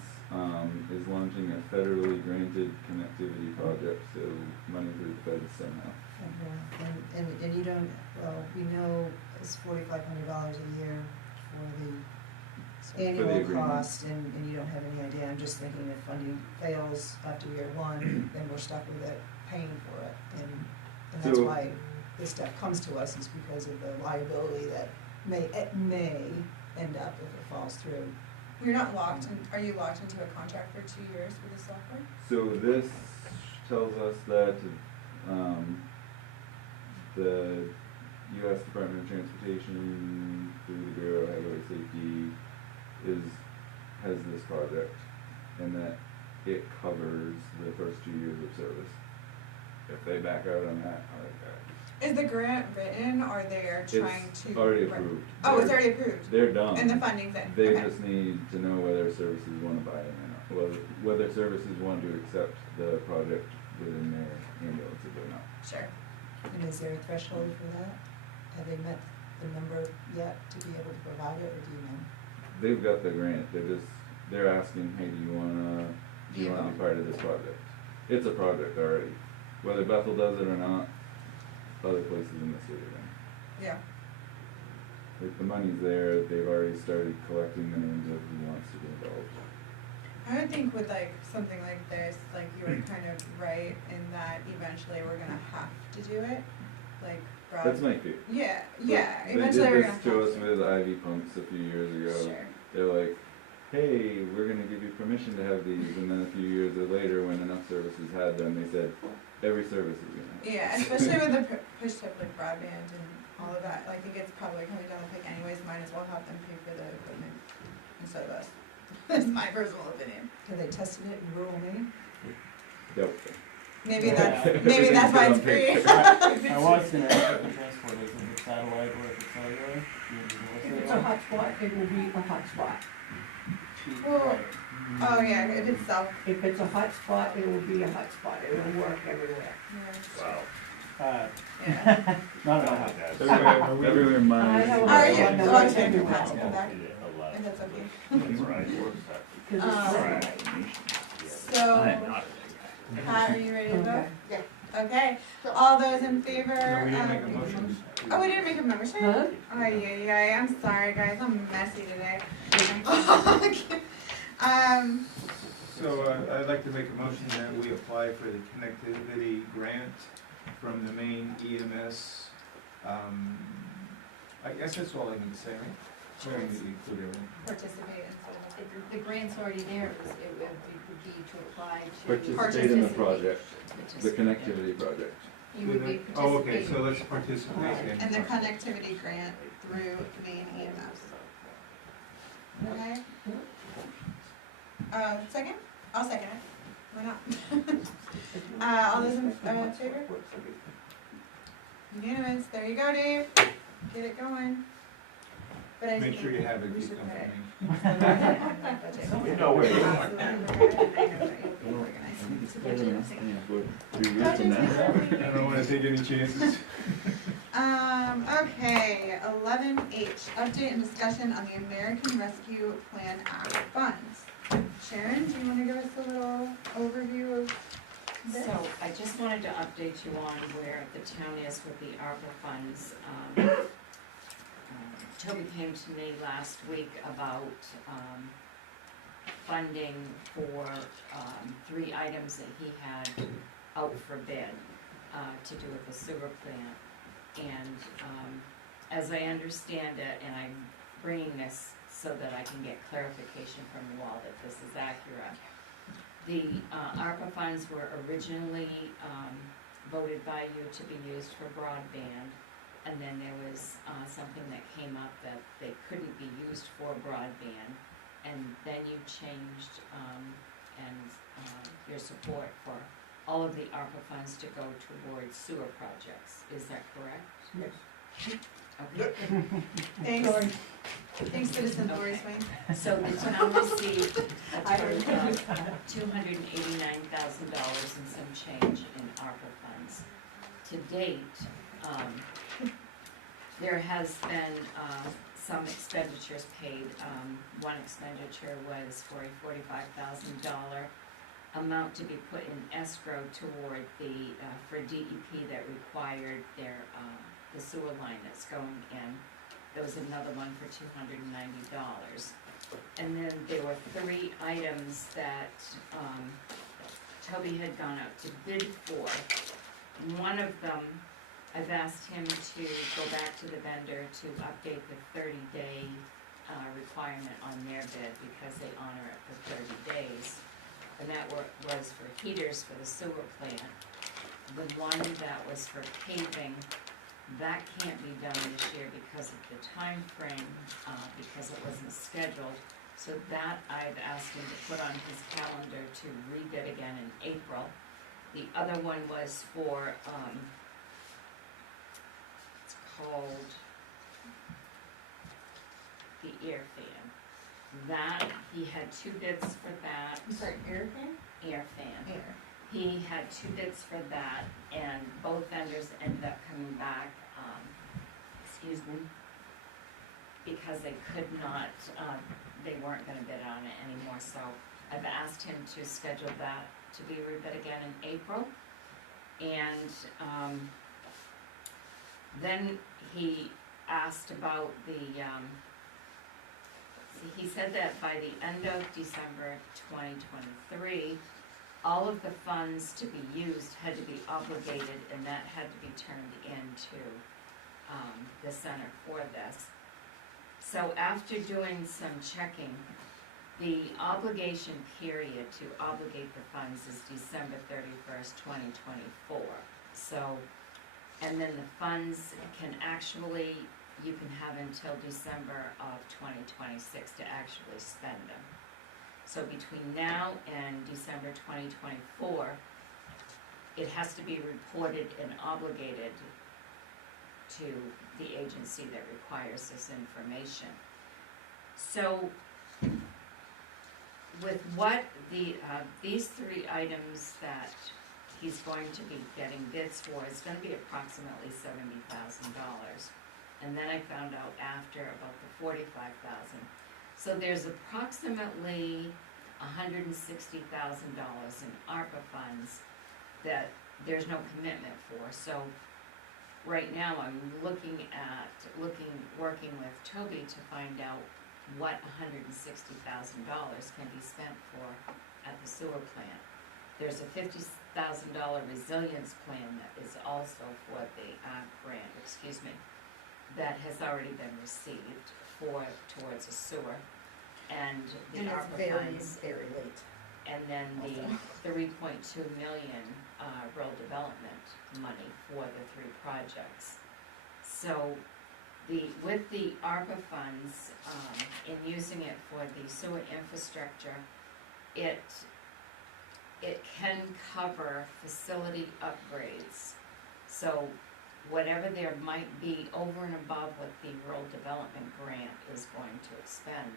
is launching a federally granted connectivity project, so money through the feds somehow. And you don't, well, we know it's $4,500 a year for the annual agreement. cost, and you don't have any idea. I'm just thinking if funding fails after year one, then we're stuck with it, paying for it. And that's So- why this stuff comes to us, is because of the liability that may end up if it falls through. You're not locked in, are you locked into a contract for 2 years with the software? So this tells us that the U.S. Department of Transportation, through the Bureau of Highway Safety, has this project, and that it covers the first 2 years of service. If they back out on that, Is the grant written or they are trying it's to? already approved. Oh, it's already approved? They're done. And the funding's in? They Okay. just need to know whether services want to buy it or not, whether services want to accept the project within their ambulances or not. Sure. And is there a threshold for that? Have they met the number yet to be able to provide it, or do you know? They've got the grant, they're asking, hey, do you wanna be part of this project? It's a project already, whether Bethel does it or not, other places in the city are gonna. Yeah. Like, the money's there, they've already started collecting the names of who wants to be involved. I would think with like something like this, like you were kind of right in that eventually we're gonna have to do it. like broad. That's my fear. Yeah, But yeah, They eventually we're did gonna this to us have with IV pumps a few years ago. Sure. They're like, hey, we're gonna give you permission to have these, and then a few years later, when enough services had them, they said, every service is gonna have. Yeah, especially with the push type like broadband and all of that, like, I think it's probably coming down the pike anyways, might as well have them pay for the equipment instead of us. That's my personal opinion. Have they tested it in rural Maine? Yep. Maybe Yeah. maybe that's why it's free. I was gonna ask if the transport is, if it's satellite or if it's cellular. If it's a hotspot, it will be a hotspot. Well, oh yeah, if it's self. If it's a hotspot, it will be a hotspot, it will work everywhere. Wow. Yeah. Not at all. Everywhere mine. I have a Alright, hotspot, yeah, no, well, it's okay, everywhere. have to come back, Yeah, if that's okay. That's right, works out. 'Cause it's Um, satellite. So, Pat, are you ready to vote? Okay. Okay, all those in favor? No, we didn't make a motion. Oh, we didn't make a motion? Huh? Oh, yeah, I'm sorry, guys, I'm messy today. So, I'd like to make a motion that we apply for the connectivity grant from the Maine EMS. I guess that's all I need to say, right? We don't need to include everything. Participate in The grant's already there, it would be to apply to. Participate in the project, the Participate. connectivity project. You would be Oh, okay, participating. so let's participate in. and the connectivity grant through Maine EMS. Okay? Second? I'll second it. Why not? All those in favor? Unanimous, there you go, Dave. Get it going. But I Make just sure you think have it, we if you should come put it. from me. We know where you are. Absolutely. I know that you'll be organized. For 2 years from now. I don't wanna take any chances. Okay, 11H, update and discussion on the American Rescue Plan Act funds. Sharon, do you wanna give us a little overview of this? So I just wanted to update you on where the town is with the ARPA funds. Toby came to me last week about funding for 3 items that he had out for bid to do with the sewer plant. And as I understand it, and I'm bringing this so that I can get clarification from you all that this is accurate, the ARPA funds were originally voted by you to be used for broadband, and then there was something that came up that they couldn't be used for broadband, and then you changed your support for all of the ARPA funds to go towards sewer projects. Is that correct? Yes. Okay. Thanks citizen Lori Swain. So the town received a total of $289,000 and some change in ARPA funds. To date, there has been some expenditures paid. One expenditure was for a $45,000 amount to be put in escrow toward the, for DEP that required their, the sewer line that's going in. There was another one for $290. And then there were 3 items that Toby had gone out to bid for. One of them, I've asked him to go back to the vendor to update the 30-day requirement on their bid because they honor it for 30 days. And that was for heaters for the sewer plant. The one that was for paving, that can't be done this year because of the time frame, because it wasn't scheduled. So that I've asked him to put on his calendar to rebid again in April. The other one was for, it's called the air fan. That, he had 2 bids for that. I'm sorry, air fan? Air fan. Air. He had 2 bids for that, and both vendors ended up coming back, because they could not, they weren't gonna bid on it anymore, so I've asked him to schedule that to be rebid again in April. And, then he asked about the, he said that by the end of December 2023, all of the funds to be used had to be obligated, and that had to be turned into the center for this. So after doing some checking, the obligation period to obligate the funds is December 31st, 2024. So, and then the funds can actually, you can have until December of 2026 to actually spend them. So between now and December 2024, it has to be reported and obligated to the agency that requires this information. So with what these three items that he's going to be getting bids for is gonna be approximately $70,000. And then I found out after about the 45,000. So there's approximately $160,000 in ARPA funds that there's no commitment for. So right now I'm working with Toby to find out what $160,000 can be spent for at the sewer plant. There's a $50,000 resilience plan that is also for the grant, that has already been received towards a sewer, and the And it's ARPA very, funds, very late. and then the 3.2 million rural development money for the three projects. So with the ARPA funds, in using it for the sewer infrastructure, it can cover facility upgrades. So whatever there might be over and above what the rural development grant is going to expend,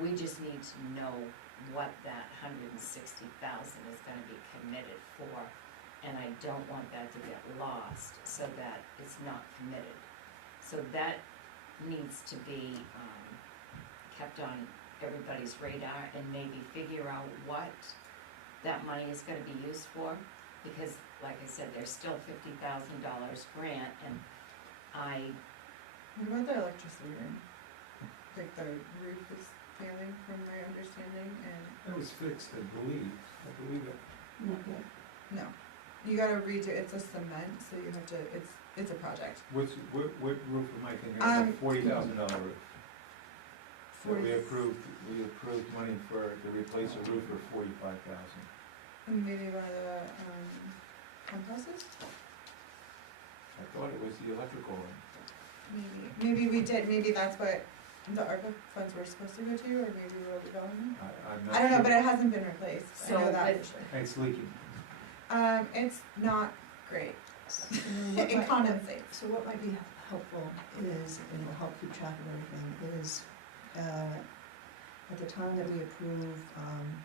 we just need to know what that $160,000 is gonna be committed for. And I don't want that to get lost so that it's not committed. So that needs to be kept on everybody's radar and maybe figure out what that money is gonna be used for. Because, like I said, there's still $50,000 grant, and What about the electricity room? Like the roof is failing from my understanding, and That was fixed, I believe it. Not yet. no. You gotta redo, it's a cement, so you have to, it's a project. What roof am I thinking of? The $40,000 roof. So we approved money to replace a roof for $45,000. Maybe one of the, pump houses? I thought it was the electrical one. Maybe we did, maybe that's what the ARPA funds were supposed to go to, or maybe rural development? I'm not I don't know, sure. but it hasn't been replaced, I So know that for with- sure. It's leaking. It's not great, What it might- condensates. So what might be helpful is, and will help keep track of everything, is, at the time that we approve,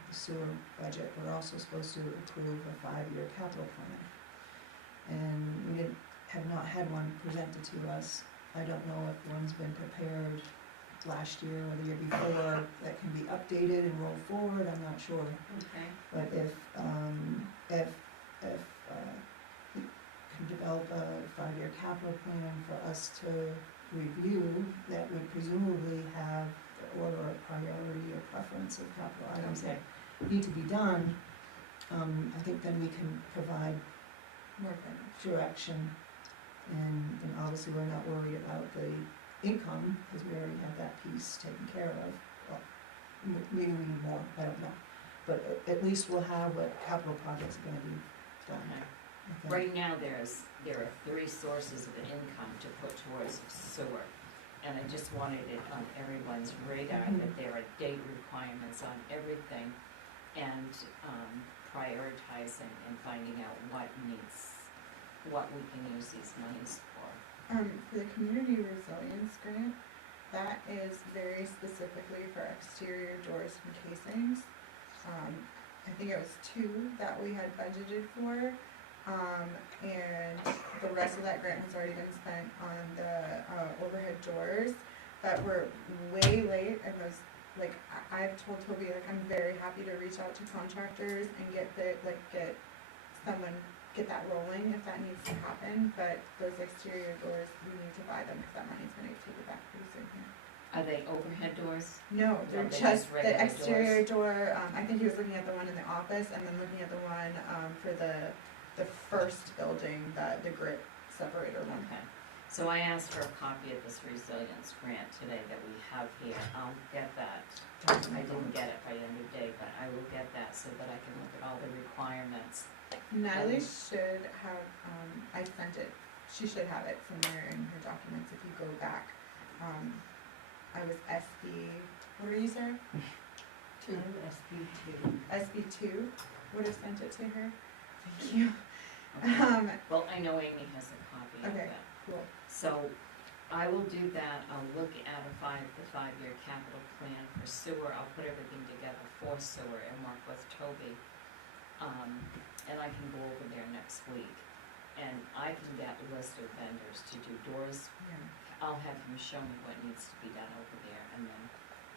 the sewer budget, we're also supposed to approve a 5-year capital plan. And we have not had one presented to us. I don't know if one's been prepared last year or the year before that can be updated and rolled forward, I'm not sure. okay. But if we can develop a 5-year capital plan for us to review, that would presumably have the order of priority or preference of capital items that need to be done, I think then we can provide More financial. direction. And obviously, we're not worried about the income, because we already have that piece taken care of. Well, maybe we need more, I don't know. But at least we'll have what capital projects are gonna be done, Okay. I think. Right now, there are 3 sources of income to put towards sewer. And I just wanted it on everyone's radar that there are date requirements on everything, and prioritizing and finding out what we can use these monies for. For the community resilience grant, that is very specifically for exterior doors and casings. I think it was 2 that we had budgeted for, and the rest of that grant has already been spent on the overhead doors that were way late, and was, like, I've told Toby, like, I'm very happy to reach out to contractors and get that rolling if that needs to happen, but those exterior doors, we need to buy them, because that money's gonna get taken back pretty soon here. Are they overhead doors? No, they're No, they're just just the regular exterior door, I think he was looking at the one in the office and then looking at the one, for the first building, the grit separator one. Okay, so I asked for a copy of this resilience grant today that we have here. I'll get that. I didn't get it by the end of the day, but I will get that so that I can look at all the requirements. Natalie should have, I sent it, she should have it somewhere in her documents if you go back. I was SB, what were you, Sarah? I'm SB two. SB2, would have sent it to her. Thank you. Okay. Well, I know Amy has a copy of Okay, that. cool. So I will do that. I'll look at the five-year capital plan for sewer. I'll put everything together for sewer and work with Toby. And I can go over there next week. And I can get a list of vendors to do doors. Yeah. I'll have him show me what needs to be done over there, and then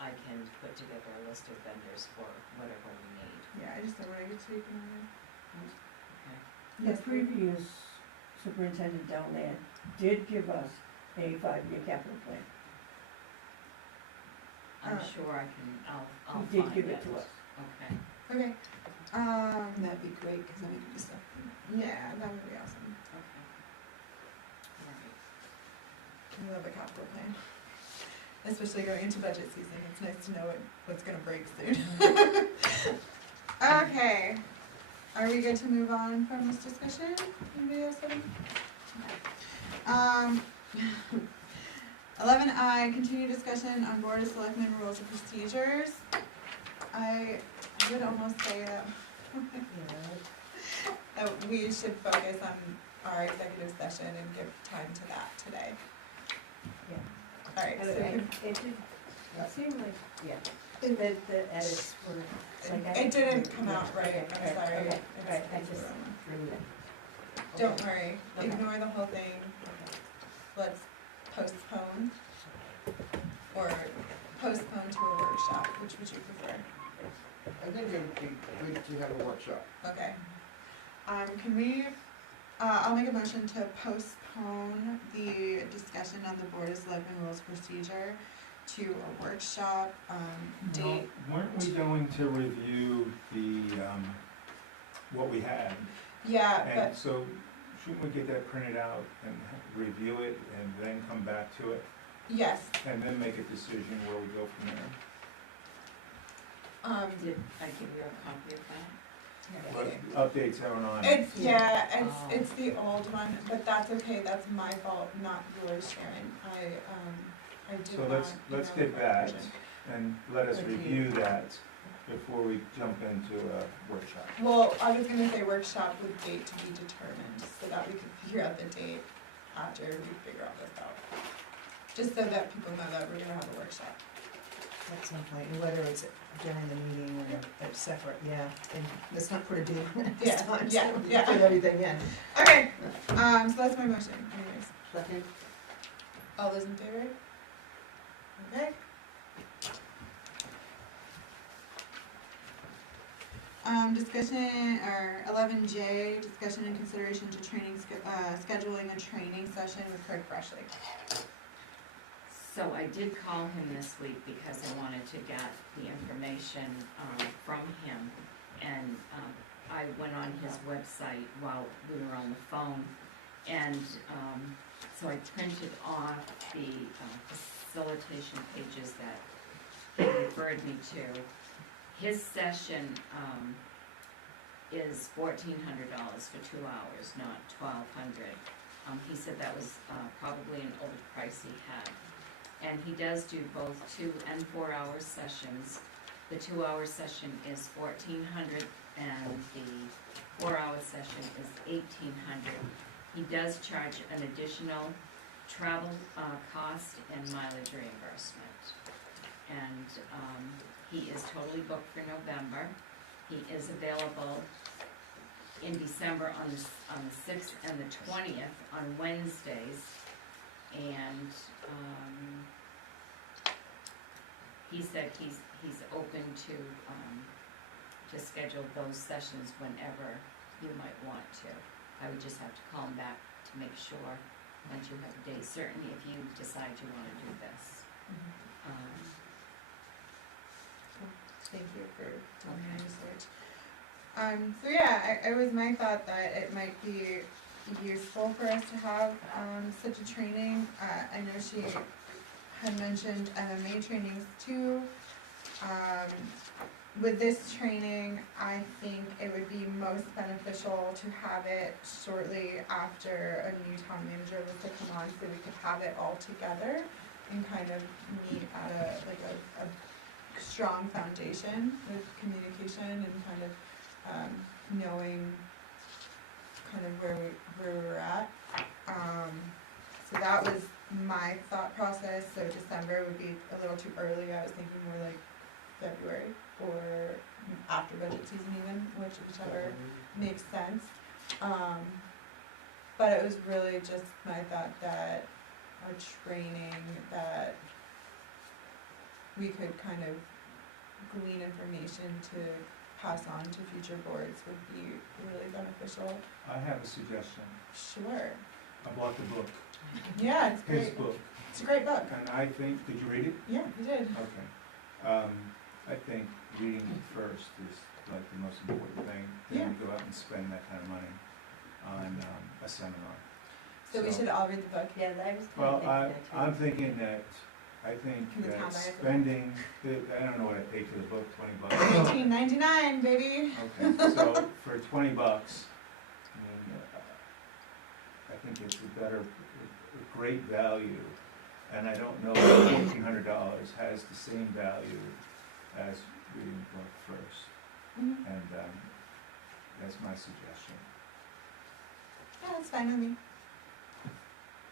I can put together a list of vendors for whatever we need. Yeah, I just don't wanna get taken on. Okay. The Yes, previous superintendent down there did give us a 5-year capital plan. I'm sure I can, I'll He find did give it. it to us. Okay. Okay, That'd be great, cause then we can just, yeah, that would be awesome. Okay. All right. I love a capital plan. Especially going into budget season, it's nice to know what's gonna break soon. Okay, are we good to move on from this discussion? Anybody else have any? 11I, continue discussion on Board of Selectmen rules and procedures. I would almost say that we should focus on our executive session and give time to that today. Yeah. Alright, so It seemed like, yeah, the edits were, like I. it didn't come out right, I'm Okay, sorry. okay, It's- right, I it's just wrong. threw it. Don't worry, Okay. ignore the whole thing, Okay. let's postpone. Or postpone to a workshop, which would you prefer? I think it would be good to have a workshop. Okay. Can we, I'll make a motion to postpone the discussion on the Board of Selectmen rules procedure to a workshop, No, date. weren't we going to review the, what we had? Yeah, And but, so, shouldn't we get that printed out and review it and then come back to it? yes, And then make a decision where we go from there? Did I give you a copy of that? What updates are on? it's, yeah, Oh. it's the old one, but that's okay, that's my fault, not yours, Sharon. I did So not. let's email get the that version. and let us Okay. review that before we jump into a workshop. Well, I was gonna say workshop with date to be determined, so that we could figure out the date after we figure all this out. Just so that people know that we're gonna have a workshop. at some point, and whether it's during the meeting or at separate, yeah, and let's not put a date on it this Yeah, time, yeah, so we yeah. put everything in. Okay, so that's my motion, anyways. Second? All those in favor? Okay. Discussion, or 11J, discussion and consideration to scheduling a training session with Craig Freshley. So I did call him this week because I wanted to get the information from him. And I went on his website while we were on the phone. And so I printed off the facilitation pages that he referred me to. His session is $1,400 for 2 hours, not $1,200. He said that was probably an old price he had. And he does do both 2 and 4 hour sessions. The 2 hour session is $1,400 and the 4 hour session is $1,800. He does charge an additional travel cost and mileage reimbursement. And he is totally booked for November. He is available in December on the 6th and the 20th on Wednesdays. And he said he's open to schedule those sessions whenever you might want to. I would just have to call him back to make sure, once you have a date certain, if you decide you wanna do this. Thank you for doing your research. So yeah, it was my thought that it might be useful for us to have, such a training. I know she had mentioned MMA trainings too. With this training, I think it would be most beneficial to have it shortly after a new town manager was to come on, so we could have it all together and kind of meet at a strong foundation with communication and kind of knowing kind of where we're at. So that was my thought process. So December would be a little too early. I was thinking more like February or after budget season even, whichever makes sense. But it was really just my thought that a training that we could kind of glean information to pass on to future boards would be really beneficial. I have a suggestion. Sure. I bought the book, Yeah, it's his great. book, It's a great book. and I think, did you read it? Yeah, you did. Okay. I think reading it first is like the most important thing. Then you go out and spend that kind of money on a seminar. So we should all read the book. Yeah, I was Well, kinda thinking that too. I'm thinking that, I think Can the town that buy it? spending, I don't know what I paid for the book, $20. $19.99, baby. Okay, so for $20, I mean, I think it's a great value, and I don't know if $1,400 has the same value as reading the book first, Mhm. and that's my suggestion. Yeah, that's fine with me.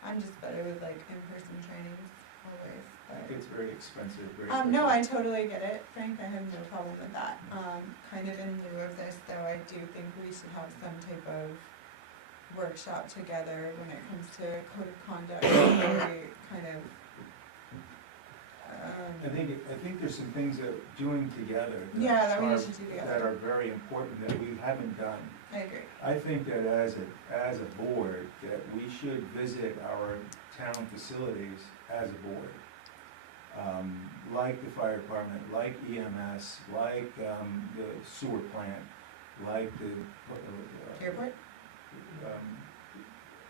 I'm just better with like in-person trainings always, but. It's very expensive, very. No, I totally get it, Frank, I have no problem with that. Kind of in lieu of this, though, I do think we should have some type of workshop together when it comes to code of conduct, where we kind of, I think there's some things that doing together yeah, that we are, should do that together. are very important that we haven't done. I agree. I think that as a board, that we should visit our town facilities as a board. Like the fire department, like EMS, like the sewer plant, like the. Airport?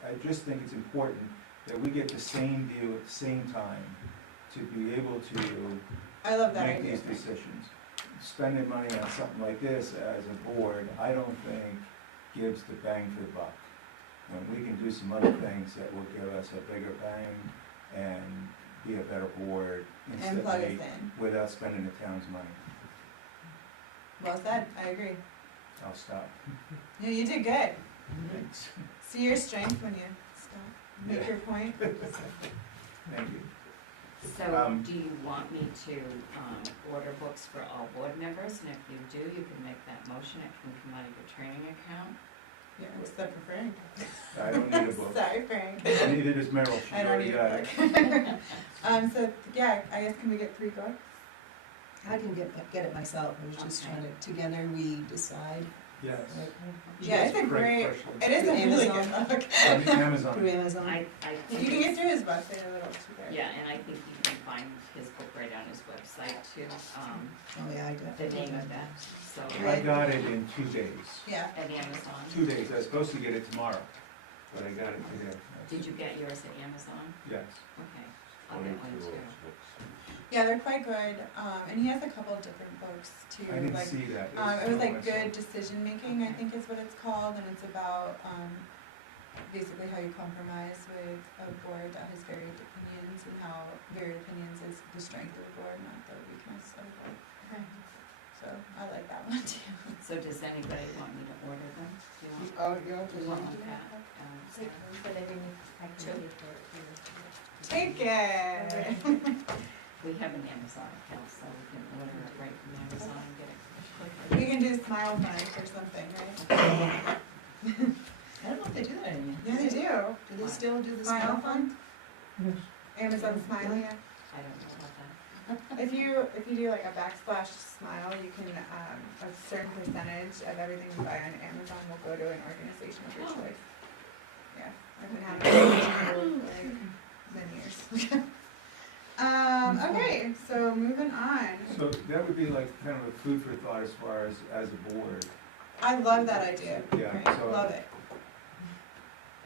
I just think it's important that we get the same view at the same time to be able to I love that make idea, these Frank. decisions. Spending money on something like this as a board, I don't think gives the bang for the buck. When we can do some other things that will give us a bigger bang and be a better board And plug us instantly in. without spending the town's money. Well said, I agree. I'll stop. Yeah, you did good. Thanks. See your strength when you stop, make Yeah. your point. Thank you. So, do you want me to, order books for all board members, and if you do, you can make that motion, it can come out of your training account? Yeah, except for Frank. I don't need a book. Sorry, Frank. Neither does Meryl, she's I don't already need got a it. book. So, yeah, I guess can we get 3 books? I can get it myself, I was just trying to, together we decide. Yes. Like, Yeah, it's a great, question. it is a really good Amazon. book. On Amazon. Through Amazon. I think. You can get through his website a little cheaper. Yeah, and I think you can find his book right on his website too, Oh, yeah, I the definitely. name of that, so. I got it in 2 days. Yeah. At Amazon. 2 days, I was supposed to get it tomorrow, but I got it today. Did you get yours at Amazon? Yes. Okay, I'll get one 22 too. books. Yeah, they're quite good. And he has a couple of different books too. I didn't like, see that. it was like good decision making, I think is what it's called, and it's about basically how you compromise with a board that has varied opinions and how varied opinions is the strength of the board, not the weakness of the board. Okay. So I like that one too. So does anybody want me to order them? Do you want, Oh, yeah, do you want like that? But I mean, I can pay for it too. Take it. We have an Amazon account, so we can order it right from Amazon and get it quickly. We can do Smile Fund or something, right? I don't know if they do that anymore. Yeah, they do. Do they still do the Smile Smile Fund? Amazon Smile, yeah. I don't know about that. If you do like a backsplash smile, you can, a certain percentage of everything you buy on Amazon will go to an organization of your choice. Yeah, I've been having it for like many years. Okay, kind of a food for thought as far as a board. I love that idea. Yeah, Right, so- love it.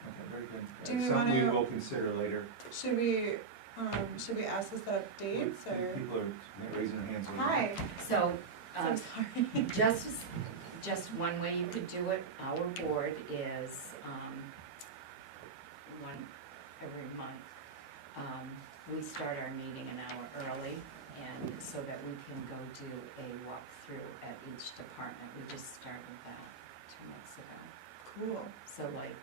Okay, very good. Do we Something we wanna- will consider later. Should we ask to set up dates or? People are raising their hands. Hi, So, so sorry. just one way you could do it, our board is, one every month. We start our meeting an hour early, and so that we can go do a walkthrough at each department. We just started that 2 months ago. Cool. So like,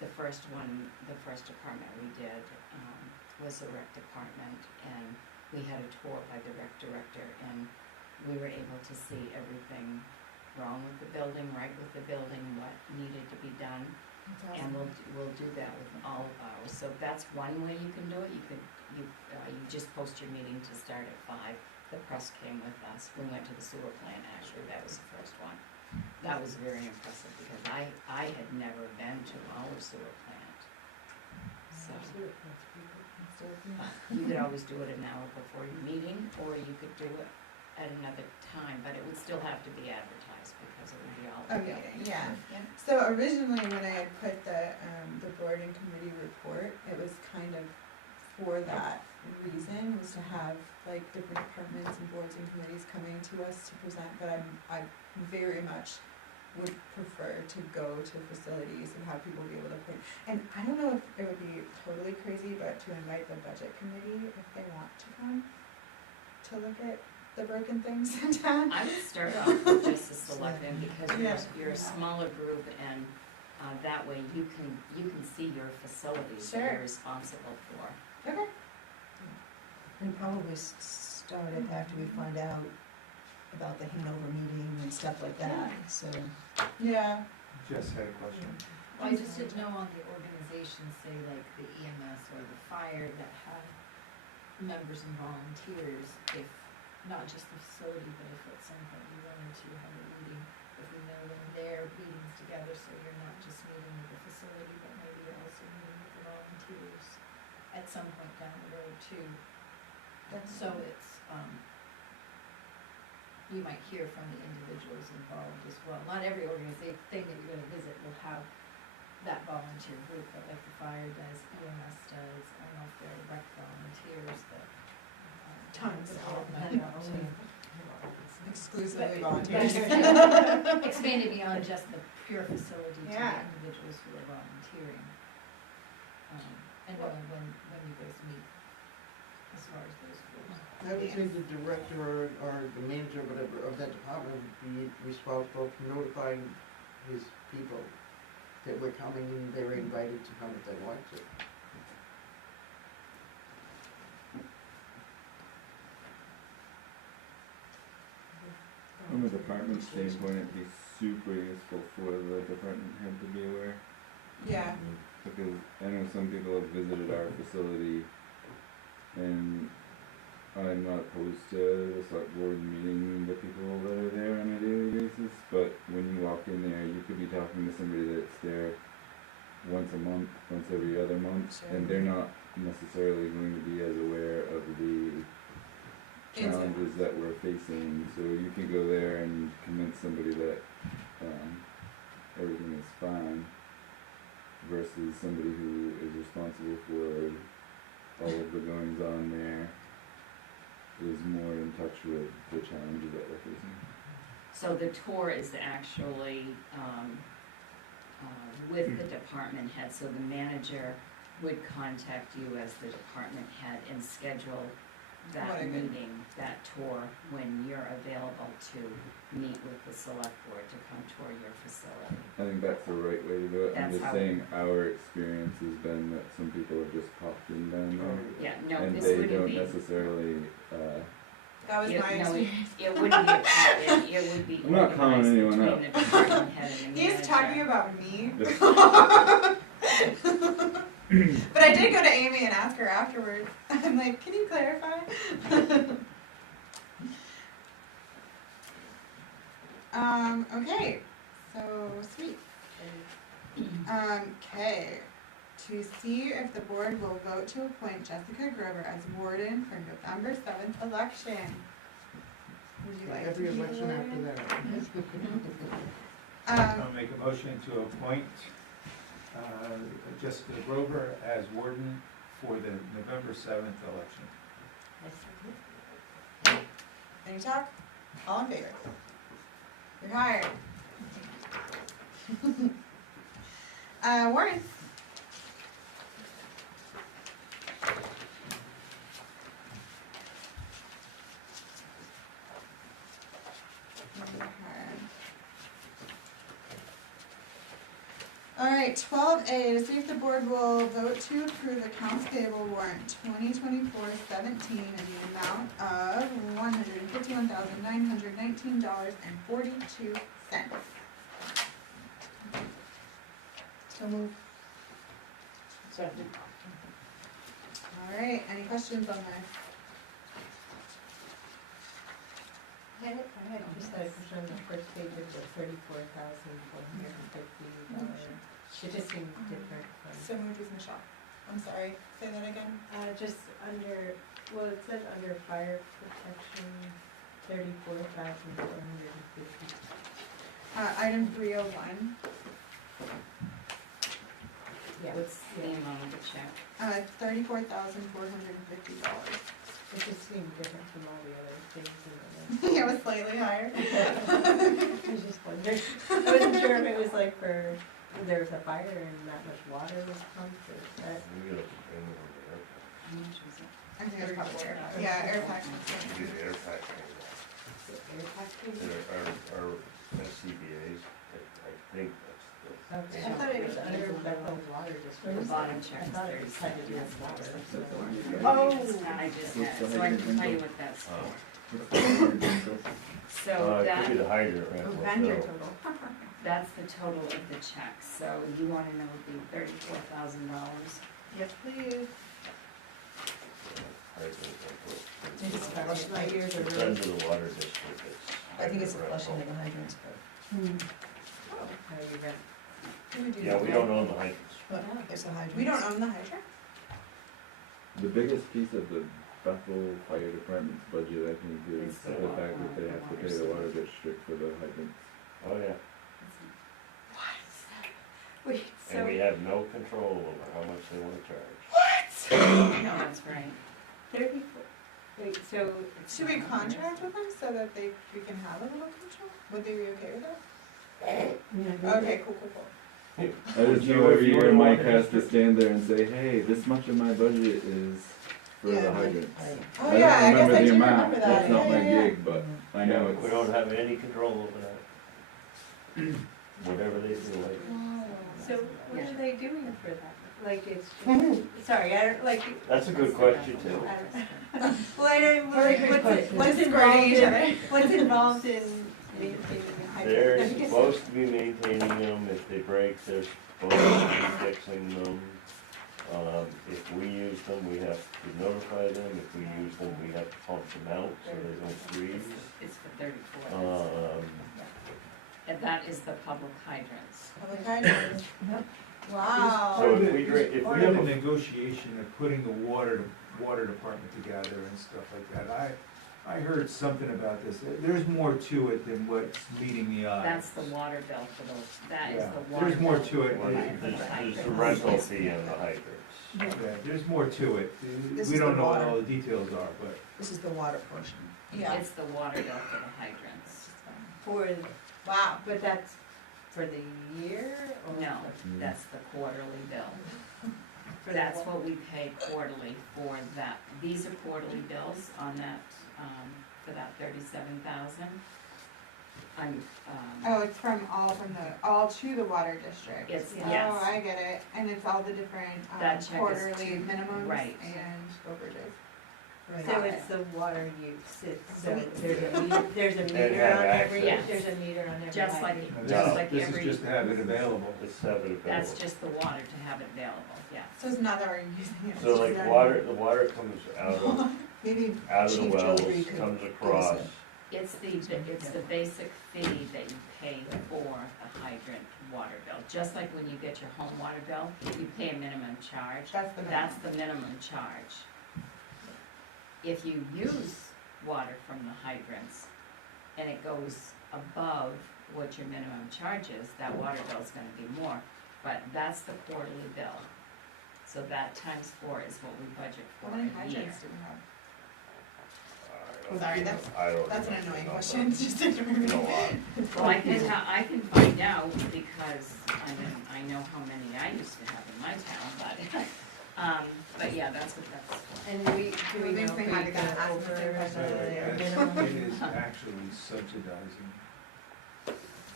the first department we did, was the rec department, and we had a tour by the rec director, and we were able to see everything wrong with the building, right with the building, what needed to be done. And we'll do that with all of ours. So that's one way you can do it. You just post your meeting to start at 5. The press came with us. We went to the sewer plant, actually, that was the first one. That was very impressive because I had never been to our sewer plant. So, you could always do it an hour before your meeting, or you could do it at another time, but it would still have to be advertised because it would be all. A meeting, yeah. So originally, when I had put the board and committee report, it was kind of for that reason, was to have like different departments and boards and committees coming to us to present, but I very much would prefer to go to facilities and have people be able to put, and I don't know if it would be totally crazy, but to invite the budget committee if they want to come to look at the broken things in town. I would start off with just the selectmen because Yeah. you're a smaller group, and that way you can see your facilities that Sure. you're responsible for. Okay. And probably start it after we find out about the Hanover meeting and stuff like that, so. Yeah. Jess had a question. Well, I just didn't know on the organizations, say like the EMS or the fire that have members and volunteers, if, not just the facility, but if at some point you wanted to have a meeting, if we know when they're meetings together, so you're not just meeting with the facility, but maybe you're also meeting with the volunteers at some point down the road too. So it's, you might hear from the individuals involved as well. Not every thing that you're gonna visit will have that volunteer group, but like the fire does, EMS does, I don't know if there are rec volunteers that. Tons. Might want to. Exclusively But- volunteers. but expanded beyond just the pure facility to the Yeah. individuals who are volunteering. And knowing when you guys meet as far as those groups. I would say the director or the manager, whatever, of that department would be responsible for notifying his people that we're coming and they're invited to come if they want to. From a department standpoint, it'd be super useful for the department head to be aware. Yeah. Because I know some people have visited our facility, and I'm not opposed to the select board meeting the people that are there on a daily basis, but when you walk in there, you could be talking to somebody that's there once a month, once every other month, and they're not necessarily going to be as aware of the challenges that we're facing. So you can go there and convince somebody that everything is fine, versus somebody who is responsible for all of the goings on there is more in touch with the challenges that we're facing. So the tour is actually with the department head, so the manager would contact you as the department head and schedule that What a good- meeting, that tour, when you're available to meet with the select board to come tour your facility. I think that's the right way to do it. I'm That's just how- saying our experience has been that some people have just popped in down there, Yeah, no, and this they wouldn't don't be. necessarily, That was It- my no, experience. It wouldn't be, it would be I'm not calling organized anyone between the department head and the manager. He's talking about me. just- But I did go to Amy and ask her afterwards. I'm like, can you clarify? Okay, so sweet. Okay, to see if the board will vote to appoint Jessica Grover as warden for November 7th election. Would you like to Every be the election librarian? after that. I'll make a motion to appoint Jessica Grover as warden for the November 7th election. Any talk? All in favor? You're hired. Warren? Alright, 12A, to see if the board will vote to approve accounts payable warrant 2024-17 in the amount of $151,919.42. So move. Alright, any questions on this? I had just a question on the first page of the $34,450. It just seemed different So from, moved with Michelle. I'm sorry, say that again. just under, well, it said under fire protection, $34,450. Item 301, Yeah, What's the amount of the check? $34,450. it just seemed different from all the other things in the It was slightly higher. I was just wondering, I wasn't sure if it was like for, there was a fire and that much water was pumped, or is that? We got a payment on the air pack. How much was it? I think it's probably air. Yeah, air pack. We get air pack payment. Is it air pack payment? Our SCBA's, I think that's the. Okay, I thought it was under Bethel water district. The bottom check I thought it was had to do with water. Oh. I just had, so I can tell you what that's for. So It that, could be the hydrant, right? Oh, Well, vendor so- total. that's the total of the check, so you wanna know the $34,000? Yes, please. Hydrant, It's that's flushing. My ears are It's really, under the water district, it's. I think it's the hydrant flushing of rental. the hydrants, but, how you read. Who would do Yeah, that? we don't own the hydrants. but it's the hydrants. We don't own the hydrant? The biggest piece of the Bethel Fire Department's budget, I think, is It's the the fact that they have to pay the water district for the hydrants. Oh, yeah. Wait, And we have no control over how much they wanna charge. No, that's right. 34, wait, so. Should we contract with them so that we can have a little control? Would they be okay with that? Okay, cool. I just know every year Mike has to stand there and say, hey, this much of my budget is for Yeah, the Mike. hydrants. Oh, yeah, I guess I don't remember do the amount, remember that. that's not my Yeah. gig, but I know We don't it's, have any control over that. Whatever they feel like. So what Yeah. are they doing for that? Like it's, sorry, I don't, like, That's a good question too. I don't, well, I don't, Very like, good question. what's Squirting each involved other. in, what's involved in maintaining the They're hydrant? supposed to be maintaining them, if they break, they're supposed to be fixing them. If we use them, we have to notify them, if we use them, we have to pump them out so they don't freeze. It's for 34. Um, And that is the public hydrants. Public hydrant. Wow. So if we drink, if Part we of have the a, negotiation of putting the water department together and stuff like that, I heard something about this. There's more to it than what's meeting the eye. That's the water bill for those, that is Yeah, the water. there's more bill to it. for the there's hydrants. the rental fee on the hydrants. Yeah, there's more to it. This We is don't the know what water. all the details are, but This is the water portion. Yeah. It's the water bill for the hydrants. For, Wow. but that's for the year or? No, that's the quarterly bill. For the That's wa- what we pay quarterly for that. These are quarterly bills on that, for that 37,000. Oh, it's all to the water district. It's- Oh, yes. I get it, and it's all the different That check is quarterly to- minimums right. and overages. Right. So it's the water use, it's, so there's a And meter have on every, access. there's a meter on every Just like, hydrant. this just is, like this is every, just to have it available. It's have it available. that's just the water to have it available, yeah. So it's not that we're using it. So like the water comes Maybe out of the Chief wells, Childry could comes give us across. It's the basic fee that you pay for the hydrant water bill. Just like when you get your home water bill, you pay a minimum charge. That's the That's minimum. the minimum charge. If you use water from the hydrants, and it goes above what your minimum charge is, that water bill's gonna be more. But that's the quarterly bill. So that times 4 is what we budget for How many a year. hydrants do we have? I don't- Sorry, I don't That's an remember annoying the question, number. just to You know what? Well, I can find out because I know how many I used to have in my town, but yeah, that's what that's for. And do we know if we Makes me happy that go I'm asking the same over question. So the it minimum? is actually subsidizing,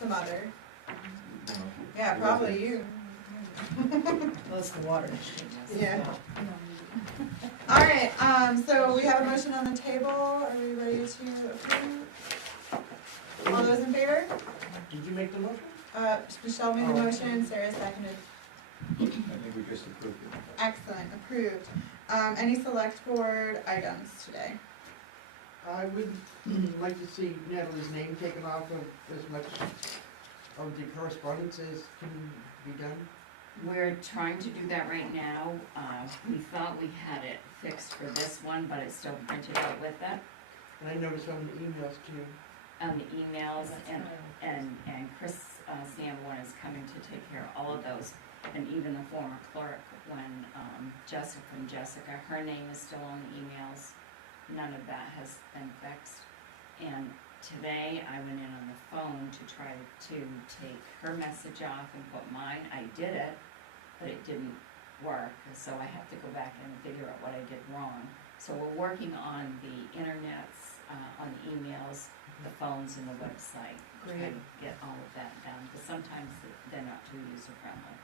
The mother. you know. Yeah, probably you. Well, it's the water. Yeah. Alright, so we have a motion on the table, are we ready to approve? All those in favor? Did you make the motion? Michelle made the motion, Sarah seconded. I think we just approved it. Excellent, approved. Any select board items today? I would like to see Natalie's name taken off of as much of the correspondence as can be done. We're trying to do that right now. We thought we had it fixed for this one, but it's still printed out with it. And I noticed on the emails too. On the emails, and Chris Sanborn is coming to take care of all of those. And even the former clerk, when Jessica, her name is still on the emails. None of that has been fixed. And today I went in on the phone to try to take her message off and put mine. I did it, but it didn't work, so I have to go back and figure out what I did wrong. So we're working on the internets, on the emails, the phones and the website. Trying to get all of that done, because sometimes they're not too user-friendly.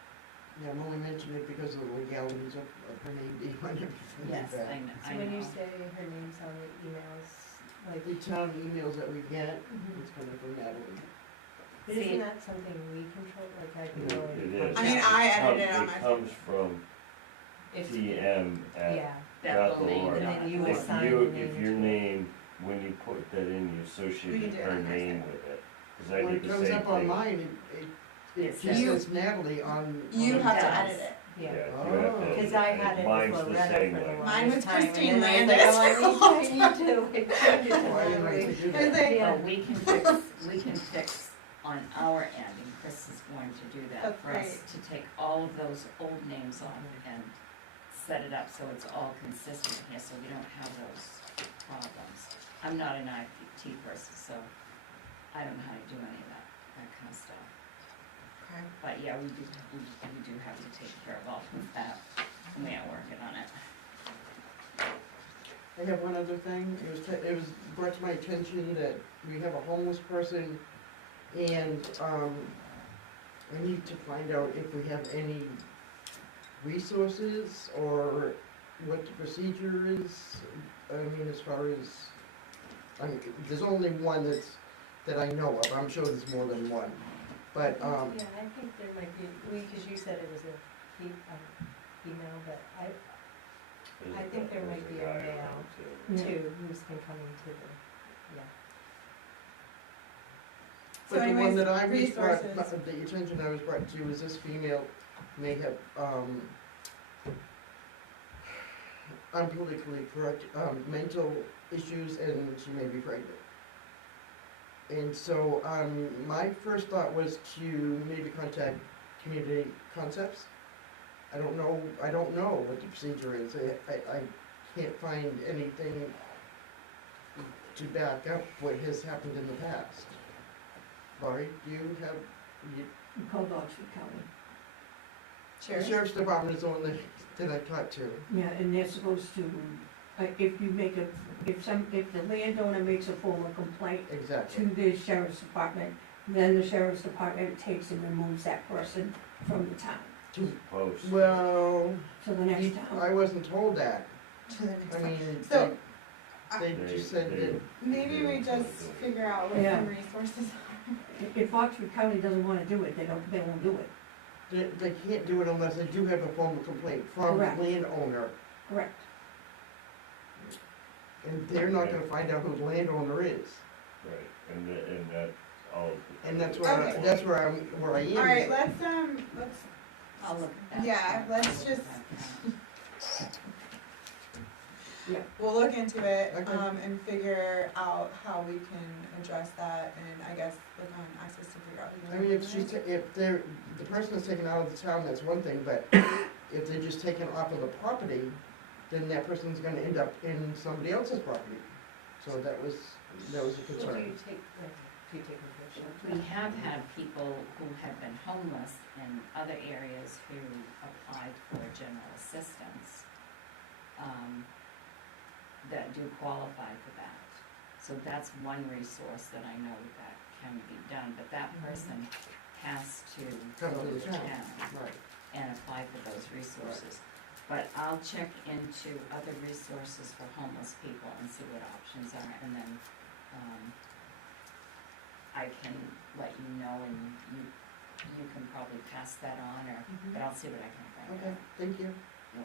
Yeah, I'm only mentioning it because of the legalities of her name being on everything like Yes, that. I know. So when you say her name's on the emails, like, The town emails that we get, Mhm. it's coming from Natalie. but isn't that something we control, like I can go It and. is. I mean, I edited it on my It phone. comes from If, TM at yeah, Bethel, name, or and then you if assign you, the name if your to it. name, when you put that in, you We can associate do it her on our name side. with it. Cause I When did it the comes same up on thing. mine, it It just says- says Natalie on. You on have to does. edit it. Yeah, yeah. you have to. Cause I had it Mine's before the Retta same for the way. longest Mine was time, and Christine then I was like, oh, I need to change it to Why didn't I Natalie. do It was that? like, Yeah. But we can fix on our end, and Chris is going to do that That's for us, to take all of those old names off and set it up so it's all consistent here, so we don't have those problems. I'm not an IT person, so I don't know how to do any of that kind of stuff. okay. But yeah, we do have to take care of all of that, and we are working on it. I have one other thing, it was brought to my attention that we have a homeless person, and, I need to find out if we have any resources, or what the procedure is, I mean, as far as, I mean, there's only one that I know of, I'm sure there's more than one, but, Yeah, I think there might be, cause you said it was a email, but I think there might be a There's guy mail around too. too, who's been coming to the, yeah. So but the one anyways, that I was resources. brought, the attention I was brought to was this female may have, unpolitically correct, mental issues, and she may be pregnant. And so, my first thought was to maybe contact Community Concepts. I don't know what the procedure is, I can't find anything to back up what has happened in the past. Laurie, do you have, You called Oxford County. the Sheriff's Department is the one that I talked to. Yeah, and they're supposed to, if you make a, if the landowner makes a formal complaint Exactly. to the sheriff's department, then the sheriff's department takes and removes that person from the town. Post. Well, So the next town, I wasn't told that. To the next I one. mean, So, they just said that, maybe we just figure out what Yeah. some resources if Oxford County doesn't wanna do it, they won't do it. they can't do it unless they do have a formal complaint from the Correct. landowner. Correct. And they're not gonna find out who the landowner is. Right, and that, all. And that's Okay. where I am. Alright, let's, I'll look at that. Yeah, let's just- we'll look into it, Okay. and figure out how we can address that, and I guess look on access to figure out. who I mean, if can- if the person is taken out of the town, that's one thing, but if they're just taken off of the property, then that person's gonna end up in somebody else's property. So that was a Do concern. you take, do you take eviction? We have had people who have been homeless in other areas who applied for general assistance, that do qualify for that. So that's one resource that I know that can be done, but that person has to go Come to the town Right. and apply for those resources. But I'll check into other resources for homeless people and see what options are, and then, I can let you know, and you can probably pass that on, or, but I'll see what I can find Okay, out. thank you. Yeah.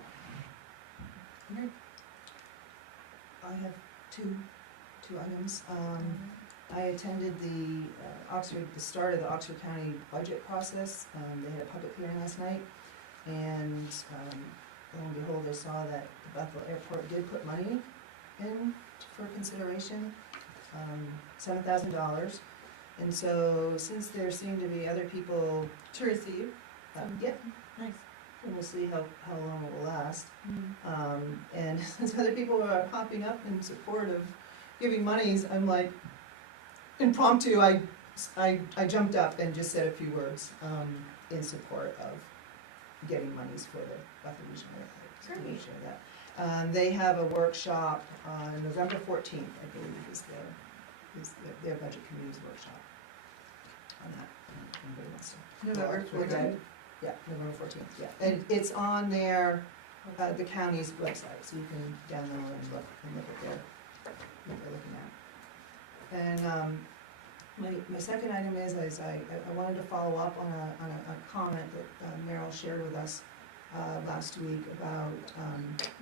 I have two items. I attended the start of the Oxford County budget process. They had a public hearing last night, and lo and behold, I saw that the Bethel Airport did put money in for consideration, $7,000. And so, since there seem to be other people, To receive, yeah, nice. and we'll see how long it will last. Mm-hmm. And since other people are popping up in support of giving monies, I'm like, impromptu, I jumped up and just said a few words in support of getting monies for the Bethel Regional Airport. Great. Share that. They have a workshop on November 14th, I believe, is their budget committee's workshop on that. Anybody wants to? November Well, 14th. Yeah, November 14th, yeah. And it's on their, the county's website, so you can download and look at what they're looking at. And my second item is I wanted to follow up on a comment that Meryl shared with us last week about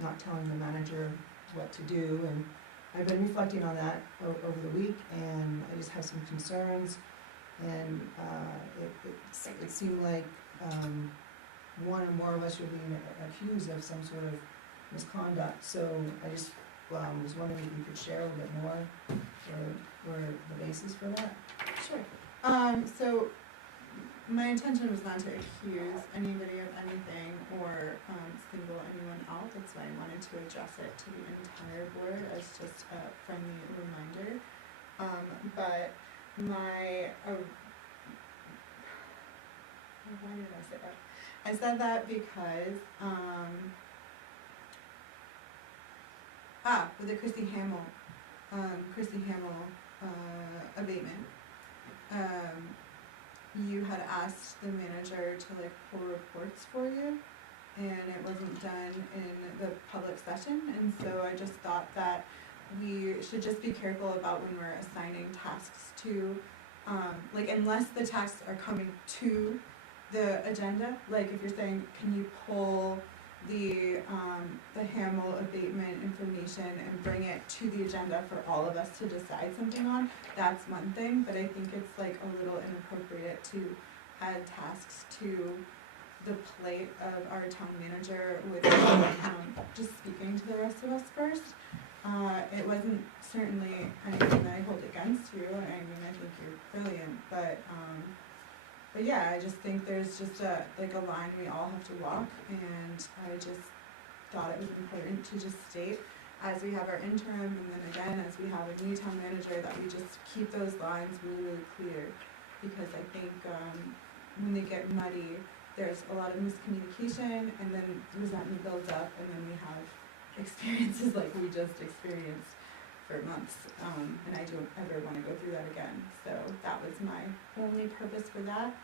not telling the manager what to do. And I've been reflecting on that over the week, and I just have some concerns. And it seemed like one or more of us were being accused of some sort of misconduct. So I just was wondering if you could share a little bit more or the basis for that. Sure. So my intention was not to accuse anybody of anything or single anyone out. That's why I wanted to address it to the entire board as just a friendly reminder. But my why did I say that? I said that because with the Christy Hamill abatement, you had asked the manager to like pull reports for you, and it wasn't done in the public session, and so I just thought that we should just be careful about when we're assigning tasks to, like unless the tasks are coming to the agenda, like if you're saying, can you pull the Hamill abatement information and bring it to the agenda for all of us to decide something on, that's one thing, but I think it's like a little inappropriate to add tasks to the plate of our town manager without just speaking to the rest of us first. It wasn't certainly anything that I hold against you, I mean, I think you're brilliant, but yeah, I just think there's just a line we all have to walk, and I just thought it was important to just state, as we have our interim, and then again, as we have a new town manager, that we just keep those lines really, really clear, because I think, when they get muddy, there's a lot of miscommunication, and then resentment builds up, and then we have experiences like we just experienced for months, and I don't ever wanna go through that again, so that was my only purpose for that,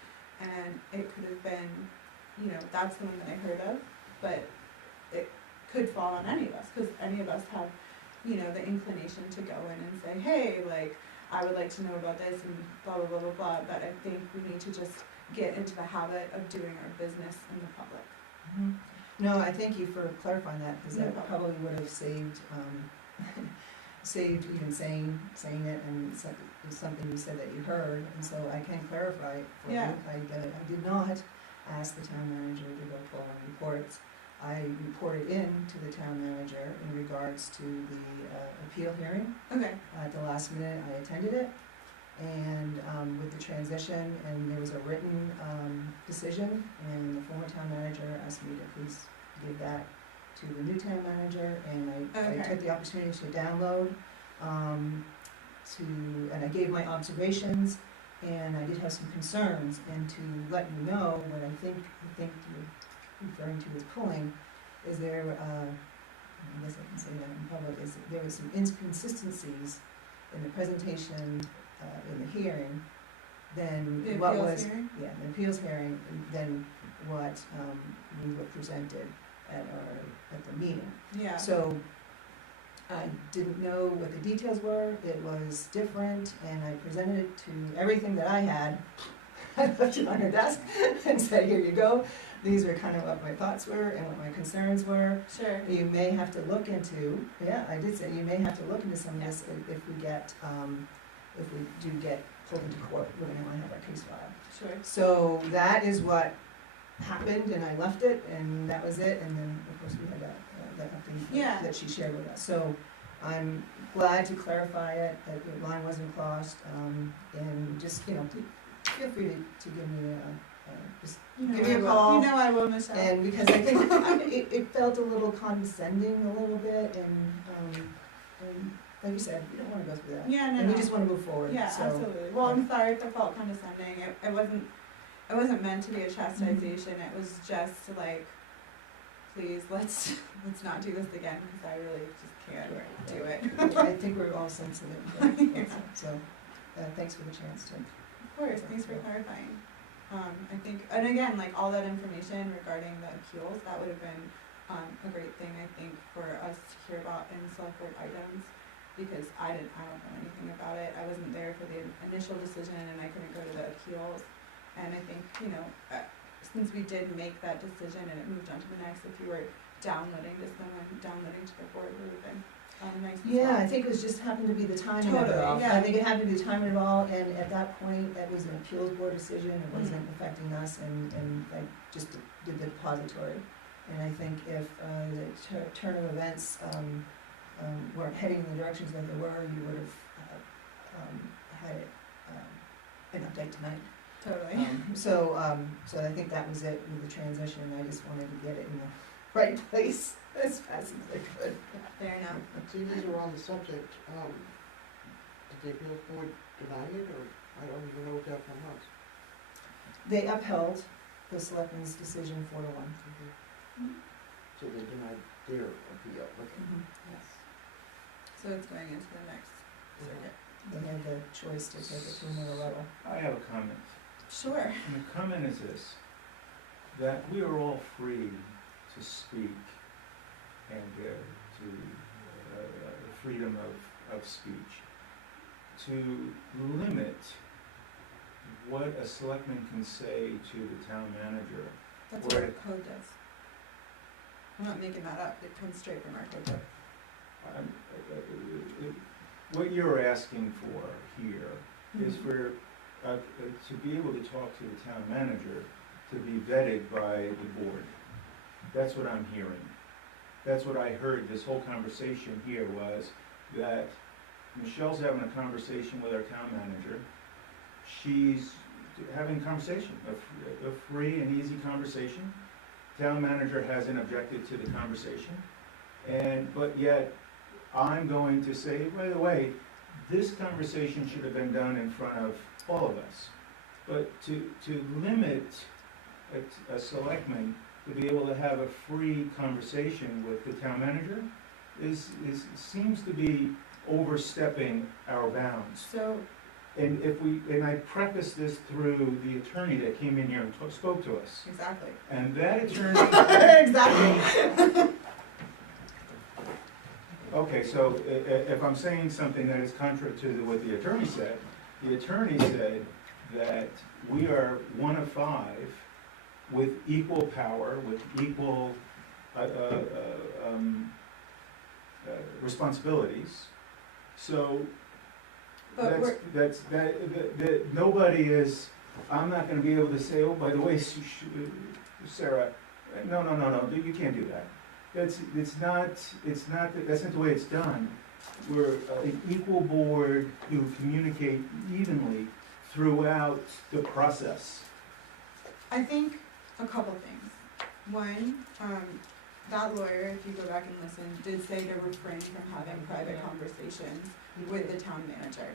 and it could have been, that's the one that I heard of, but it could fall on any of us, cause any of us have, the inclination to go in and say, hey, like, I would like to know about this, and blah, blah, blah, blah, blah, but I think we need to just get into the habit of doing our business in the public. No, I thank you for clarifying that, because No that problem. probably would have saved even saying it, and it was something you said that you heard, and so I can clarify for you. Yeah. I did not ask the town manager to go pull reports. I reported in to the town manager in regards to the appeal hearing. Okay, At the last minute, I attended it, and with the transition, and there was a written decision, and the former town manager asked me to please give that to the new town manager, and I Okay. took the opportunity to download, and I gave my observations, and I did have some concerns, and to let you know what I think you're referring to as pulling, is there, I guess I can say that in public, is that there was some inconsistencies in the presentation, in the hearing, than the what appeals was, hearing? yeah, the appeals hearing, than what, we were presented at the meeting. Yeah. So, I didn't know what the details were, it was different, and I presented it to everything that I had. I left it on her desk and said, here you go, these are kind of what my thoughts were and what my concerns were. Sure. You may have to look into, yeah, I did say, you may have to look into some of this if we get, if we do get pulled into court, we're gonna wanna have our case filed. Sure. So that is what happened, and I left it, and that was it, and then, of course, we had that update Yeah. that she shared with us. So I'm glad to clarify it, that the line wasn't crossed, and just, feel free to give me just You know give me I a will. call. You know I will, Michelle. And because I think it felt a little condescending a little bit, and like you said, we don't wanna go through that. Yeah, no, And we no. just wanna move forward, Yeah, so. absolutely. Well, I'm sorry if it felt condescending. It wasn't meant to be a chastisation. It was just like, please, let's not do this again, because I really just can't do it. I think we're all sensitive, so, thanks for the chance to. Of course, thanks for clarifying. I think, and again, like all that information regarding the appeals, that would have been a great thing, I think, for us to hear about in select board items, because I don't know anything about it. I wasn't there for the initial decision, and I couldn't go to the appeals. And I think, since we did make that decision and it moved on to the next, if you were downloading to someone, downloading to the board would have been nice as well. Yeah, I think it was just happened to be the timing of it all. Totally, yeah. I think it happened to be the timing of it all, and at that point, that was an appeals board decision, it wasn't affecting us, and I just did the depository. And I think if, the turn of events, weren't heading in the directions that they were, you would have, had it, an update tonight. Totally. So I think that was it with the transition, I just wanted to get it in the right place as fast as I could. Fair enough. See, these are on the subject, did the appeals board deny it, or I don't even know what that one was? They upheld the selectmen's decision 4-1. So they denied their appeal, okay. Yes. So it's going into the next circuit. They had the choice to take it to another level. I have a comment. Sure. And the comment is this, that we are all free to speak and to freedom of speech. To limit what a selectman can say to the town manager. That's what our Right. code does. I'm not making that up. It comes straight from our code book. What you're asking for here is for, to be able to talk to the town manager, to be vetted by the board. That's what I'm hearing. That's what I heard, this whole conversation here was that Michelle's having a conversation with our town manager. She's having a conversation, a free and easy conversation. Town manager hasn't objected to the conversation. But yet, I'm going to say, by the way, this conversation should have been done in front of all of us. But to limit a selectman to be able to have a free conversation with the town manager seems to be overstepping our bounds. So, And I preface this through the attorney that came in here and spoke to us. exactly. And that attorney. Exactly. Okay, so if I'm saying something that is contrary to what the attorney said that we are one of 5 with equal power, with equal responsibilities. So But that nobody is, I'm not gonna be able to say, oh, by the way, Sarah, No, you can't do that. That's not the way it's done. We're an equal board who communicate evenly throughout the process. I think a couple things. One, that lawyer, if you go back and listen, did say to refrain from having private conversations with the town manager.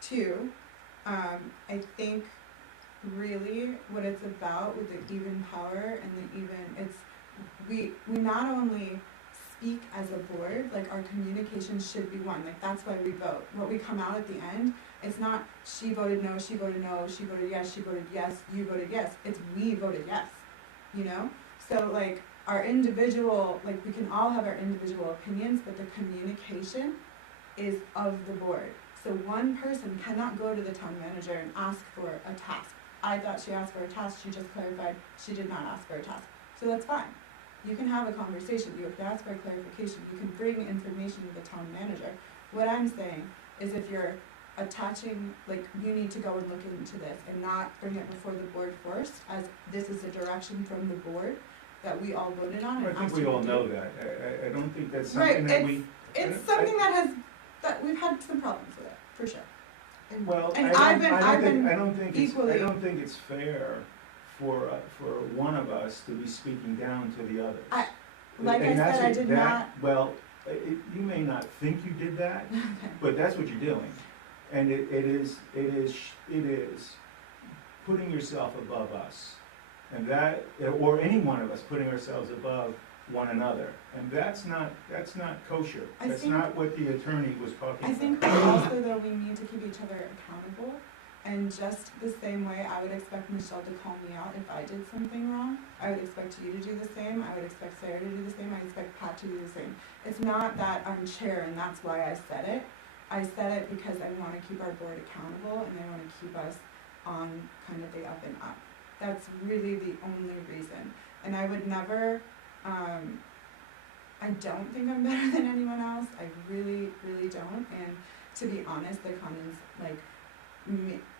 Two, I think really what it's about with the even power and the even, we not only speak as a board, like our communication should be one, like that's why we vote. What we come out at the end, it's not she voted no, she voted no, she voted yes, you voted yes. It's we voted yes, you know? So like our individual, like we can all have our individual opinions, but the communication is of the board. So one person cannot go to the town manager and ask for a task. I thought she asked for a task, she just clarified she did not ask for a task. So that's fine. You can have a conversation, you have to ask for clarification, you can bring information to the town manager. What I'm saying is if you're attaching, like, you need to go and look into this and not bring it before the board first, as this is a direction from the board that we all voted on and I think asked we you all to know do. that. I don't think that's Right, something that we. It's something that we've had some problems with it, for sure. Well, And I I've been don't think equally- it's fair for one of us to be speaking down to the others. Like I And that's said, I what- did that- not. Well, you may not think you did that, but that's what you're doing. And it is putting yourself above us. And that, or any one of us putting ourselves above one another. And that's not kosher. I That's think- not what the attorney was talking about. I think also though we need to keep each other accountable, and just the same way I would expect Michelle to call me out if I did something wrong, I would expect you to do the same, I would expect Sarah to do the same, I expect Pat to do the same. It's not that I'm chair and that's why I said it. I said it because I wanna keep our board accountable and I wanna keep us on kind of the up and up. That's really the only reason. And I would never, I don't think I'm better than anyone else. I really, really don't. And to be honest, the comments, like,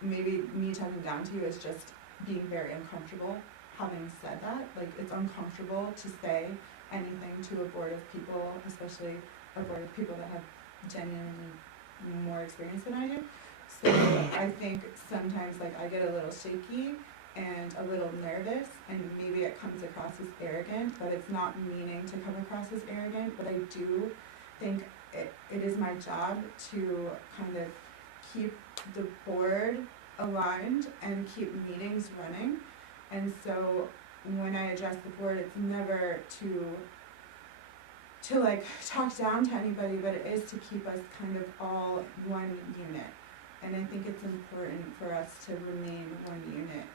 maybe me talking down to you is just being very uncomfortable. Having said that, like, it's uncomfortable to say anything to a board of people, especially a board of people that have genuinely more experience than I do. So I think sometimes, like, I get a little shaky and a little nervous, and maybe it comes across as arrogant, but it's not meaning to come across as arrogant. But I do think it is my job to kind of keep the board aligned and keep meetings running. And so when I address the board, it's never to like talk down to anybody, but it is to keep us kind of all one unit. And I think it's important for us to remain one unit.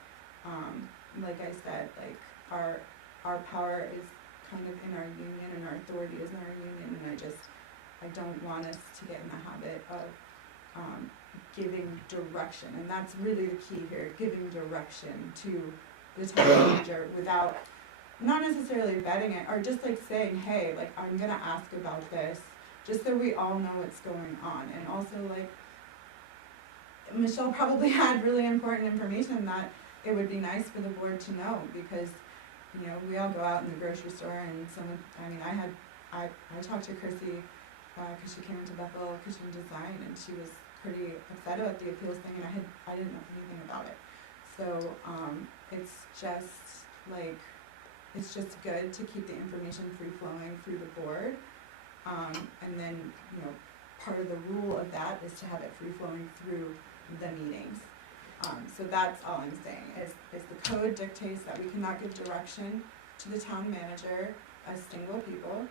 Like I said, like our power is kind of in our union and our authority is in our union, and I don't want us to get in the habit of giving direction, and that's really the key here, giving direction to the town manager without, not necessarily vetting it, or just like saying, hey, like, I'm gonna ask about this, just so we all know what's going on. And also, like, Michelle probably had really important information that it would be nice for the board to know, because, you know, we all go out in the grocery store and I talked to Chrissy, cause she came into Bethel Kitchen Design, and she was pretty upset about the appeals thing, and I didn't know anything about it. So, it's just like, it's just good to keep the information free flowing through the board. And then, you know, part of the rule of that is to have it free flowing through the meetings. So that's all I'm saying, is the code dictates that we cannot give direction to the town manager as single people.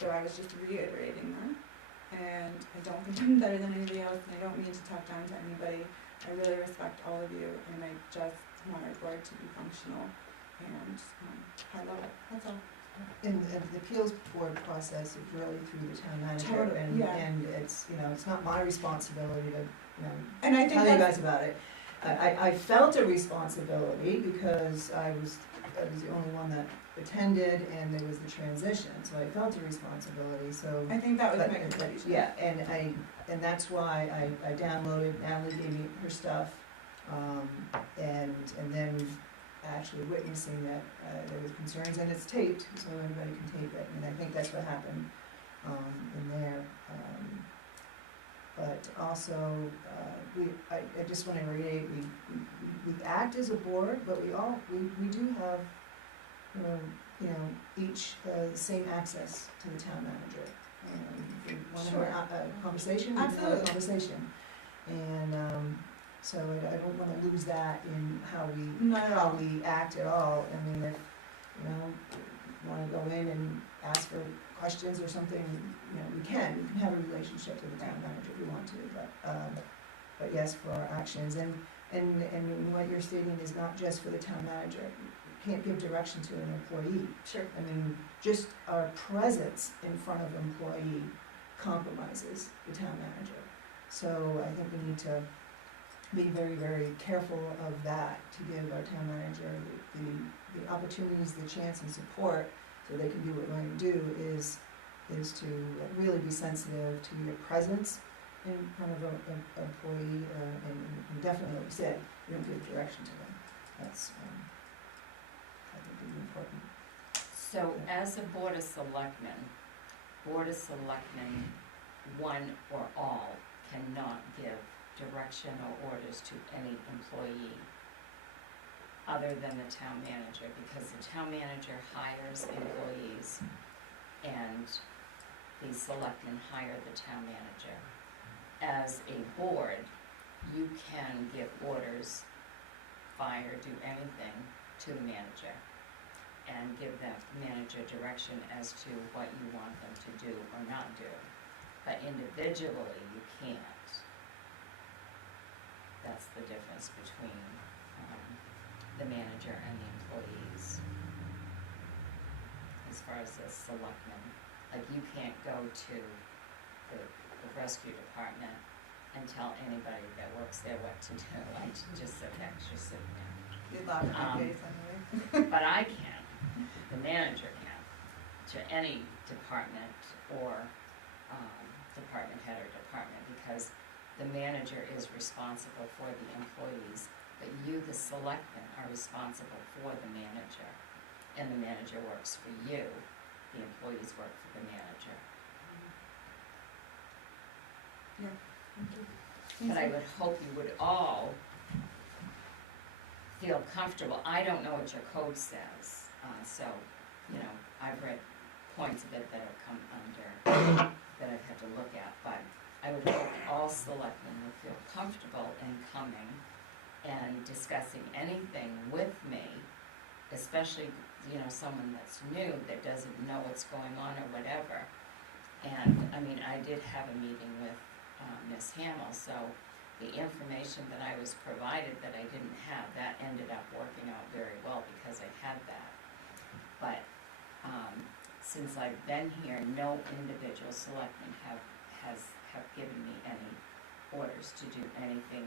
So I was just reiterating that. And I don't think I'm better than anybody else, and I don't mean to talk down to anybody. I really respect all of you, and I just want our board to be functional and high level, that's all. And the appeals board process is really through the town manager, Totally, and, yeah. and it's, you know, it's not my responsibility to, you know, And I think tell you that's, guys about it. I felt a responsibility because I was the only one that attended, and there was the transition, so I felt a responsibility, so. I think that was But- my contribution. Yeah, and that's why I downloaded, Natalie gave me her stuff, and then actually witnessing that, there was concerns, and it's taped, so anybody can tape it, and I think that's what happened, in there. But also, I just wanna reiterate, we act as a board, but we do have, you know, each, the same access to the town manager. If we wanna have a conversation, we can have a Absolutely. conversation. And, so I don't wanna lose that in how Not at all. we act at all. I mean, if, you know, wanna go in and ask for questions or something, you know, we can have a relationship with the town manager if we want to, but yes, for our actions, and what you're stating is not just for the town manager. You can't give direction to an employee. Sure. I mean, just our presence in front of an employee compromises the town manager. So I think we need to be very, very careful of that, to give our town manager the opportunities, the chance and support, so they can do what we're going to do, is to really be sensitive to your presence in front of an employee, and definitely, like you said, you don't give direction to them. That's, I think, really important. So as a Board of Selectmen, one or all cannot give direction or orders to any employee other than the town manager, because the town manager hires employees and the selectmen hire the town manager. As a board, you can give orders, fire, do anything to the manager, and give the manager direction as to what you want them to do or not do. But individually, you can't. That's the difference between the manager and the employees. As far as the selectmen, like you can't go to the rescue department and tell anybody that works there what to do, like just sit extra sit there. You'd love my face anyway. But I can, the manager can, to any department or department head or department, because the manager is responsible for the employees, but you, the selectmen, are responsible for the manager, and the manager works for you, the employees work for the manager. But I would hope you would all feel comfortable. I don't know what your code says, so, you know, I've read points of it that have come under, that I've had to look at, but I would hope all selectmen would feel comfortable in coming and discussing anything with me, especially, you know, someone that's new that doesn't know what's going on or whatever. And, I mean, I did have a meeting with Ms. Hamel, so the information that I was provided that I didn't have, that ended up working out very well because I had that. But since I've been here, no individual selectman have given me any orders to do anything,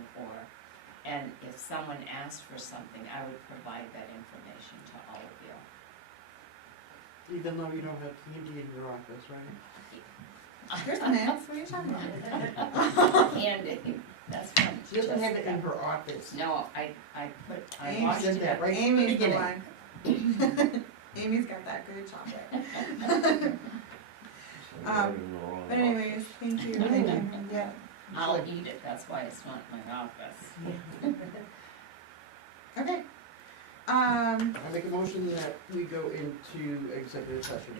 and if someone asked for something, I would provide that information to all of you. Even though you don't have candy in your office, right? Here's an ants, what are you talking about? Candy, that's from She doesn't have it in Jessica. her office. No, I Amy watched said it. that right from the Amy's the beginning. one. Amy's got that good chocolate. But anyways, thank you. Yeah. I'll eat it, that's why it's not in my office. Okay. I make a motion that we go into executive session.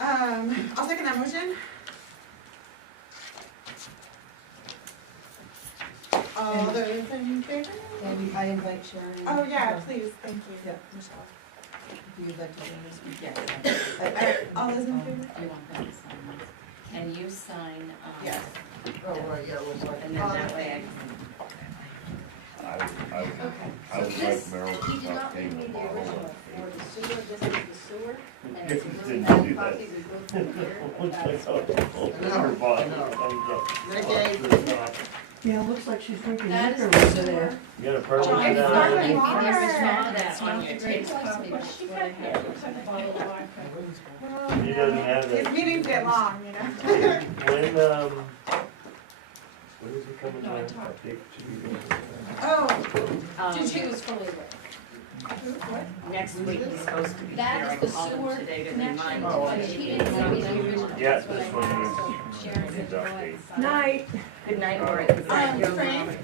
I'll second that motion. All those in favor? And I invite Sharon. Oh, yeah, please, thank you. Yeah. Michelle. If you'd like to join us. Yes, All those in favor? you want them to sign this? Can you sign, Yes. Oh, right, yeah, well, like, and then that way I would So like this, Merrill to he did stop not paying bring me the the bottle. original for the sewer, this is the sewer, and it's a really Didn't bad do that. copy, we go through here. Yeah, it looks like she's drinking That is liquor the over sewer. there. You got a permit John, for it's that? not I water. never saw that It's on not your the great tape. copy, but she got here, looks like a bottle of vodka. He doesn't have His that. meetings get long, you know? When, When is it coming No, I out? talked. Update to Oh, Did she was fully aware? Next week is supposed to be here, That I is the called sewer him today to connection, remind but him. she didn't send me the original. Yeah, That's what this I one had, is- so Sharon said is go ahead update. and sign it. Night. Good night, Lori, is that your Frank?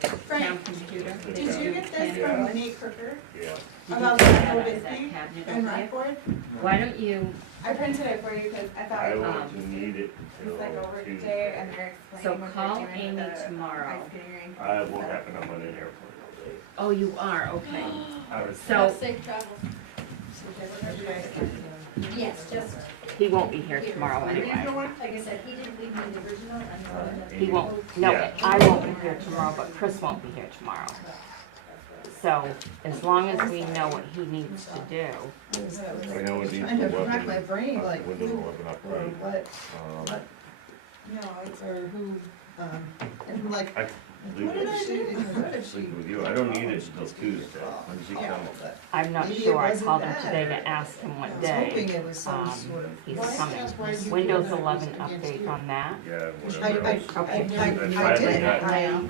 town Frank, computer? did you get this from Nate Crooker Yeah. about the Listing and rec board? Why don't you, I printed it for you because I thought I it won't need it was like till over Tuesday. today and they're so explaining what call they're doing Amy with the tomorrow. ice skating rink. I won't happen, I'm on an airplane all day. Oh, you are, okay. I was So, Have safe travels. Yes, just. he won't be here tomorrow anyway. Like I said, he didn't leave me the original, and so. He won't, no, Yeah. I won't be here tomorrow, but Chris won't be here tomorrow. So, as long as we know what he needs to do, I know it needs Trying to rack 11, my brain, like, Windows who, 11 or upgrade. what, Um, no, it's, or who, and like, I leave what did I it, do? What did she? leave it with you, I don't need it until Tuesday, when does he Yeah, come? but I'm not Maybe it sure. I wasn't called him that, today or- to ask him I what was hoping day. it was some Um, sort of. He's Why coming. ask why you Windows feel that it was 11 against update you? on that. Yeah, I, whatever I, else. Okay. I I did finally it,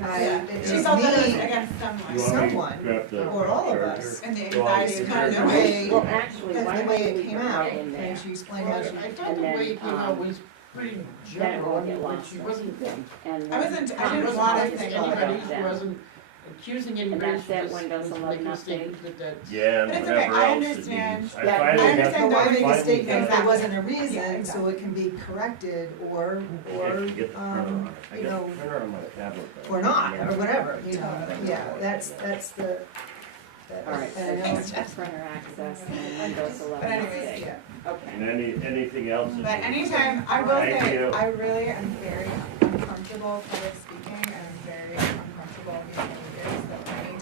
got- it's She's all done me against someone. You want me to someone, grab the or all of charger? us. And the Go on. anxiety of Kind of not the way, Well, actually, that's why the don't way we it leave came it out, right in there? and she explained Well, how I she. thought the way it came out was pretty Then general, we'll get but lost. she wasn't, And I when wasn't- I Tom didn't comes, want I'll to just think talk about anybody, about she that. wasn't accusing And anybody, that's she it, just Windows was 11 making a update. statement that that's. Yeah, and But it's okay, whatever I else it understand. needs. Yeah, finally I got- understand But why make a finally statement got- if there wasn't a Yeah, reason, exactly. so it can be corrected, or, I can get the printer on it. I you got know, the printer on my tablet. though. or not, or whatever, you know, yeah, that's the. All right, so and I know- just printer access and Windows 11 But anyways, update. yeah. Okay. And anything else? But anytime, I will Thank say, you. I really am very uncomfortable public speaking and I'm very uncomfortable being